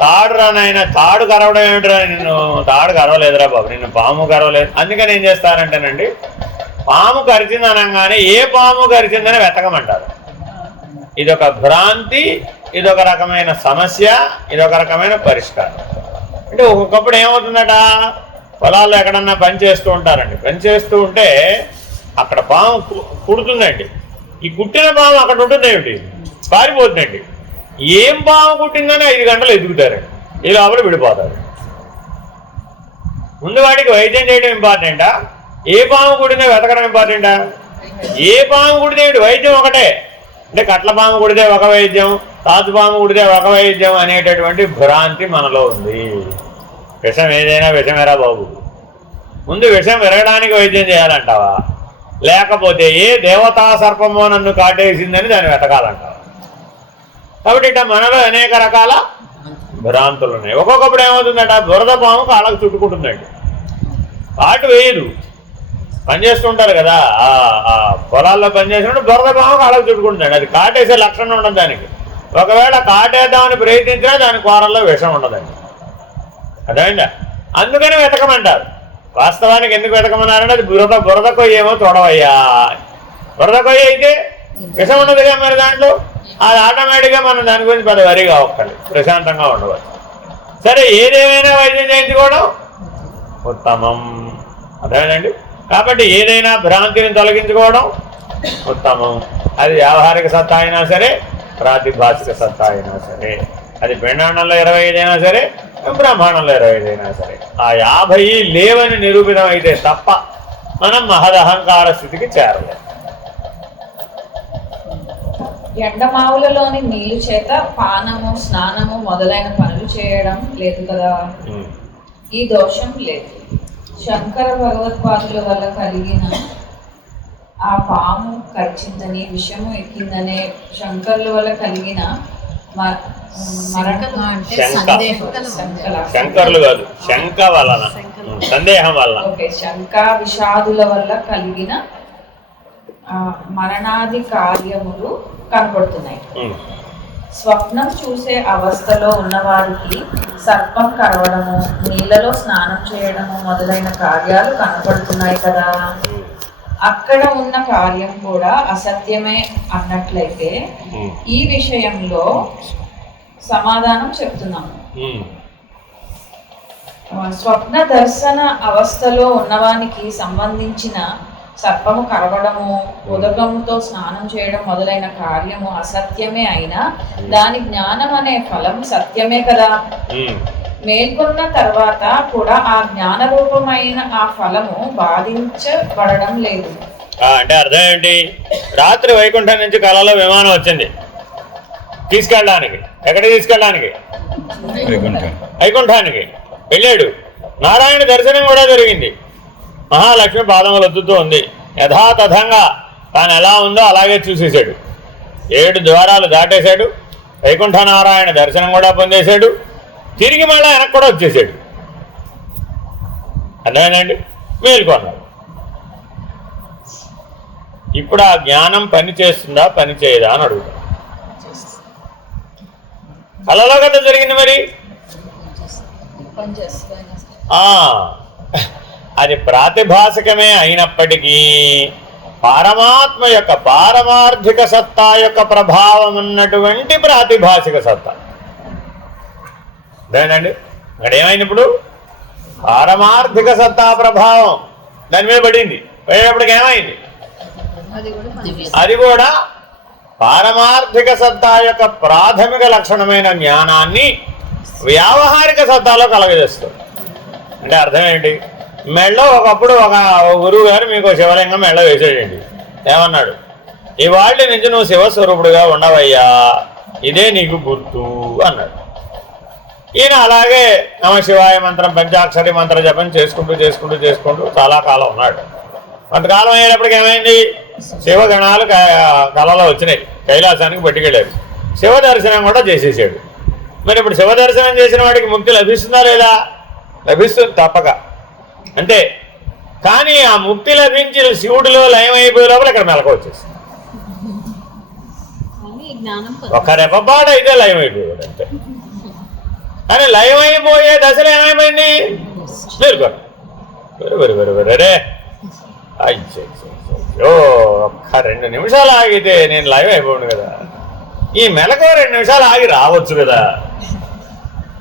తాడు రానైనా తాడు కరవడం ఏమిటిరా, నిన్ను తాడు కరవలేదురా బాబు, నిన్ను పాము కరవలేదు. అందుకని ఏం చేస్తారంటేనండి, పాము కరిచింది అనగానే ఏ పాము కరిచిందని వెతకమంటారు. ఇదొక భ్రాంతి, ఇదొక రకమైన సమస్య, ఇదొక రకమైన పరిష్కారం. అంటే ఒక్కొక్కప్పుడు ఏమవుతుందట, పొలాల్లో ఎక్కడన్నా పని చేస్తూ ఉంటారండి. పని చేస్తూ ఉంటే అక్కడ పాము కుడుతుందండి. ఈ కుట్టిన పాము అక్కడ ఉంటుంది ఏమిటి, పారిపోతుందండి. ఏం పాము కుట్టిందని 5 గంటలు ఎదుగుతారండి. ఈ లోపల విడిపోతారు. ముందు వాడికి వైద్యం చేయడం ఇంపార్టెంటా, ఏ పాము కుడితే వెతకడం ఇంపార్టెంటా? ఏ పాము కుడితే వైద్యం ఒకటే. అంటే కట్ల పాము కుడితే ఒక వైద్యం, తాతు పాము కుడితే ఒక వైద్యం అనేటటువంటి భ్రాంతి మనలో ఉంది. విషం ఏదైనా విషమేరా బాబు. ముందు విషం విరగడానికి వైద్యం చేయాలంటావా, లేకపోతే ఏ దేవతా సర్పమో నన్ను కాటేసిందని దాన్ని వెతకాలంటావా? కాబట్టి ఇట్లా మనలో అనేక రకాల భ్రాంతులు ఉన్నాయి. ఒక్కొక్కప్పుడు ఏమవుతుందట, బురద పాము కాళ్ళకు చుట్టుకుంటుందండి, కాటు వేయదు. పనిచేస్తుంటారు కదా, పొలాల్లో పనిచేసినప్పుడు బురద పాము కాళ్ళకు చుట్టుకుంటుందండి. అది కాటేసే లక్షణం ఉండదు దానికి. ఒకవేళ కాటేద్దామని ప్రయత్నించినా దాని కూరల్లో విషం ఉండదండి. అదేంటా? అందుకని వెతకమంటారు. వాస్తవానికి ఎందుకు వెతకమన్నారంటే, అది బురద కొయ్యేమో చూడవయ్యా. బురద కొయ్య అయితే విషం ఉండదుగా మరి దాంట్లో. అది ఆటోమేటిక్గా మనం దాని గురించి పెద్ద వరిగా ఒక్కడి ప్రశాంతంగా ఉండవచ్చు. సరే, ఏదేమైనా వైద్యం చేయించుకోవడం ఉత్తమం. అదేనండి. కాబట్టి ఏదైనా భ్రాంతిని తొలగించుకోవడం ఉత్తమం. అది వ్యావహారిక సత్తా అయినా సరే, ప్రాతిభాషిక సత్తా అయినా సరే, అది పిండాండంలో 25 అయినా సరే, బ్రహ్మాండంలో 25 అయినా సరే, ఆ 50 లేవని నిరూపితం అయితే తప్ప మనం మహదహంకార స్థితికి చేరలేదు. ఎండమావులలోని నీళ్లు చేత పానము, స్నానము మొదలైన పనులు చేయడం లేదు కదా. ఈ దోషం లేదు. శంకర భగవత్పాదుల వల్ల కలిగిన ఆ పాము కరిచిందని, విషము ఎక్కిందనే శంకరుల వల్ల కలిగిన శంకరులు కాదు, శంక వలన, సందేహం వల్ల, శంకా విషాదుల వల్ల కలిగిన మరణాది కార్యములు కనపడుతున్నాయి. స్వప్నం చూసే అవస్థలో ఉన్నవారికి సర్పం కరవడము, నీళ్ళలో స్నానం చేయడము మొదలైన కార్యాలు కనపడుతున్నాయి కదా. అక్కడ ఉన్న కార్యం కూడా అసత్యమే అన్నట్లయితే ఈ విషయంలో సమాధానం చెప్తున్నాము. స్వప్న దర్శన అవస్థలో ఉన్నవానికి సంబంధించిన సర్పము కరవడము, ఉదకంతో స్నానం చేయడం మొదలైన కార్యము అసత్యమే అయినా దాని జ్ఞానం అనే ఫలం సత్యమే కదా. మేల్కొన్న తర్వాత కూడా ఆ జ్ఞాన రూపమైన ఆ ఫలము బాధించబడడం లేదు. అంటే అర్థం ఏంటి? రాత్రి వైకుంఠం నుంచి కళలో విమానం వచ్చింది తీసుకెళ్ళడానికి. ఎక్కడికి తీసుకెళ్ళడానికి? వైకుంఠానికి వెళ్ళాడు. నారాయణ దర్శనం కూడా జరిగింది. మహాలక్ష్మి పాదములు ఒత్తుతూ ఉంది. యథాతథంగా తాను ఎలా ఉందో అలాగే చూసేశాడు. 7 ద్వారాలు దాటేశాడు. వైకుంఠ నారాయణ దర్శనం కూడా పొందేశాడు. తిరిగి మళ్ళీ వెనక్కి కూడా వచ్చేసాడు. అర్థమేనండి? మేలుకొన్నాడు. ఇప్పుడు ఆ జ్ఞానం పని చేస్తుందా పని చేయదా అని అడుగుతాం. కలలో కదా జరిగింది. మరి అది ప్రాతిభాసికమే అయినప్పటికీ పరమాత్మ యొక్క పారమార్థిక సత్తా యొక్క ప్రభావం ఉన్నటువంటి ప్రాతిభాసిక సత్తా. అదేనండి. అక్కడ ఏమైంది? ఇప్పుడు పారమార్థిక సత్తా ప్రభావం దాని మీద పడింది. పడేటప్పటికి ఏమైంది? అది కూడా పారమార్థిక సత్తా యొక్క ప్రాథమిక లక్షణమైన జ్ఞానాన్ని వ్యావహారిక సత్తాలో కలగజేస్తుంది. అంటే అర్థం ఏంటి? మెళ్ళో ఒకప్పుడు ఒక గురువు గారు మీకు శివలింగం మెళ్ళ వేసేయండి. ఏమన్నాడు? ఇవాళ నుంచి నువ్వు శివస్వరూపుడుగా ఉండవయ్యా, ఇదే నీకు గుర్తు అన్నాడు. ఈయన అలాగే నమ శివాయ మంత్రం, పంచాక్షరి మంత్ర జపం చేసుకుంటూ చాలా కాలం ఉన్నాడు. కొంతకాలం అయ్యేటప్పటికి ఏమైంది? శివగణాలు కళలో వచ్చినాయి. కైలాసానికి పట్టుకెళ్ళారు. శివ దర్శనం కూడా చేసేసాడు. మరి ఇప్పుడు శివ దర్శనం చేసిన వాడికి ముక్తి లభిస్తుందా లేదా? లభిస్తుంది తప్పక. అంతే. కానీ ఆ ముక్తి లభించి శివుడిలో లయమైపోయే లోపల ఇక్కడ మెలకు వచ్చేసింది. ఒక్క రెప్పపాటు అయితే లయమైపోయాడు అంతే. కానీ లయమైపోయే దశలో ఏమైపోయింది? రే అయ్యో ఒక్క 2 నిమిషాలు ఆగితే నేను లైవ్ అయిపోయాను కదా. ఈ మెలకు 2 నిమిషాలు ఆగి రావచ్చు కదా.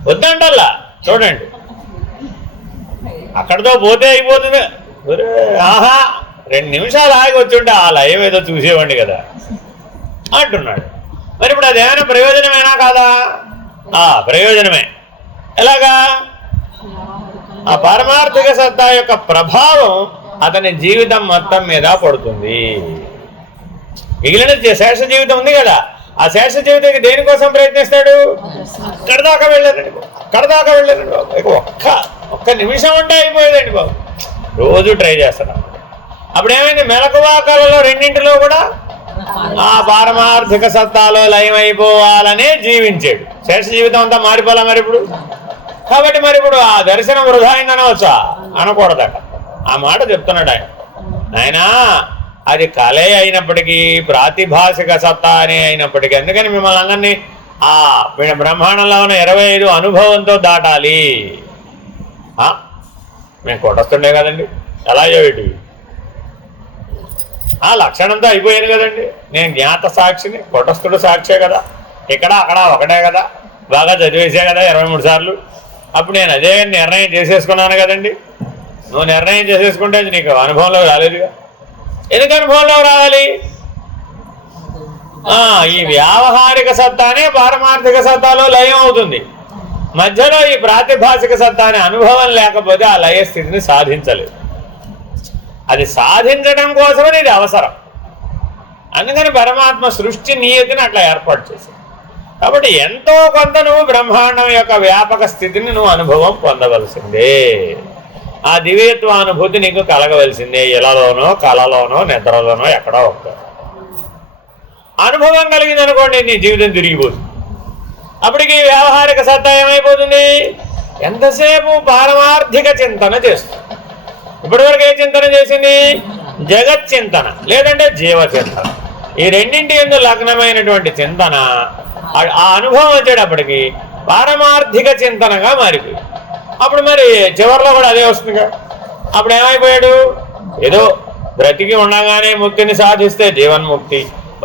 వద్దంటల్లా. చూడండి, అక్కడితో పోతే అయిపోతుంది. ఆహా 2 నిమిషాలు ఆగి వచ్చుంటే ఆ లైవ్ ఏదో చూసేవాడిని కదా అంటున్నాడు. మరి ఇప్పుడు అదేమైనా ప్రయోజనమేనా కాదా? ప్రయోజనమే. ఎలాగా? ఆ పారమార్థిక సత్తా యొక్క ప్రభావం అతని జీవితం మొత్తం మీద పడుతుంది. మిగిలిన శేష జీవితం ఉంది కదా, ఆ శేష జీవితానికి దేనికోసం ప్రయత్నిస్తాడు? అక్కడ దాకా వెళ్ళారండి బాబు. ఒక్క నిమిషం ఉంటే అయిపోయేదండి బాబు. రోజు ట్రై చేస్తున్నాం. అప్పుడు ఏమైంది? మెలకువ కళలో రెండింటిలో కూడా ఆ పారమార్థిక సత్తాలో లయమైపోవాలనే జీవించాడు. శేష జీవితం అంతా మారిపోలే మరి ఇప్పుడు. కాబట్టి మరి ఇప్పుడు ఆ దర్శనం వృధా అయిందనవచ్చా? అనకూడదట. ఆ మాట చెప్తున్నాడు ఆయన. ఆయన అది కళే అయినప్పటికీ, ప్రాతిభాసిక సత్తా అనే అయినప్పటికీ, అందుకని మిమ్మల్ని అందరినీ ఆ బ్రహ్మాండంలో ఉన్న 25 అనుభవంతో దాటాలి. మేము కొట్టస్తుండే కదండి, ఎలా చేయటివి? ఆ లక్షణంతో అయిపోయాను కదండి. నేను జ్ఞాత సాక్షిని, కొట్టస్తుడు సాక్షే కదా. ఇక్కడ అక్కడ ఒకటే కదా, బాగా చదివేసే కదా 23 సార్లు. అప్పుడు నేను అదే నిర్ణయం చేసేసుకున్నాను కదండి. నువ్వు నిర్ణయం చేసేసుకుంటే అది నీకు అనుభవంలో రాలేదుగా. ఎందుకు అనుభవంలో రావాలి? ఈ వ్యావహారిక సత్తానే పారమార్థిక సత్తాలో లయం అవుతుంది. మధ్యలో ఈ ప్రాతిభాసిక సత్తానే అనుభవం లేకపోతే ఆ లయ స్థితిని సాధించలేదు. అది సాధించడం కోసమని ఇది అవసరం. అందుకని పరమాత్మ సృష్టి నియతిని అట్లా ఏర్పాటు చేశాడు. కాబట్టి ఎంతో కొంత నువ్వు బ్రహ్మాండం యొక్క వ్యాపక స్థితిని నువ్వు అనుభవం పొందవలసిందే. ఆ దివ్యత్వ అనుభూతి నీకు కలగవలసిందే. ఇలాలోనో, కళలోనో, నిద్రలోనో, ఎక్కడో ఒక్క అనుభవం కలిగింది అనుకోండి, నీ జీవితం తిరిగిపోతుంది. అప్పటికి వ్యావహారిక సత్తా ఏమైపోతుంది? ఎంతసేపు పారమార్థిక చింతన చేస్తుంది. ఇప్పటివరకు ఏ చింతన చేసింది? జగత్ చింతన, లేదంటే జీవ చింతన. ఈ రెండింటి యందు లగ్నమైనటువంటి చింతన ఆ అనుభవం వచ్చేటప్పటికి పారమార్థిక చింతనగా మారిపోయింది. అప్పుడు మరి చివరిలో కూడా అదే వస్తుందిగా. అప్పుడు ఏమైపోయాడు, ఏదో బ్రతికి ఉండగానే ముక్తిని సాధిస్తే జీవన్ముక్తి,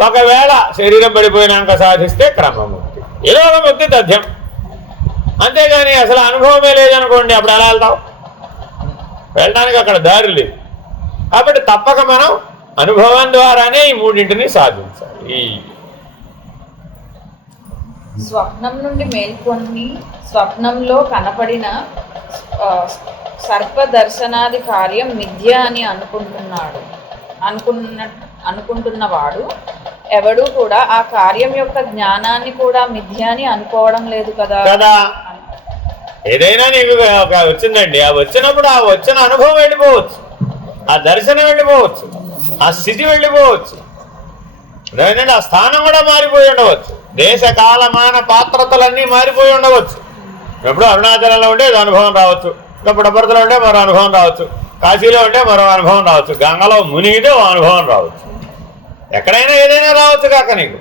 ఒకవేళ శరీరం పడిపోయినాక సాధిస్తే క్రమముక్తి, ఏదో ఒక ముక్తి తథ్యం. అంతేగాని అసలు అనుభవమే లేదనుకోండి, అప్పుడు ఎలా వెళ్తావు? వెళ్ళడానికి అక్కడ దారి లేదు. కాబట్టి తప్పక మనం అనుభవం ద్వారానే ఈ మూడింటిని సాధించాలి. స్వప్నం నుండి మేల్కొని స్వప్నంలో కనపడిన సర్ప దర్శనాది కార్యం మిథ్య అని అనుకుంటున్నవాడు ఎవడు కూడా ఆ కార్యం యొక్క జ్ఞానాన్ని కూడా మిథ్య అని అనుకోవడం లేదు కదా. ఏదైనా నీకు వచ్చిందండి, ఆ వచ్చినప్పుడు ఆ వచ్చిన అనుభవం వెళ్ళిపోవచ్చు, ఆ దర్శనం వెళ్ళిపోవచ్చు, ఆ స్థితి వెళ్ళిపోవచ్చు, అదేంటంటే ఆ స్థానం కూడా మారిపోయి ఉండవచ్చు, దేశ కాలమాన పాత్రతలన్నీ మారిపోయి ఉండవచ్చు. ఎప్పుడు అరుణాచలంలో ఉంటే అనుభవం రావచ్చు, ఇంకా పుట్టపర్తిలో ఉంటే మరో అనుభవం రావచ్చు, కాశీలో ఉంటే మరో అనుభవం రావచ్చు, గంగలో మునిగితే ఓ అనుభవం రావచ్చు, ఎక్కడైనా ఏదైనా రావచ్చు కాక నీకు.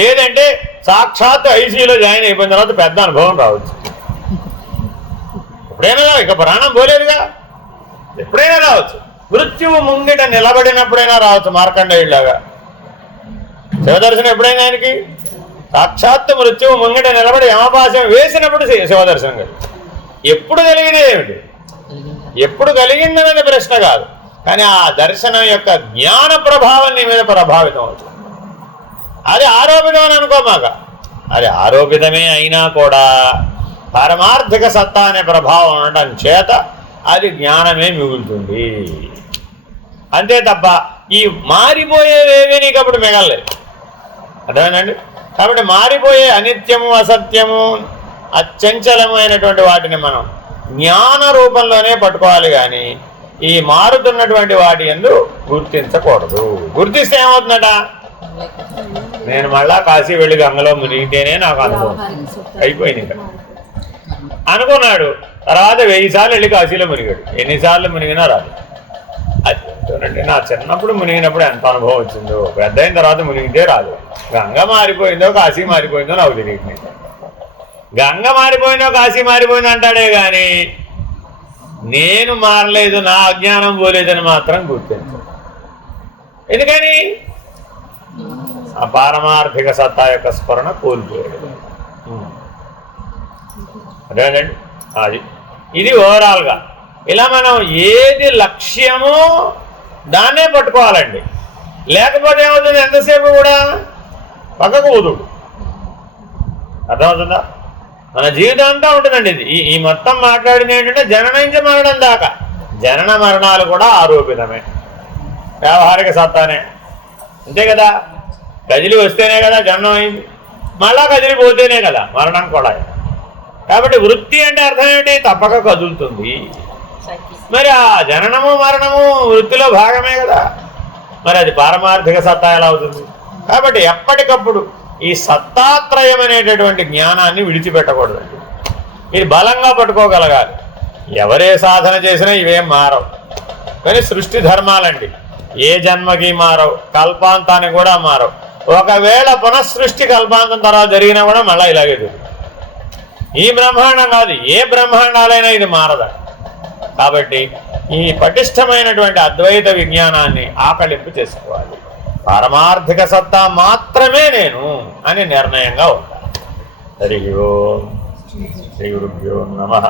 లేదంటే సాక్షాత్ ఐసీలో జాయిన్ అయిపోయిన తర్వాత పెద్ద అనుభవం రావచ్చు. ఎప్పుడైనా ఇక ప్రాణం పోలేదుగా, ఎప్పుడైనా రావచ్చు. మృత్యువు ముంగిట నిలబడినప్పుడైనా రావచ్చు, మార్కండేయుడిలాగా. శివదర్శనం ఎప్పుడైనా ఆయనకి సాక్షాత్తు మృత్యువు ముంగిట నిలబడి యమపాశం వేసినప్పుడు శివదర్శనం కలిగి. ఎప్పుడు కలిగినది ఏమిటి, ఎప్పుడు కలిగిందనేది ప్రశ్న కాదు, కానీ ఆ దర్శనం యొక్క జ్ఞాన ప్రభావం నీ మీద ప్రభావితం అవుతుంది. అది ఆరోపితం అని అనుకోమాక, అది ఆరోపితమే అయినా కూడా పారమార్థిక సత్తా అనే ప్రభావం ఉండడం చేత అది జ్ఞానమే మిగులుతుంది. అంతే తప్ప ఈ మారిపోయేవేమీ నీకు అప్పుడు మిగలలేదు. అర్థమేనండి? కాబట్టి మారిపోయే అనిత్యము, అసత్యము, అచంచలము అయినటువంటి వాటిని మనం జ్ఞాన రూపంలోనే పట్టుకోవాలి, కానీ ఈ మారుతున్నటువంటి వాటి యందు గుర్తించకూడదు. గుర్తిస్తే ఏమవుతుందట, నేను మళ్ళా కాశీ వెళ్ళి గంగలో మునిగితేనే నాకు అనుభవం అయిపోయింది ఇక్కడ అనుకున్నాడు. తర్వాత 1000 సార్లు వెళ్ళి కాశీలో మునిగాడు, ఎన్నిసార్లు మునిగినా రాదు. అది చూడండి, నా చిన్నప్పుడు మునిగినప్పుడు ఎంత అనుభవం వచ్చిందో, పెద్ద అయిన తర్వాత మునిగితే రాదు. గంగ మారిపోయిందో కాశీ మారిపోయిందో నాకు తెలియదు. గంగ మారిపోయిందో కాశీ మారిపోయిందో అంటాడే కానీ నేను మారలేదు, నా అజ్ఞానం పోలేదని మాత్రం గుర్తించు. ఎందుకని ఆ పారమార్థిక సత్తా యొక్క స్మరణ కోల్పోయాడు. అదేనండి, అది ఇది ఓవరాల్గా. ఇలా మనం ఏది లక్ష్యమో దాన్నే పట్టుకోవాలండి. లేకపోతే ఏమవుతుంది, ఎంతసేపు కూడా పక్కకు ఊదుడు. అర్థమవుతుందా? మన జీవితం అంతా ఉంటుందండి ఇది. ఈ మొత్తం మాట్లాడింది ఏంటంటే జనన నుంచి మరణం దాకా. జనన మరణాలు కూడా ఆరోపితమే, వ్యావహారిక సత్తానే, అంతే కదా. కదిలి వస్తేనే కదా జననం అయింది, మళ్ళా కదిలిపోతేనే కదా మరణం కూడా. కాబట్టి వృత్తి అంటే అర్థం ఏంటి, తప్పక కదులుతుంది. మరి ఆ జననము మరణము వృత్తిలో భాగమే కదా. మరి అది పారమార్థిక సత్తా ఎలా అవుతుంది? కాబట్టి ఎప్పటికప్పుడు ఈ సత్తాత్రయం అనేటటువంటి జ్ఞానాన్ని విడిచిపెట్టకూడదండి. ఇది బలంగా పట్టుకోగలగాలి. ఎవరే సాధన చేసినా ఇవేం మారవు, కానీ సృష్టి ధర్మాలండి, ఏ జన్మకి మారవు, కల్పాంతానికి కూడా మారవు. ఒకవేళ పునఃసృష్టి కల్పాంతం తర్వాత జరిగినా కూడా మళ్ళీ ఇలాగే జరుగుతుంది. ఈ బ్రహ్మాండం కాదు, ఏ బ్రహ్మాండాలైనా ఇది మారదా. కాబట్టి ఈ పటిష్టమైనటువంటి అద్వైత విజ్ఞానాన్ని ఆకలింపు చేసుకోవాలి. పారమార్థిక సత్తా మాత్రమే నేను అని నిర్ణయంగా ఉంటాను. హరి ఓం శ్రీ గురుభ్యో నమః.